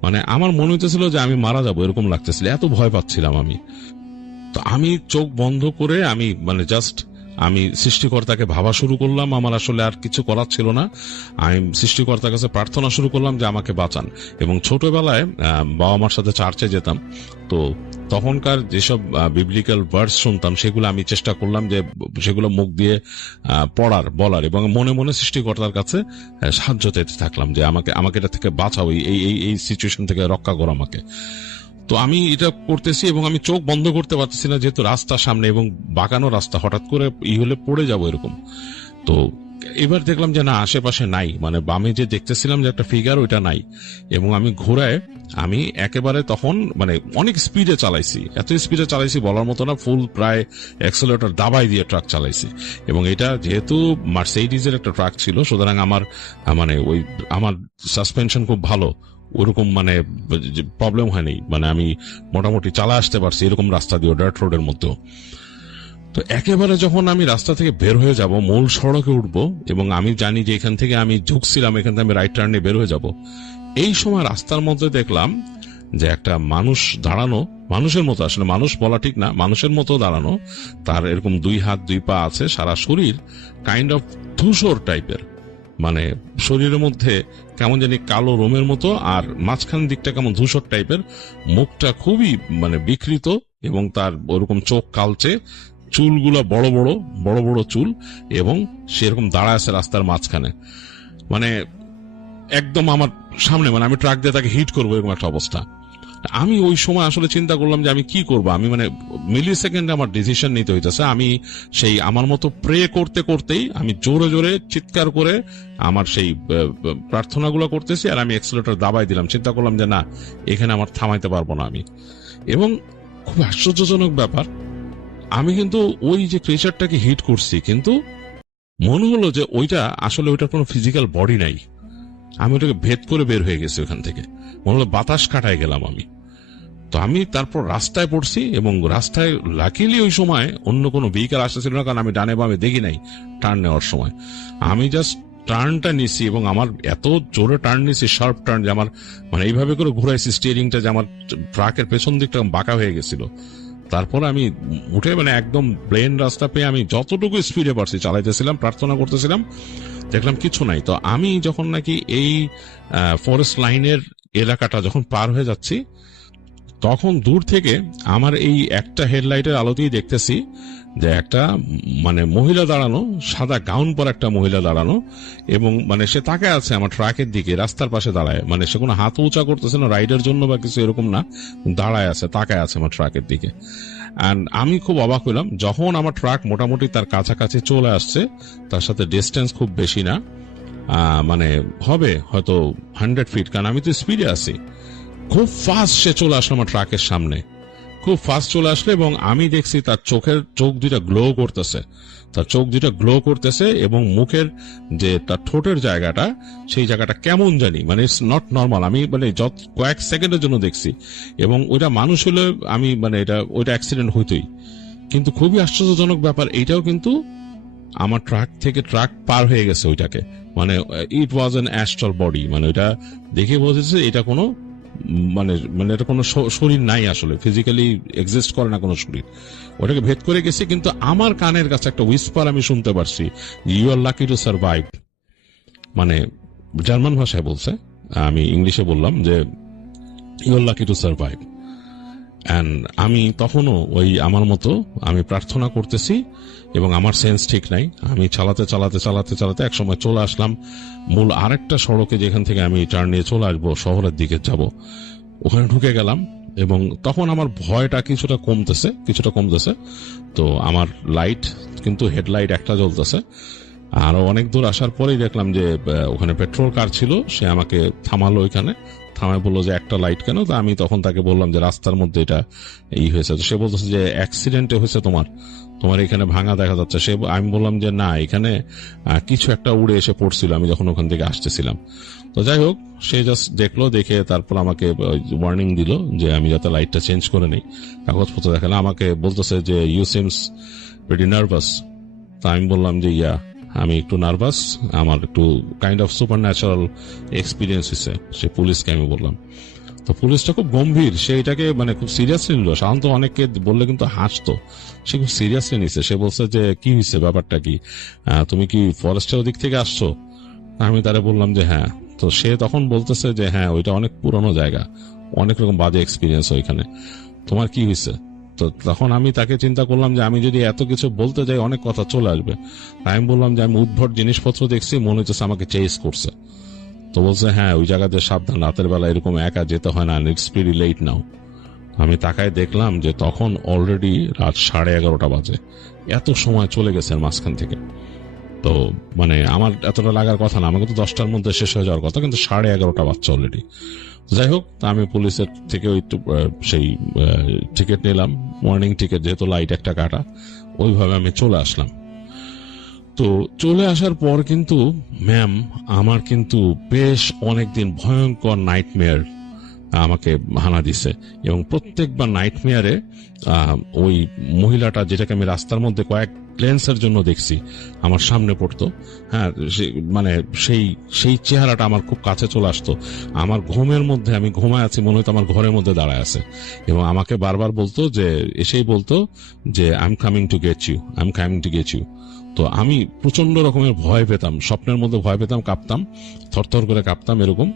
মানে আমার মনে হইতেছিল যে আমি মারা যাবো এরকম লাগতেছিল, এত ভয় পাচ্ছিলাম আমি। তো আমি চোখ বন্ধ করে আমি মানে জাস্ট আমি সৃষ্টিকর্তাকে ভাবা শুরু করলাম। আমার আসলে আর কিছু করার ছিল না, আমি সৃষ্টিকর্তার কাছে প্রার্থনা শুরু করলাম যে আমাকে বাঁচান। এবং ছোটবেলায় বাবা মার সাথে চার্চে যেতাম, তো তখনকার যেসব বিবলিক্যাল ভার্স শুনতাম সেগুলো আমি চেষ্টা করলাম যে সেগুলো মুখ দিয়ে বলার, এবং মনে মনে সৃষ্টিকর্তার কাছে সাহায্য চাইতে থাকলাম যে আমাকে এটা থেকে বাঁচাও, এই সিচুয়েশন থেকে রক্ষা করো আমাকে। তো আমি এটা করতেছি এবং আমি চোখ বন্ধ করতে পারতেছি না, যেহেতু রাস্তা সামনে এবং বাঁকানো রাস্তা, হঠাৎ করে হলে পড়ে যাবো এরকম। তো এবার দেখলাম যে না, আশেপাশে নাই, মানে বামে যে দেখতেছিলাম যে একটা ফিগার, ওইটা নাই। এবং আমি ঘোরায় আমি একেবারে তখন মানে অনেক স্পিডে চালাইছি, এত স্পিডে চালাইছি বলার মতো না, ফুল প্রায় অ্যাক্সেলারেটর দাবাই দিয়ে ট্রাক চালাইছি। এবং এটা যেহেতু মার্সিডিজের একটা ট্রাক ছিল, সুতরাং আমার মানে ওই আমার সাসপেনশন খুব ভালো, ওরকম মানে প্রবলেম হয়নি, মানে আমি মোটামুটি চালা আসতে পারছি এরকম রাস্তা দিয়ে, ডার্ট রোডের মধ্যেও। তো একেবারে যখন আমি রাস্তা থেকে বের হয়ে যাব, মূল সড়কে উঠবো, এবং আমি জানি যে এখান থেকে আমি ঝুঁকছিলাম, এখান থেকে আমি রাইট টার্নে বের হয়ে যাব, এই সময় রাস্তার মধ্যে দেখলাম যে একটা মানুষ দাঁড়ানো, মানুষের মতো, আসলে মানুষ বলা ঠিক না, মানুষের মতো দাঁড়ানো, তার এরকম 2 হাত 2 পা আছে, সারা শরীর কাইন্ড অফ ধূসর টাইপের, মানে শরীরের মধ্যে কেমন জানি কালো রোমের মতো, আর মাঝখান দিকটা কেমন ধূসর টাইপের, মুখটা খুবই মানে বিকৃত, এবং তার ওরকম চোখ কালচে, চুলগুলো বড় বড় চুল, এবং সেরকম দাঁড়ায় আছে রাস্তার মাঝখানে, মানে একদম আমার সামনে, মানে আমি ট্রাক দিয়ে তাকে হিট করবো এরকম একটা অবস্থা। আমি ওই সময় আসলে চিন্তা করলাম যে আমি কি করবো, আমি মানে মিলি সেকেন্ডে আমার ডিসিশন নিতে হইতেছে। আমি সেই আমার মতো প্রে করতে করতেই আমি জোরে জোরে চিৎকার করে আমার সেই প্রার্থনাগুলো করতেছি, আর আমি অ্যাক্সিলারেটর দাবাই দিলাম। চিন্তা করলাম যে না, এখানে আমার থামাইতে পারবো না আমি। এবং খুব আশ্চর্যজনক ব্যাপার, আমি কিন্তু ওই যে ক্রিচারটাকে হিট করছি, কিন্তু মনে হলো যে ওইটা আসলে ওইটার কোনো ফিজিক্যাল বডি নাই, আমি ওটাকে ভেদ করে বের হয়ে গেছি ওখান থেকে, মনে হলো বাতাস কাটায় গেলাম আমি। তো আমি তারপর রাস্তায় পড়ছি, এবং রাস্তায় লাকিলি ওই সময় অন্য কোনো ভেহিক্যাল আসতেছিল না, কারণ আমি ডানে বামে দেখি নাই টার্ন নেওয়ার সময়। আমি জাস্ট টার্নটা নিছি, এবং আমার এত জোরে টার্ন নিছি, শার্প টার্ন, যে আমার মানে এইভাবে করে ঘুরাইছি স্টিয়ারিংটা যে আমার ট্রাকের পেছন দিকটা বাঁকা হয়ে গেছিল। তারপর আমি উঠে মানে একদম প্লেন রাস্তা পেয়ে আমি যতটুকু স্পিডে পারছি চালাইতেছিলাম, প্রার্থনা করতেছিলাম, দেখলাম কিছু নাই। তো আমি যখন নাকি এই ফরেস্ট লাইনের এলাকাটা যখন পার হয়ে যাচ্ছি, তখন দূর থেকে আমার এই একটা হেডলাইটের আলোতেই দেখতেছি যে একটা মানে মহিলা দাঁড়ানো, সাদা গাউন পরা একটা মহিলা দাঁড়ানো, এবং মানে সে তাকায় আছে আমার ট্রাকের দিকে, রাস্তার পাশে দাঁড়ায়, মানে সে কোনো হাত উঁচা করতেছে না রাইডের জন্য বা কিছু এরকম না, দাঁড়ায় আছে, তাকায় আছে আমার ট্রাকের দিকে। এন্ড আমি খুব অবাক হইলাম যখন আমার ট্রাক মোটামুটি তার কাছাকাছি চলে আসছে, তার সাথে ডিস্টেন্স খুব বেশি না, মানে হবে হয়তো 100 ফিট, কারণ আমি তো স্পিডে আছি। খুব ফাস্ট সে চলে আসলো আমার ট্রাকের সামনে, খুব ফাস্ট চলে আসলো এবং আমি দেখছি তার চোখ দুইটা গ্লো করতেছে, তার চোখ দুইটা গ্লো করতেছে এবং মুখের যে তার ঠোঁটের জায়গাটা, সেই জায়গাটা কেমন জানি, মানে ইটস নট নর্মাল। আমি মানে কয়েক সেকেন্ডের জন্য দেখছি, এবং ওইটা মানুষ হলে আমি মানে ওইটা অ্যাক্সিডেন্ট হইতোই। কিন্তু খুবই আশ্চর্যজনক ব্যাপার, এইটাও কিন্তু আমার ট্রাক থেকে ট্রাক পার হয়ে গেছে ওইটাকে, মানে ইট ওয়াজ অ্যান অ্যাস্ট্রাল বডি, মানে ওইটা দেখে বোঝেছে এটা কোনো মানে মানে এটা কোনো শরীর নাই, আসলে ফিজিক্যালি এক্সিস্ট করে না কোনো শরীর, ওটাকে ভেদ করে গেছে। কিন্তু আমার কানের কাছে একটা উইসপার আমি শুনতে পারছি, you are lucky to survive, মানে জার্মান ভাষায় বলছে, আমি ইংলিশে বললাম যে you are lucky to survive. And আমি তখনও ওই আমার মতো আমি প্রার্থনা করতেছি এবং আমার সেন্স ঠিক নাই, আমি চালাতে চালাতে চালাতে চালাতে একসময় চলে আসলাম মূল আরেকটা সড়কে, যেখান থেকে আমি টার্ন নিয়ে চলে আসবো, শহরের দিকে যাব। ওখানে ঢুকে গেলাম এবং তখন আমার ভয়টা কিছুটা কমতেছে। তো আমার লাইট কিন্তু হেডলাইট একটা জ্বলতেছে। আরো অনেক দূর আসার পরেই দেখলাম যে ওখানে পেট্রোল কার ছিল, সে আমাকে থামালো, ওইখানে থামায় বললো যে একটা লাইট কেন। তো আমি তখন তাকে বললাম যে রাস্তার মধ্যে এটা হয়েছে। তো সে বলতেছে যে অ্যাক্সিডেন্টে হয়েছে তোমার এখানে ভাঙা দেখা যাচ্ছে। আমি বললাম যে না, এখানে কিছু একটা উড়ে এসে পড়ছিল আমি যখন ওখান থেকে আসতেছিলাম। তো যাই হোক, সে জাস্ট দেখলো, দেখে তারপর আমাকে ওয়ার্নিং দিল যে আমি যাতে লাইটটা চেঞ্জ করে নেই, কাগজপত্র দেখালে। আমাকে বলতেছে যে ইউ সিমস ভেরি নার্ভাস। তা আমি বললাম যে আমি একটু নার্ভাস, আমার একটু kind of super natural experience হয়েছে। সে পুলিশকে আমি বললাম। তো পুলিশটা খুব গম্ভীর, সে এটাকে মানে খুব সিরিয়াসলি নিল। সাধারণত অনেককে বললে কিন্তু হাসতো, সে খুব সিরিয়াসলি নিছে। সে বলছে যে কি হয়েছে, ব্যাপারটা কি, তুমি কি ফরেস্টের ওদিক থেকে আসছো? আমি তারা বললাম যে হ্যাঁ। তো সে তখন বলতেছে যে হ্যাঁ, ওইটা অনেক পুরনো জায়গা, অনেক রকম বাজে এক্সপিরিয়েন্স ওইখানে, তোমার কি হয়েছে? তো তখন আমি তাকে চিন্তা করলাম যে আমি যদি এত কিছু বলতে যাই অনেক কথা চলে আসবে। আমি বললাম যে আমি উদ্ভট জিনিসপত্র দেখছি, মনে হচ্ছে আমাকে চেস করছে। তো বলছে হ্যাঁ, ওই জায়গাতে সাবধান, রাতের বেলা এরকম একা যেতে হয় না, ইটস ভেরি লেট নাও। আমি তাকায় দেখলাম যে তখন অলরেডি রাত 11:30 বাজে, এত সময় চলে গেছে মাঝখান থেকে। তো মানে আমার এতটা লাগার কথা না, আমাকে তো 10টার মধ্যে শেষ হয়ে যাওয়ার কথা, কিন্তু 11:30 বাজছে অলরেডি। যাই হোক, আমি পুলিশের থেকে সেই টিকিট নিলাম, মর্নিং টিকিট, যেহেতু লাইট একটা কাটা, ওইভাবে আমি চলে আসলাম। তো চলে আসার পর কিন্তু ম্যাম, আমার কিন্তু বেশ অনেকদিন ভয়ঙ্কর নাইটমেয়ার আমাকে হানা দিছে, এবং প্রত্যেকবার নাইটমেয়ারে ওই মহিলাটা, যেটাকে আমি রাস্তার মধ্যে কয়েক গ্লেন্সের জন্য দেখছি, আমার সামনে পড়তো। হ্যাঁ, মানে সেই চেহারাটা আমার খুব কাছে চলে আসতো। আমার ঘুমের মধ্যে, আমি ঘুমায় আছি, মনে হতো আমার ঘরের মধ্যে দাঁড়ায় আছে, এবং আমাকে বারবার বলতো যে, এসেই বলতো যে I am coming to get you, I am coming to get you. তো আমি প্রচন্ড রকমের ভয় পেতাম, স্বপ্নের মধ্যে ভয় পেতাম, কাঁপতাম, থরথর করে কাঁপতাম এরকম।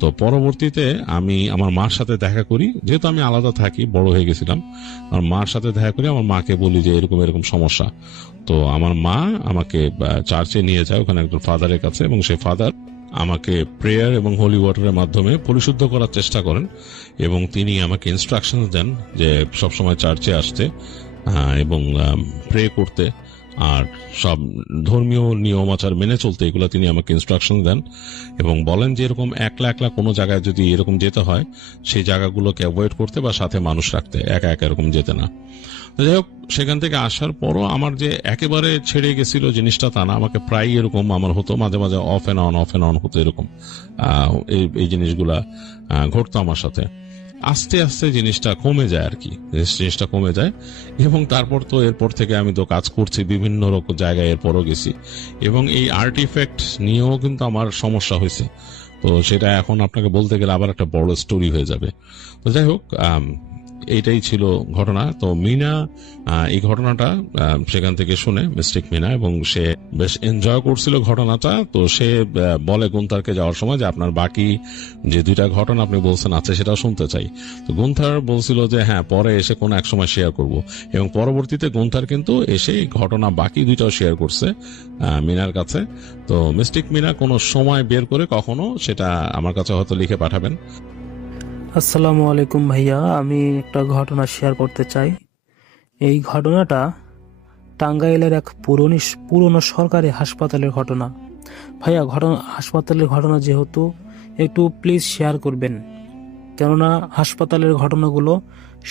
তো পরবর্তীতে আমি আমার মার সাথে দেখা করি, যেহেতু আমি আলাদা থাকি, বড় হয়ে গেছিলাম, আমার মার সাথে দেখা করি, আমার মাকে বলি যে এরকম এরকম সমস্যা। তো আমার মা আমাকে চার্চে নিয়ে যায়, ওখানে একজন ফাদারের কাছে, এবং সেই ফাদার আমাকে প্রেয়ার এবং হোলি ওয়াটারের মাধ্যমে পরিশুদ্ধ করার চেষ্টা করেন, এবং তিনি আমাকে ইনস্ট্রাকশন দেন যে সবসময় চার্চে আসতে এবং প্রে করতে, আর সব ধর্মীয় নিয়ম আচার মেনে চলতে, এগুলো তিনি আমাকে ইনস্ট্রাকশন দেন, এবং বলেন যে এরকম একলা একলা কোনো জায়গায় যদি এরকম যেতে হয়, সেই জায়গাগুলোকে অ্যাভয়েড করতে বা সাথে মানুষ রাখতে, একা একা এরকম যেতে না। যাই হোক, সেখান থেকে আসার পরও আমার যে একেবারে ছেড়ে গেছিল জিনিসটা তা না, আমাকে প্রায় এরকম আমার হতো, মাঝে মাঝে অফ এন্ড অন হতো, এরকম এই জিনিসগুলা ঘটতো আমার সাথে। আস্তে আস্তে জিনিসটা কমে যায় আর কি, জিনিসটা কমে যায়। এবং তারপর তো এরপর থেকে আমি তো কাজ করছি বিভিন্ন রকম জায়গায়, এরপরও গেছি, এবং এই আর্টিফ্যাক্ট নিয়েও কিন্তু আমার সমস্যা হয়েছে। তো সেটা এখন আপনাকে বলতে গেলে আবার একটা বড় স্টোরি হয়ে যাবে। তো যাই হোক, এইটাই ছিল ঘটনা। তো মিনা এই ঘটনাটা সেখান থেকে শুনে, মিস্টেক মিনা, এবং সে বেশ এনজয় করছিল ঘটনাটা। তো সে বলে গুন্থারকে যাওয়ার সময় যে আপনার বাকি যে 2টা ঘটনা আপনি বলছেন আছে, সেটাও শুনতে চাই। তো গুন্থার বলছিল যে হ্যাঁ, পরে এসে কোনো এক সময় শেয়ার করব, এবং পরবর্তীতে গুন্থার কিন্তু এসে ঘটনা বাকি 2টাও শেয়ার করছে মিনার কাছে। তো মিস্টেক মিনা কোনো সময় বের করে কখনো সেটা আমার কাছে হয়তো লিখে পাঠাবেন। আসসালামু আলাইকুম ভাইয়া, আমি একটা ঘটনা শেয়ার করতে চাই। এই ঘটনাটা টাঙ্গাইলের এক পুরনো সরকারি হাসপাতালের ঘটনা। ভাইয়া, হাসপাতালের ঘটনা যেহেতু, একটু প্লিজ শেয়ার করবেন, কেননা হাসপাতালের ঘটনাগুলো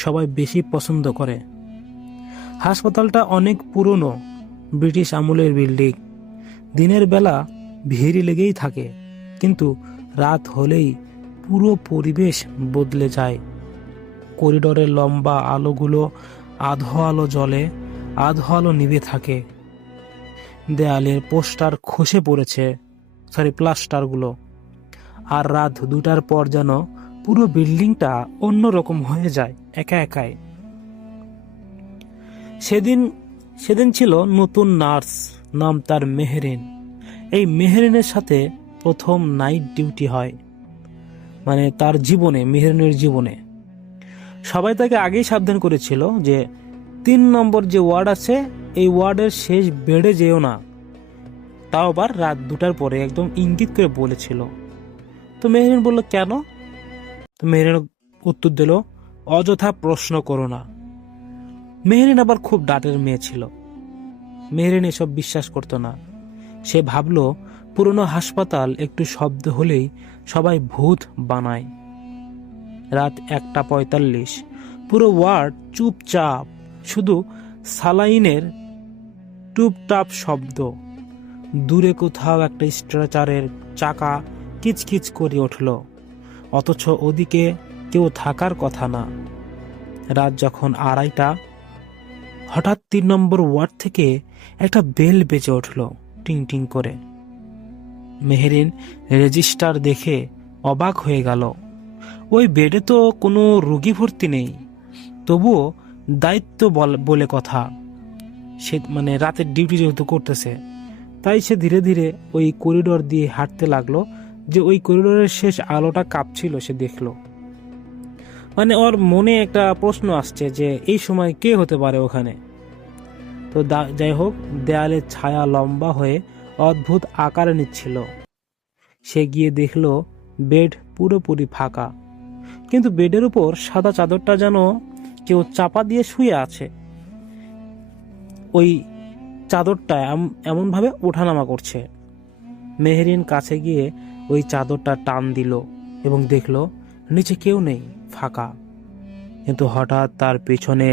সবাই বেশি পছন্দ করে। হাসপাতালটা অনেক পুরনো, ব্রিটিশ আমলের বিল্ডিং। দিনের বেলা ভিড় লেগেই থাকে, কিন্তু রাত হলেই পুরো পরিবেশ বদলে যায়। করিডোরের লম্বা আলোগুলো আধো আলো জ্বলে, আধো আলো নিভে থাকে। দেয়ালের পোস্টার খসে পড়েছে, প্লাস্টারগুলো। আর রাত 2টার পর যেন পুরো বিল্ডিংটা অন্যরকম হয়ে যায় একা একাই। সেদিন ছিল নতুন নার্স, নাম তার মেহেরিন। এই মেহেরিনের সাথে প্রথম নাইট ডিউটি হয়, মানে তার জীবনে, মেহেরিনের জীবনে। সবাই তাকে আগেই সাবধান করেছিল যে 3 নম্বর যে ওয়ার্ড আছে, এই ওয়ার্ডের শেষ বেডে যেও না। তাও আবার রাত 2টার পরে একদম ইঙ্গিত করে বলেছিল। তো মেহেরিন বলল, কেন? তো মেহেরিন উত্তর দিল, অযথা প্রশ্ন করো না। মেহেরিন আবার খুব ডাটের মেয়ে ছিল। মেহেরিন এসব বিশ্বাস করতো না। সে ভাবলো পুরনো হাসপাতাল একটু শব্দ হলেই সবাই ভূত বানায়। রাত 1:45, পুরো ওয়ার্ড চুপচাপ, শুধু সালাইনের টুপটাপ শব্দ। দূরে কোথাও একটা স্ট্রেচারের চাকা কিচকিচ করে উঠল, অথচ ওদিকে কেউ থাকার কথা না। রাত যখন 2:30, হঠাৎ 3 নম্বর ওয়ার্ড থেকে একটা বেল বেজে উঠল টিং টিং করে। মেহেরিন রেজিস্টার দেখে অবাক হয়ে গেল। ওই বেডে তো কোনো রোগী ভর্তি নেই, তবুও দায়িত্ব বলে কথা। সে রাতের ডিউটি যেহেতু করতেছে, তাই সে ধীরে ধীরে ওই করিডোর দিয়ে হাঁটতে লাগলো। যে ওই করিডোরের শেষ আলোটা কাঁপছিল সে দেখলো। ওর মনে একটা প্রশ্ন আসছে যে এই সময় কে হতে পারে ওখানে। তো যাই হোক, দেয়ালের ছায়া লম্বা হয়ে অদ্ভুত আকার নিচ্ছিল। সে গিয়ে দেখলো বেড পুরোপুরি ফাঁকা, কিন্তু বেডের উপর সাদা চাদরটা যেন কেউ চাপা দিয়ে শুয়ে আছে। ওই চাদরটা এমনভাবে ওঠানামা করছে। মেহেরিন কাছে গিয়ে ওই চাদরটা টান দিল এবং দেখলো নিচে কেউ নেই, ফাঁকা। কিন্তু হঠাৎ তার পেছনে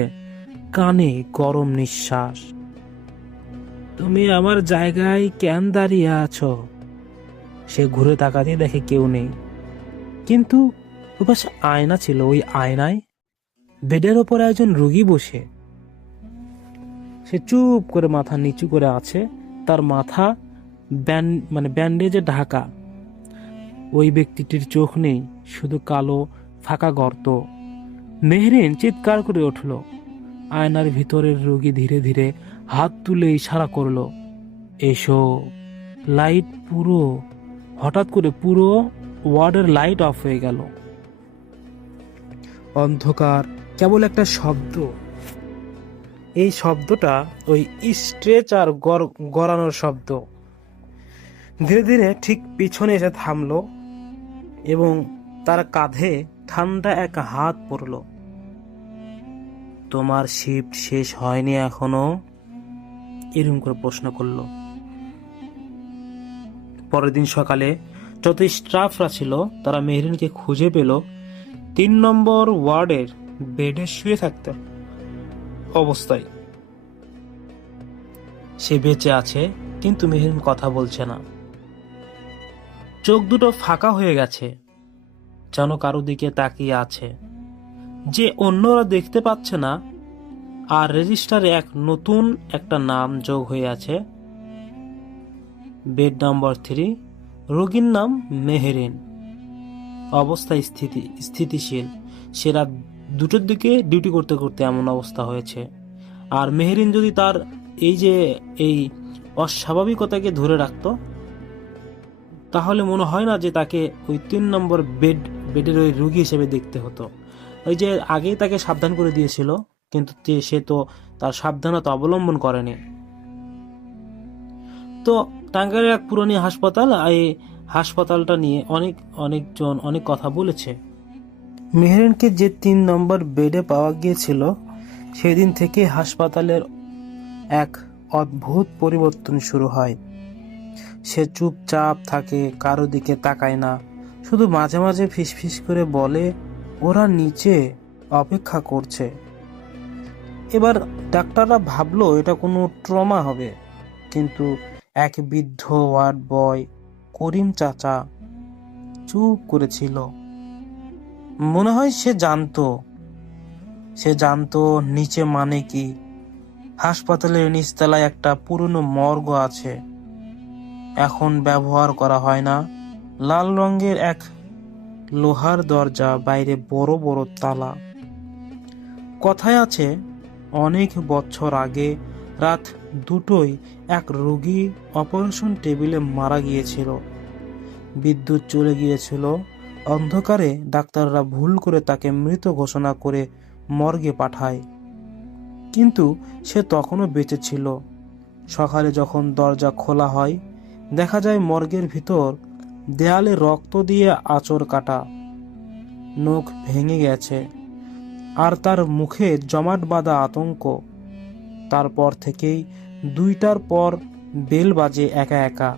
কানে গরম নিঃশ্বাস। তুমি আমার জায়গায় কেন দাঁড়িয়ে আছো? সে ঘুরে তাকাতে দেখে কেউ নেই, কিন্তু ওই পাশে আয়না ছিল। ওই আয়নায় বেডের ওপরে একজন রোগী বসে। সে চুপ করে মাথা নিচু করে আছে, তার মাথা ব্যান্ডেজে ঢাকা। ওই ব্যক্তিটির চোখ নেই, শুধু কালো ফাঁকা গর্ত। মেহেরিন চিৎকার করে উঠল। আয়নার ভিতরের রোগী ধীরে ধীরে হাত তুলে ইশারা করলো, এসো। লাইট হঠাৎ করে পুরো ওয়ার্ডের লাইট অফ হয়ে গেল। অন্ধকার, কেবল একটা শব্দ। এই শব্দটা ওই স্ট্রেচার গড়ানোর শব্দ। ধীরে ধীরে ঠিক পিছনে এসে থামলো এবং তার কাঁধে ঠান্ডা এক হাত পড়ল। তোমার শিফট শেষ হয়নি এখনো? এরকম করে প্রশ্ন করলো। পরের দিন সকালে যত স্টাফরা ছিল তারা মেহেরিনকে খুঁজে পেল 3 নম্বর ওয়ার্ডের বেডে শুয়ে থাকতে অবস্থায়। সে বেঁচে আছে, কিন্তু মেহেরিন কথা বলছে না। চোখ দুটো ফাঁকা হয়ে গেছে, যেন কারো দিকে তাকিয়ে আছে, যে অন্যরা দেখতে পাচ্ছে না। আর রেজিস্টারে নতুন একটা নাম যোগ হয়ে আছে, বেড নাম্বার 3, রোগীর নাম মেহেরিন। অবস্থা স্থিতিশীল। সে রাত 2টোর দিকে ডিউটি করতে করতে এমন অবস্থা হয়েছে। আর মেহেরিন যদি তার এই অস্বাভাবিকতাকে ধরে রাখতো, তাহলে মনে হয় না যে তাকে ওই 3 নম্বর বেডের ওই রোগী হিসেবে দেখতে হতো। ওই যে আগেই তাকে সাবধান করে দিয়েছিল, কিন্তু সে তো তার সাবধানতা অবলম্বন করেনি। তো টাঙ্গাইলের এক পুরনো হাসপাতাল, এই হাসপাতালটা নিয়ে অনেকজন অনেক কথা বলেছে। মেহেরিনকে যে 3 নম্বর বেডে পাওয়া গিয়েছিল, সেদিন থেকে হাসপাতালের এক অদ্ভুত পরিবর্তন শুরু হয়। সে চুপচাপ থাকে, কারো দিকে তাকায় না, শুধু মাঝে মাঝে ফিসফিস করে বলে, ওরা নিচে অপেক্ষা করছে। এবার ডাক্তাররা ভাবলো এটা কোনো ট্রমা হবে, কিন্তু এক বৃদ্ধ ওয়ার্ড বয় করিম চাচা চুপ করেছিল। মনে হয় সে জানতো নিচে মানে কি। হাসপাতালের নিচতলায় একটা পুরনো মর্গ আছে, এখন ব্যবহার করা হয় না। লাল রঙের এক লোহার দরজা, বাইরে বড় বড় তালা। কথায় আছে অনেক বছর আগে রাত 2টোয় এক রোগী অপারেশন টেবিলে মারা গিয়েছিল। বিদ্যুৎ চলে গিয়েছিল। অন্ধকারে ডাক্তাররা ভুল করে তাকে মৃত ঘোষণা করে মর্গে পাঠায়, কিন্তু সে তখনও বেঁচে ছিল। সকালে যখন দরজা খোলা হয়, দেখা যায় মর্গের ভিতর দেয়ালে রক্ত দিয়ে আঁচড় কাটা, নখ ভেঙে গেছে, আর তার মুখে জমাট বাঁধা আতঙ্ক। তারপর থেকেই 2টার পর বেল বাজে একা একা।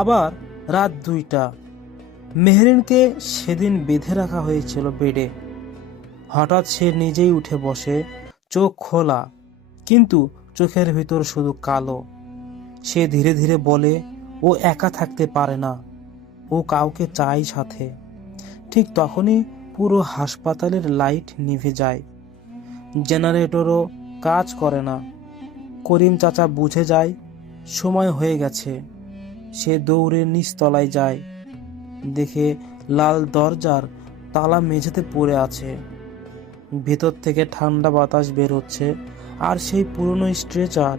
আবার রাত 2টা। মেহরিনকে সেদিন বেঁধে রাখা হয়েছিল বেডে। হঠাৎ সে নিজেই উঠে বসে, চোখ খোলা, কিন্তু চোখের ভিতর শুধু কালো। সে ধীরে ধীরে বলে ও একা থাকতে পারে না, ও কাউকে চাই সাথে। ঠিক তখনই পুরো হাসপাতালের লাইট নিভে যায়, জেনারেটরও কাজ করে না। করিম চাচা বুঝে যায় সময় হয়ে গেছে। সে দৌড়ে নিচতলায় যায়, দেখে লাল দরজার তালা মেঝেতে পড়ে আছে। ভেতর থেকে ঠান্ডা বাতাস বের হচ্ছে, আর সেই পুরনো স্ট্রেচার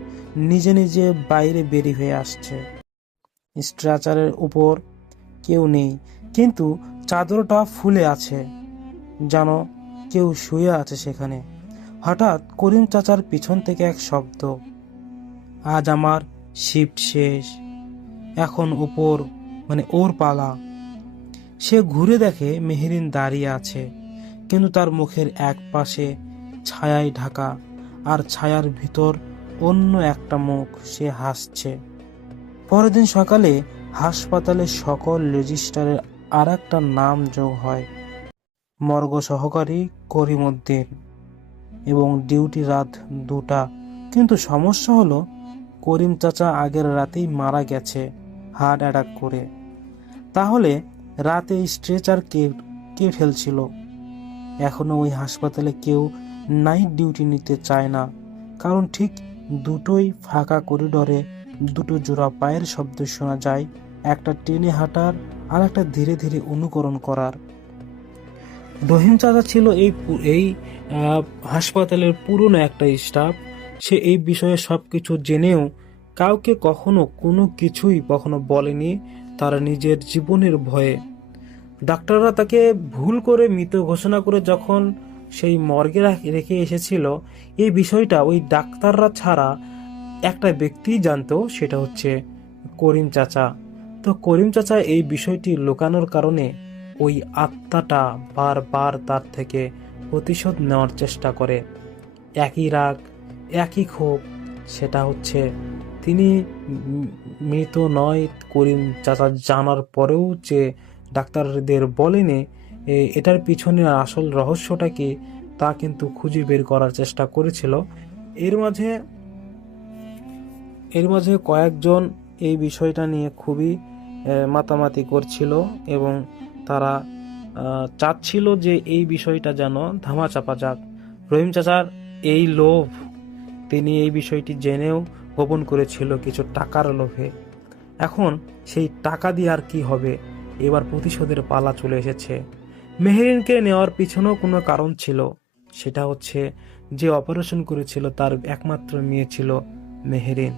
নিজে নিজে বাইরে বেরিয়ে হয়ে আসছে। স্ট্রেচারের উপর কেউ নেই, কিন্তু চাদরটা ফুলে আছে, যেন কেউ শুয়ে আছে সেখানে। হঠাৎ করিম চাচার পিছন থেকে এক শব্দ, আজ আমার শিফট শেষ, এখন ওর পালা। সে ঘুরে দেখে মেহরিন দাঁড়িয়ে আছে, কিন্তু তার মুখের এক পাশে ছায়ায় ঢাকা, আর ছায়ার ভিতর অন্য একটা মুখ। সে হাসছে। পরের দিন সকালে হাসপাতালের সকল রেজিস্টারে আর একটা নাম যোগ হয়, মর্গ সহকারী করিম উদ্দিন, এবং ডিউটি রাত 2টা। কিন্তু সমস্যা হলো করিম চাচা আগের রাতেই মারা গেছে হার্ট অ্যাটাক করে। তাহলে রাতে স্ট্রেচার কে ফেলছিল? এখনো ওই হাসপাতালে কেউ নাইট ডিউটি নিতে চায় না, কারণ ঠিক 2টোই ফাঁকা করিডরে 2টো জোড়া পায়ের শব্দ শোনা যায়, একটা টেনে হাঁটার আর একটা ধীরে ধীরে অনুকরণ করার। রহিম চাচা ছিল এই হাসপাতালের পুরনো একটা স্টাফ। সে এই বিষয়ে সবকিছু জেনেও কাউকে কোনো কিছুই বলেনি, তার নিজের জীবনের ভয়ে। ডাক্তাররা তাকে ভুল করে মৃত ঘোষণা করে যখন সেই মর্গে রেখে এসেছিল, এই বিষয়টা ওই ডাক্তাররা ছাড়া একটা ব্যক্তিই জানতো, সেটা হচ্ছে করিম চাচা। তো করিম চাচা এই বিষয়টি লুকানোর কারণে ওই আত্মাটা বারবার তার থেকে প্রতিশোধ নেওয়ার চেষ্টা করে। একই রাগ, একই ক্ষোভ। সেটা হচ্ছে তিনি মৃত নয়, করিম চাচা জানার পরেও যে ডাক্তারদের বলেনি এটার পিছনে আসল রহস্যটা কি, তা কিন্তু খুঁজে বের করার চেষ্টা করেছিল। এর মাঝে কয়েকজন এই বিষয়টা নিয়ে খুবই মাতামাতি করছিল, এবং তারা চাচ্ছিল যে এই বিষয়টা যেন ধামাচাপা যাক। রহিম চাচার এই লোভ, তিনি এই বিষয়টি জেনেও গোপন করেছিল কিছু টাকার লোভে। এখন সেই টাকা দিয়ে আর কি হবে, এবার প্রতিশোধের পালা চলে এসেছে। মেহরিনকে নেওয়ার পিছনেও কোনো কারণ ছিল, সেটা হচ্ছে যে অপারেশন করেছিল তার একমাত্র মেয়ে ছিল মেহরিন।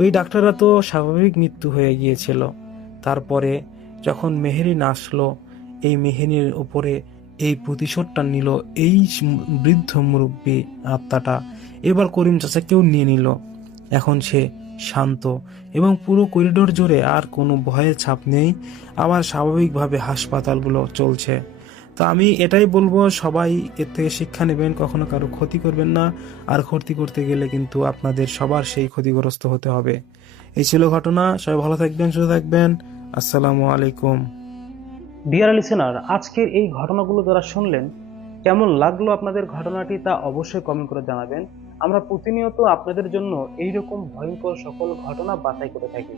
ওই ডাক্তাররা তো স্বাভাবিক মৃত্যু হয়ে গিয়েছিল। তারপরে যখন মেহরিন আসলো, এই মেহরিনের উপরে এই প্রতিশোধটা নিল এই বৃদ্ধ মুরব্বী আত্মাটা। এবার করিম চাচাকেও নিয়ে নিল। এখন সে শান্ত, এবং পুরো করিডোর জুড়ে আর কোনো ভয়ের ছাপ নেই। আবার স্বাভাবিকভাবে হাসপাতালগুলো চলছে। তো আমি এটাই বলবো, সবাই এর থেকে শিক্ষা নেবেন, কখনো কারো ক্ষতি করবেন না। আর ক্ষতি করতে গেলে কিন্তু আপনাদের সবার সেই ক্ষতিগ্রস্ত হতে হবে। এই ছিল ঘটনা। সবাই ভালো থাকবেন, সুস্থ থাকবেন। আসসালামু আলাইকুম। ডিয়ার লিসেনার, আজকের এই ঘটনাগুলো যারা শুনলেন, কেমন লাগলো আপনাদের ঘটনাটি তা অবশ্যই কমেন্ট করে জানাবেন। আমরা প্রতিনিয়ত আপনাদের জন্য এইরকম ভয়ঙ্কর সকল ঘটনা বাছাই করে থাকি।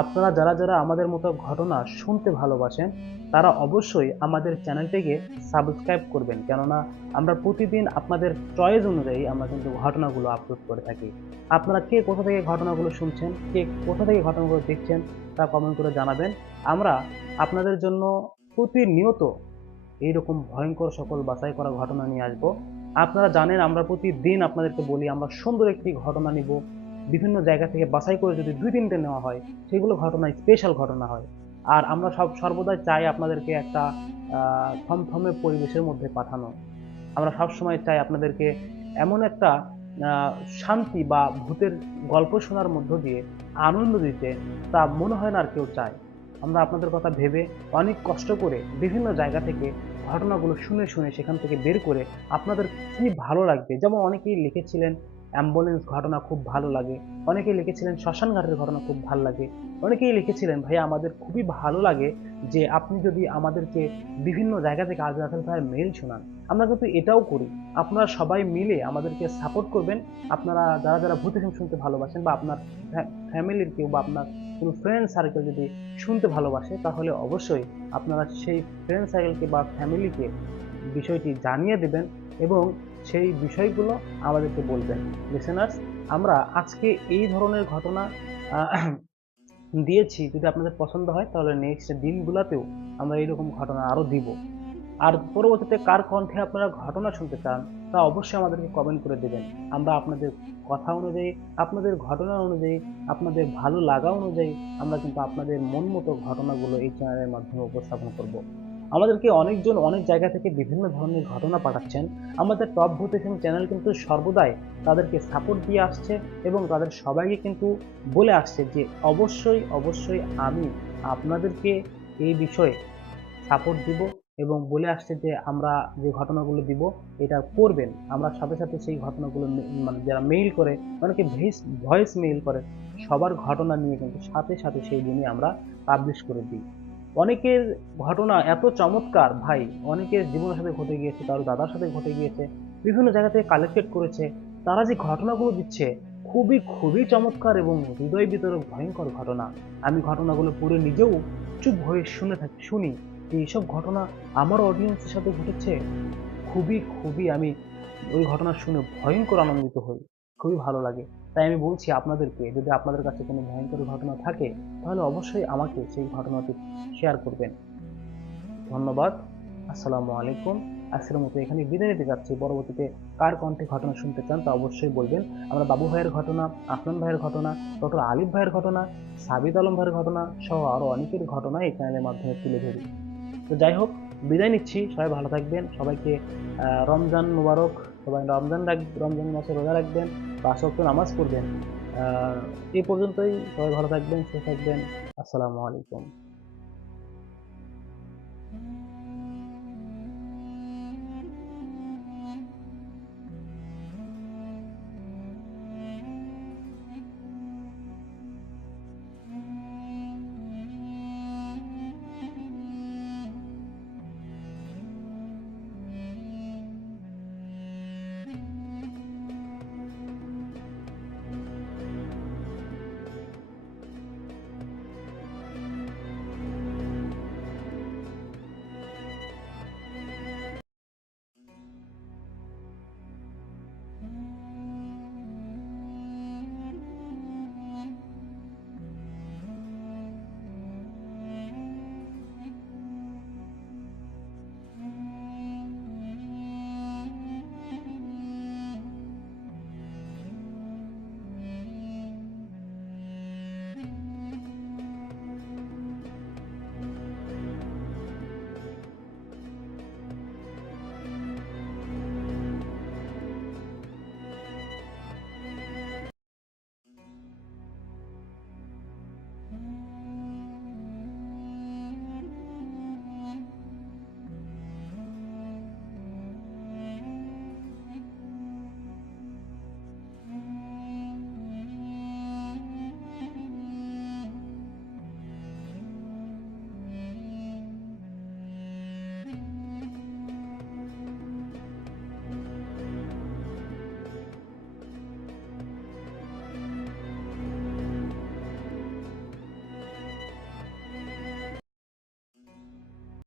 আপনারা যারা যারা আমাদের মতো ঘটনা শুনতে ভালোবাসেন তারা অবশ্যই আমাদের চ্যানেলটিকে সাবস্ক্রাইব করবেন, কেননা আমরা প্রতিদিন আপনাদের চয়েস অনুযায়ী আমরা কিন্তু ঘটনাগুলো আপলোড করে থাকি। আপনারা কে কোথা থেকে ঘটনাগুলো শুনছেন, কে কোথা থেকে ঘটনাগুলো দেখছেন তা কমেন্ট করে জানাবেন। আমরা আপনাদের জন্য প্রতিনিয়ত এইরকম ভয়ঙ্কর সকল বাছাই করা ঘটনা নিয়ে আসব। আপনারা জানেন আমরা প্রতিদিন আপনাদেরকে বলি আমরা সুন্দর একটি ঘটনা নিব, বিভিন্ন জায়গা থেকে বাছাই করে যদি 2-3টে নেওয়া হয় সেগুলো ঘটনা স্পেশাল ঘটনা হয়। আর আমরা সর্বদাই চাই আপনাদেরকে একটা থমথমে পরিবেশের মধ্যে পাঠানো। আমরা সবসময় চাই আপনাদেরকে এমন একটা শান্তি বা ভূতের গল্প শোনার মধ্য দিয়ে আনন্দ দিতে, তা মনে হয় না আর কেউ চায়। আমরা আপনাদের কথা ভেবে অনেক কষ্ট করে বিভিন্ন জায়গা থেকে ঘটনাগুলো শুনে শুনে সেখান থেকে বের করে আপনাদের কি ভালো লাগবে, যেমন অনেকেই লিখেছিলেন অ্যাম্বুলেন্স ঘটনা খুব ভালো লাগে, অনেকেই লিখেছিলেন শ্মশান ঘাটের ঘটনা খুব ভালো লাগে, অনেকেই লিখেছিলেন ভাইয়া আমাদের খুবই ভালো লাগে যে আপনি যদি আমাদেরকে বিভিন্ন জায়গা থেকে আজরাফেল ভাইয়ের মেইল শোনান। আমরা কিন্তু এটাও করি, আপনারা সবাই মিলে আমাদেরকে সাপোর্ট করবেন। আপনারা যারা যারা ভূত ফিল্ম শুনতে ভালোবাসেন বা আপনার ফ্যামিলির কেউ বা আপনার কোনো ফ্রেন্ড সার্কেল যদি শুনতে ভালোবাসে তাহলে অবশ্যই আপনারা সেই ফ্রেন্ড সার্কেলকে বা ফ্যামিলিকে বিষয়টি জানিয়ে দেবেন এবং সেই বিষয়গুলো আমাদেরকে বলবেন। লিসেনার্স, আমরা আজকে এই ধরনের ঘটনা দিয়েছি, যদি আপনাদের পছন্দ হয় তাহলে নেক্সট দিনগুলোতেও আমরা এইরকম ঘটনা আরও দিব। আর পরবর্তীতে কার কণ্ঠে আপনারা ঘটনা শুনতে চান তা অবশ্যই আমাদেরকে কমেন্ট করে দেবেন। আমরা আপনাদের কথা অনুযায়ী, আপনাদের ঘটনা অনুযায়ী, আপনাদের ভালো লাগা অনুযায়ী আমরা কিন্তু আপনাদের মন মতো ঘটনাগুলো এই চ্যানেলের মাধ্যমে উপস্থাপন করব। আমাদেরকে অনেকজন অনেক জায়গা থেকে বিভিন্ন ধরনের ঘটনা পাঠাচ্ছেন। আমাদের টপ ভূত এফএম চ্যানেল কিন্তু সর্বদাই তাদেরকে সাপোর্ট দিয়ে আসছে এবং তাদের সবাইকে কিন্তু বলে আসছে যে অবশ্যই অবশ্যই আমি আপনাদেরকে এই বিষয়ে সাপোর্ট দিব এবং বলে আসছে যে আমরা যে ঘটনাগুলো দিব এটা করবেন। আমরা সাথে সাথে সেই ঘটনাগুলো মানে যারা মেইল করে, অনেকে ভয়েস মেইল করে, সবার ঘটনা নিয়ে কিন্তু সাথে সাথে সেই দিনই আমরা পাবলিশ করে দিই। অনেকের ঘটনা এত চমৎকার ভাই, অনেকের জীবনের সাথে ঘটে গিয়েছে, কারো দাদার সাথে ঘটে গিয়েছে, বিভিন্ন জায়গা থেকে কালেক্টেড করেছে। তারা যে ঘটনাগুলো দিচ্ছে খুবই খুবই চমৎকার এবং হৃদয় বিতরক ভয়ঙ্কর ঘটনা। আমি ঘটনাগুলো পড়ে নিজেও চুপ হয়ে শুনি যে এইসব ঘটনা আমার অডিয়েন্সের সাথে ঘটেছে। খুবই খুবই আমি ওই ঘটনা শুনে ভয়ঙ্কর আনন্দিত হই, খুবই ভালো লাগে। তাই আমি বলছি আপনাদেরকে, যদি আপনাদের কাছে কোনো ভয়ঙ্কর ঘটনা থাকে তাহলে অবশ্যই আমাকে সেই ঘটনাটি শেয়ার করবেন। ধন্যবাদ, আসসালামু আলাইকুম। আজকের মতো এখানে বিদায় নিতে যাচ্ছি। পরবর্তীতে কার কণ্ঠে ঘটনা শুনতে চান তা অবশ্যই বলবেন। আমরা বাবু ভাইয়ের ঘটনা, আফনান ভাইয়ের ঘটনা, ডক্টর আলিফ ভাইয়ের ঘটনা, সাবিত আলম ভাইয়ের ঘটনা সহ আরও অনেকের ঘটনা এই চ্যানেলের মাধ্যমে তুলে ধরি। তো যাই হোক, বিদায় নিচ্ছি। সবাই ভালো থাকবেন। সবাইকে রমজান মুবারক। সবাই রমজান মাসে রোজা রাখবেন, 5 ওয়াক্ত নামাজ পড়বেন। এই পর্যন্তই। সবাই ভালো থাকবেন, সুস্থ থাকবেন। আসসালামু আলাইকুম।